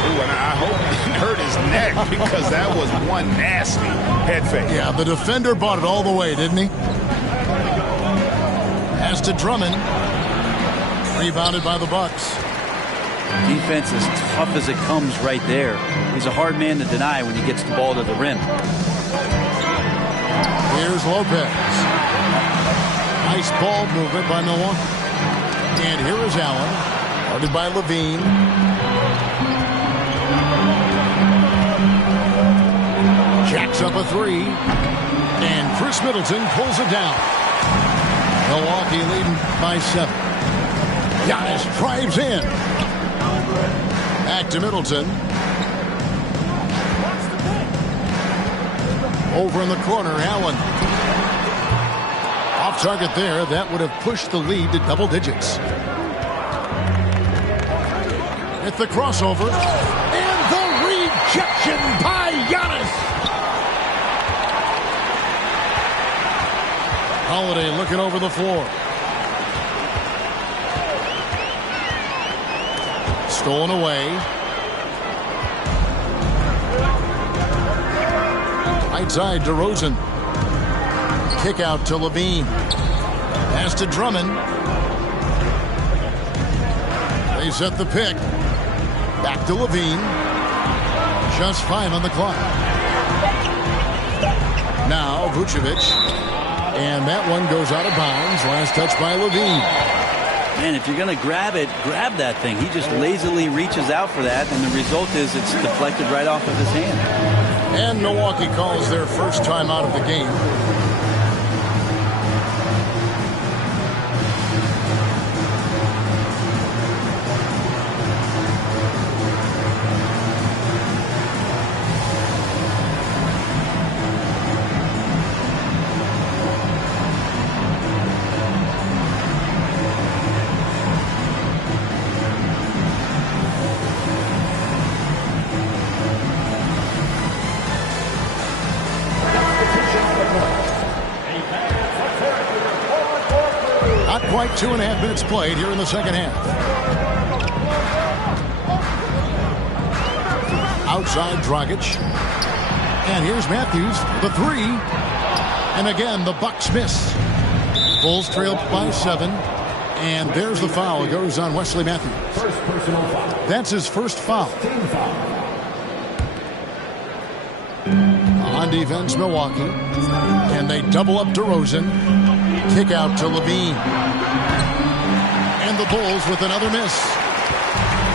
Ooh, and I hope he hurt his neck because that was one nasty head fake. Yeah, the defender bought it all the way, didn't he? Pass to Drummond. Rebounded by the Bucks. Defense as tough as it comes right there. He's a hard man to deny when he gets the ball to the rim. Here's Lopez. Nice ball movement by Milwaukee. And here is Allen. Guarded by Levine. Jacks up a three. And Chris Middleton pulls it down. Milwaukee leading by 7. Giannis drives in. Back to Middleton. Over in the corner, Allen. Off target there. That would have pushed the lead to double digits. With the crossover. And the rejection by Giannis. Holiday looking over the floor. Stolen away. Right side to DeRozan. Kick out to Levine. Pass to Drummond. They set the pick. Back to Levine. Just 5 on the clock. Now Vucevic. And that one goes out of bounds. Last touch by Levine. Man, if you're going to grab it, grab that thing. He just lazily reaches out for that, and the result is it's deflected right off of his hand. And Milwaukee calls their first time out of the game. Quite 2.5 minutes played here in the second half. Outside Dragic. And here's Matthews, the 3. And again, the Bucks miss. Bulls trail by 7. And there's the foul. It goes on Wesley Matthews. First personal foul. That's his first foul. Team foul. On defense, Milwaukee. And they double up DeRozan. Kick out to Levine. And the Bulls with another miss.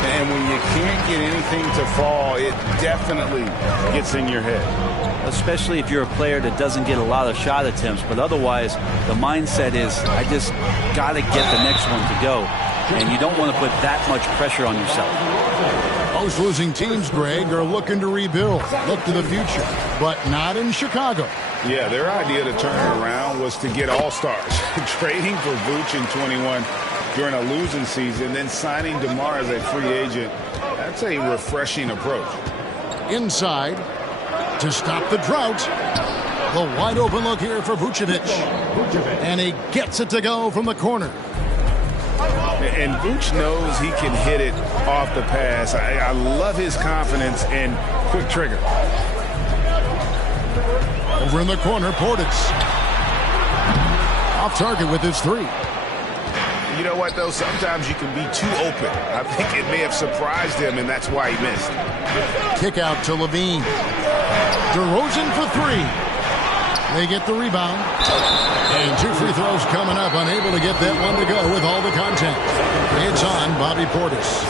And when you can't get anything to fall, it definitely gets in your head. Especially if you're a player that doesn't get a lot of shot attempts. But otherwise, the mindset is, I just got to get the next one to go. And you don't want to put that much pressure on yourself. Most losing teams, Greg, are looking to rebuild. Look to the future. But not in Chicago. Yeah, their idea to turn it around was to get all-stars. Trading for Vooch in 21 during a losing season, then signing DeMar as a free agent. That's a refreshing approach. Inside to stop the drought. The wide open look here for Vucevic. And he gets it to go from the corner. And Vooch knows he can hit it off the pass. I love his confidence and quick trigger. Over in the corner, Portis. Off target with his 3. You know what, though? Sometimes you can be too open. I think it may have surprised him, and that's why he missed. Kick out to Levine. DeRozan for 3. They get the rebound. And 2 free throws coming up. Unable to get that one to go with all the contact. It's on Bobby Portis.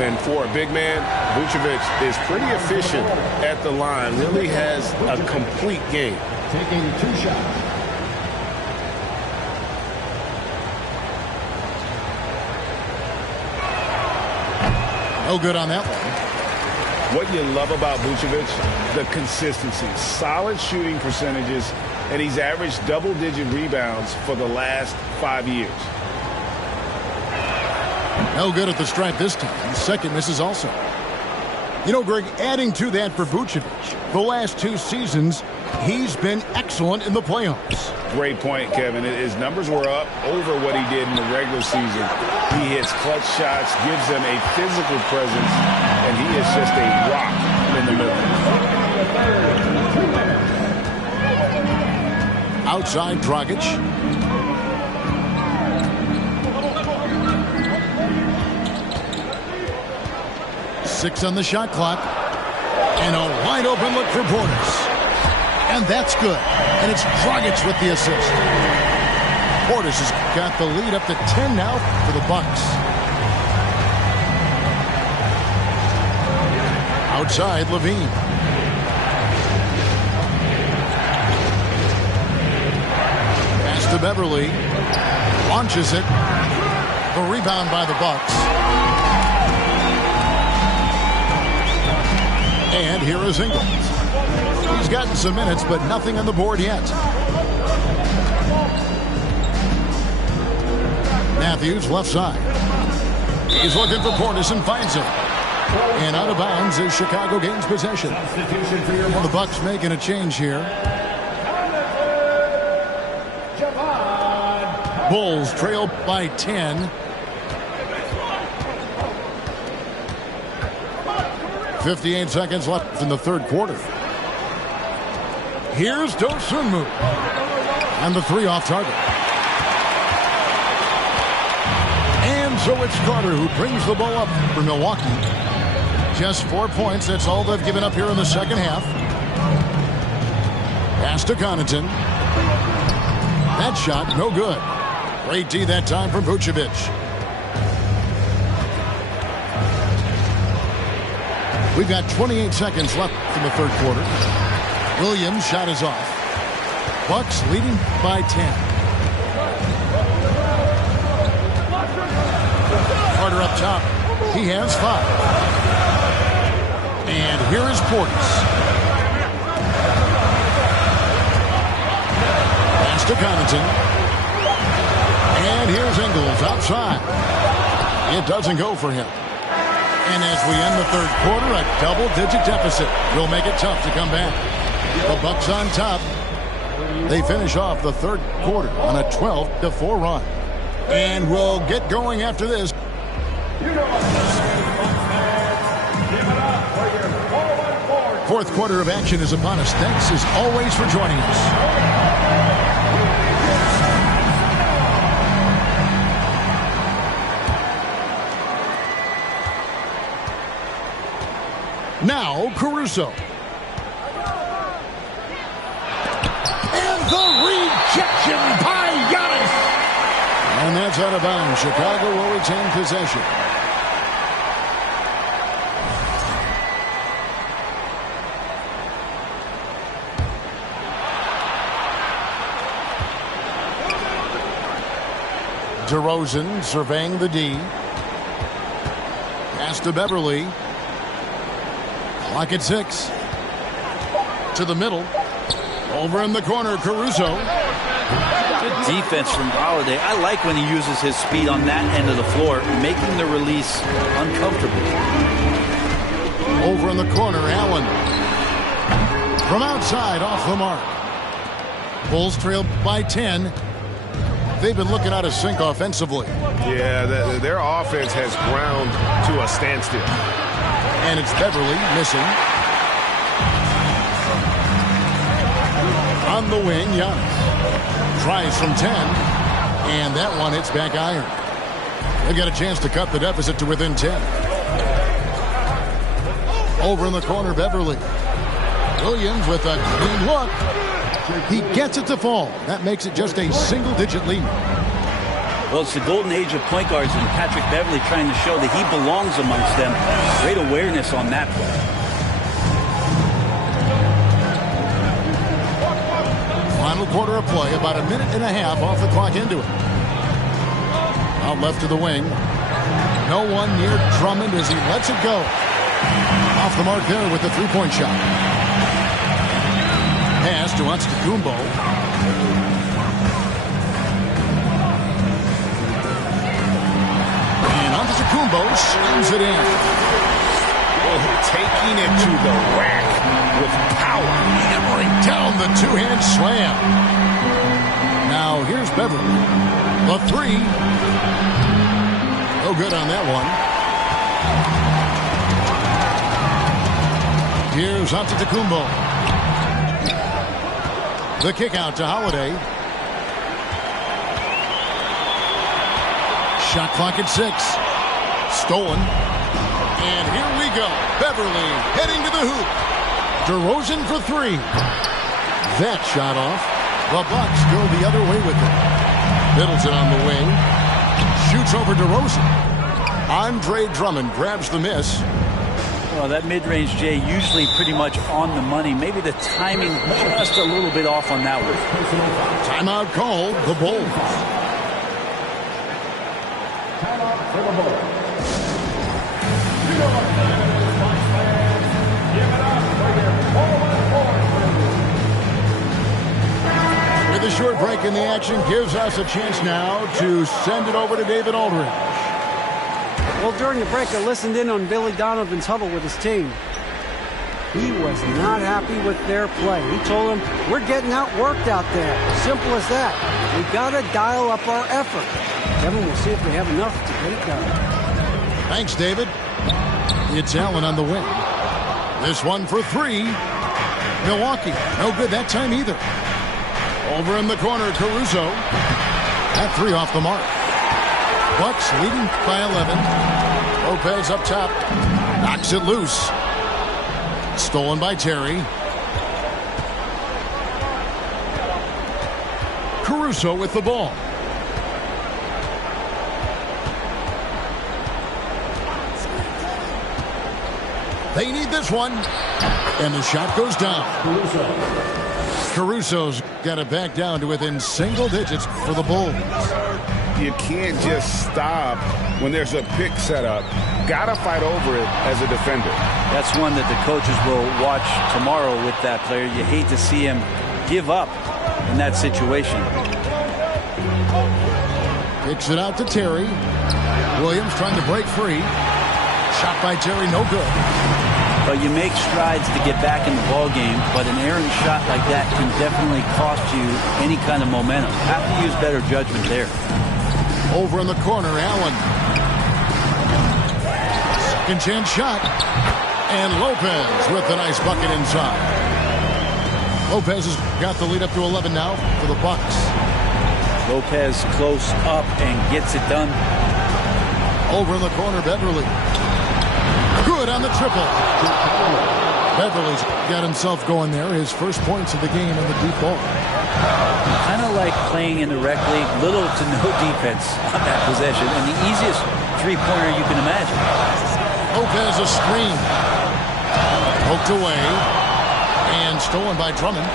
And for a big man, Vucevic is pretty efficient at the line. Really has a complete game. Taking 2 shots. No good on that one. What you love about Vucevic, the consistency, solid shooting percentages, and he's averaged double-digit rebounds for the last 5 years. No good at the stripe this time. Second misses also. You know, Greg, adding to that for Vucevic, the last 2 seasons, he's been excellent in the playoffs. Great point, Kevin. His numbers were up over what he did in the regular season. He hits clutch shots, gives them a physical presence, and he is just a rock in the middle. Outside Dragic. Six on the shot clock. And a wide open look for Portis. And that's good. And it's Dragic with the assist. Portis has got the lead up to 10 now for the Bucks. Outside, Levine. Pass to Beverly. Launches it. A rebound by the Bucks. And here is Ingles. He's gotten some minutes, but nothing on the board yet. Matthews, left side. He's looking for Portis and finds him. And out of bounds as Chicago gains possession. And the Bucks making a change here. Bulls trail by 10. 58 seconds left in the third quarter. Here's Dosunmu. And the three off target. And so it's Carter who brings the ball up for Milwaukee. Just 4 points. That's all they've given up here in the second half. Pass to Connaughton. That shot, no good. Great D that time from Vucevic. We've got 28 seconds left in the third quarter. Williams' shot is off. Bucks leading by 10. Carter up top. He has 5. And here is Portis. Pass to Connaughton. And here's Ingles outside. It doesn't go for him. And as we end the third quarter, a double-digit deficit will make it tough to come back. The Bucks on top. They finish off the third quarter on a 12-4 run. And we'll get going after this. Fourth quarter of action is upon us. Thanks as always for joining us. Now, Caruso. And the rejection by Giannis. And that's out of bounds. Chicago will retain possession. DeRozan surveying the D. Pass to Beverly. Clock at 6. To the middle. Over in the corner, Caruso. Good defense from Holiday. I like when he uses his speed on that end of the floor, making the release uncomfortable. Over in the corner, Allen. From outside, off the mark. Bulls trail by 10. They've been looking out of sync offensively. Yeah, their offense has ground to a standstill. And it's Beverly missing. On the wing, Giannis. Tries from 10. And that one hits back iron. They've got a chance to cut the deficit to within 10. Over in the corner, Beverly. Williams with a clean look. He gets it to fall. That makes it just a single-digit lead. Well, it's the golden age of point guards, and Patrick Beverly trying to show that he belongs amongst them. Great awareness on that play. Final quarter of play, about a minute and a half off the clock into it. Out left to the wing. No one near Drummond as he lets it go. Off the mark there with the three-point shot. Pass to Antetokounmpo. And Antetokounmpo slams it in. Oh, taking it to the rack with power. Hammering down the two-hand slam. Now here's Beverly. The three. No good on that one. Here's Antetokounmpo. The kick out to Holiday. Shot clock at 6. Stolen. And here we go. Beverly heading to the hoop. DeRozan for 3. That shot off. The Bucks go the other way with it. Middleton on the wing. Shoots over DeRozan. Andre Drummond grabs the miss. Well, that mid-range, Jay, usually pretty much on the money. Maybe the timing just a little bit off on that one. Timeout called, the Bulls. Timeout for the Bulls. With a short break in the action gives us a chance now to send it over to David Aldridge. Well, during the break, I listened in on Billy Donovan's huddle with his team. He was not happy with their play. He told them, we're getting outworked out there. Simple as that. We've got to dial up our effort. Kevin, we'll see if we have enough to get it done. Thanks, David. It's Allen on the wing. This one for 3. Milwaukee, no good that time either. Over in the corner, Caruso. That 3 off the mark. Bucks leading by 11. Lopez up top. Knocks it loose. Stolen by Terry. Caruso with the ball. They need this one. And the shot goes down. Caruso's got it back down to within single digits for the Bulls. You can't just stop when there's a pick set up. Got to fight over it as a defender. That's one that the coaches will watch tomorrow with that player. You hate to see him give up in that situation. Kicks it out to Terry. Williams trying to break free. Shot by Terry, no good. But you make strides to get back in the ball game, but an errant shot like that can definitely cost you any kind of momentum. Have to use better judgment there. Over in the corner, Allen. Second chance shot. And Lopez with the nice bucket inside. Lopez has got the lead up to 11 now for the Bucks. Lopez close up and gets it done. Over in the corner, Beverly. Good on the triple. Beverly's got himself going there. His first points of the game on the deep ball. Kind of like playing in the rec league, little to no defense on that possession, and the easiest three-pointer you can imagine. Lopez a screen. Poked away and stolen by Drummond.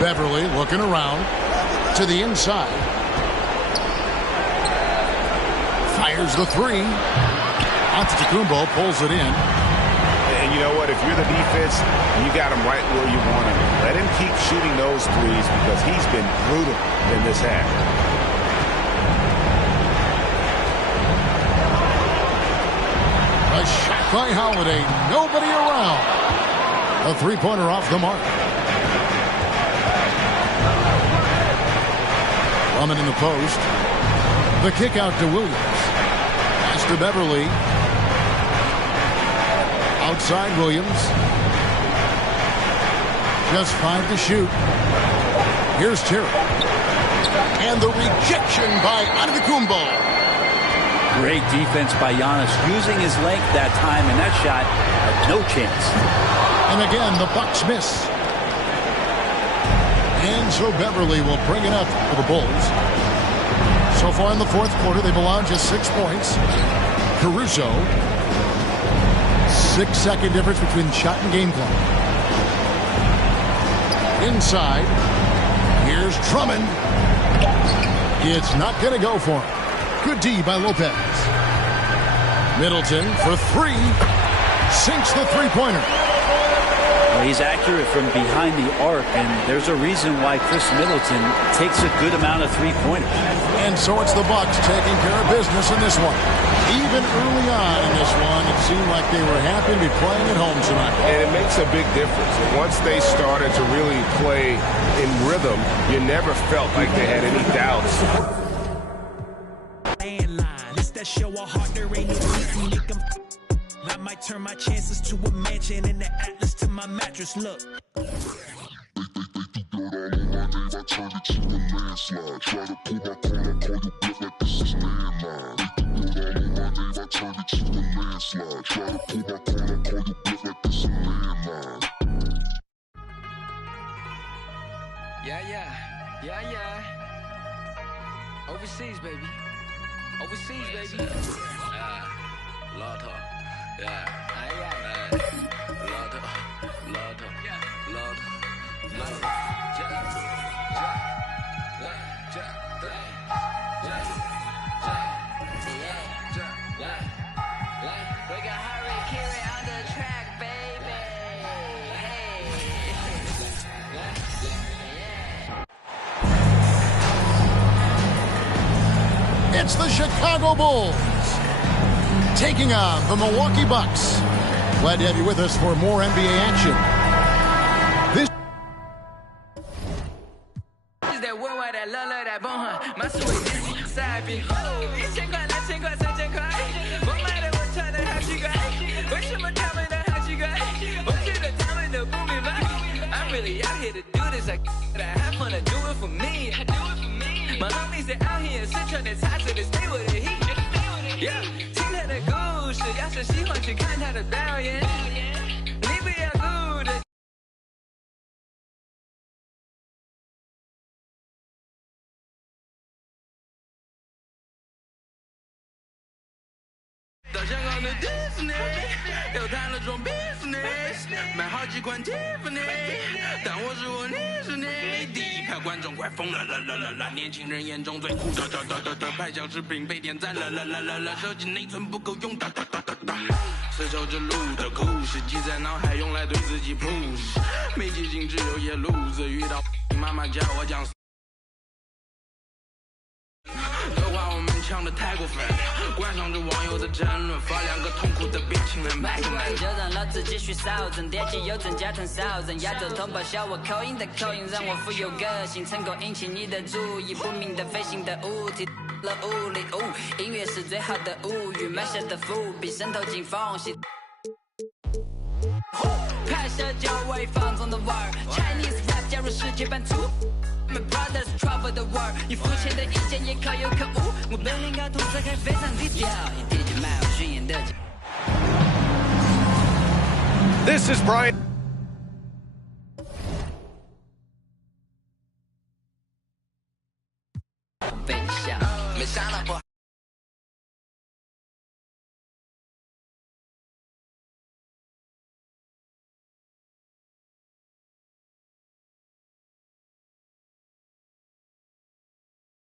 Beverly looking around to the inside. Fires the 3. Antetokounmpo pulls it in. And you know what? If you're the defense, you got him right where you want him. Let him keep shooting those threes because he's been brutal in this half. A shot by Holiday. Nobody around. A three-pointer off the mark. Drummond in the post. The kick out to Williams. Pass to Beverly. Outside Williams. Just 5 to shoot. Here's Terry. And the rejection by Antetokounmpo. Great defense by Giannis, using his length that time, and that shot had no chance. And again, the Bucks miss. And so Beverly will bring it up for the Bulls. So far in the fourth quarter, they've allowed just 6 points. Caruso, 6-second difference between shot and game clock. Inside, here's Drummond. It's not going to go for him. Good D by Lopez. Middleton for 3. Sinks the three-pointer. Well, he's accurate from behind the arc, and there's a reason why Chris Middleton takes a good amount of three-pointers. And so it's the Bucks taking care of business in this one. Even early on in this one, it seemed like they were happy to be playing at home tonight. And it makes a big difference. Once they started to really play in rhythm, you never felt like they had any doubts. that show a heart, there ain't no easy. Make them. I might turn my chances to a mansion and the Atlas to my mattress. Look. I turned it to a landslide. Try to pull my corner, call you bitch like this is landmine. They all on my name, I turned it to a landslide. Try to pull my corner, call you bitch like this is landmine. Yeah. Overseas, baby. Lord, we got Harry Kiri on the track, baby. It's the Chicago Bulls taking on the Milwaukee Bucks. Glad to have you with us for more NBA action. This is that worldwide that love that bone, huh? My sweet side bitch. 1000块、2000块、3000块，我买的我穿的好奇怪，为什么他们的好奇怪？我觉得他们都不明白。I'm really out here to do this, I have fun to do it for me. My homies they out here 是穿的彩色的 stay with the heat. Yeah, 听他的故事，要是喜欢去看他的表演，你不要顾的。到香港的 Disney， 又谈了桩 business， 买好几款 Tiffany， 但我是我，你是你。第一排观众快疯了，年轻人眼中最酷的，拍小视频被点赞了，手机内存不够用，丝绸之路的故事记在脑海，用来对自己 push， 没记性只有野路子，遇到妈妈叫我讲。的话我们唱得太过分，观赏着网友的争论，发2个痛苦的表情人麦克风，就让老子继续扫整，点击右转加团扫整，亚洲同胞笑我口音的口音，让我富有个性，成功引起你的注意，不明的飞行的物体了物理音乐是最好的物语，埋下的伏笔渗透进缝隙。拍摄久违放纵的味儿 ，Chinese rap 加入世界版图。My brothers travel the world， 你肤浅的意见也可有可无。我本领高，同时还非常低调。DJ 麦我巡演的。This is Brian. 被你笑，没想到不。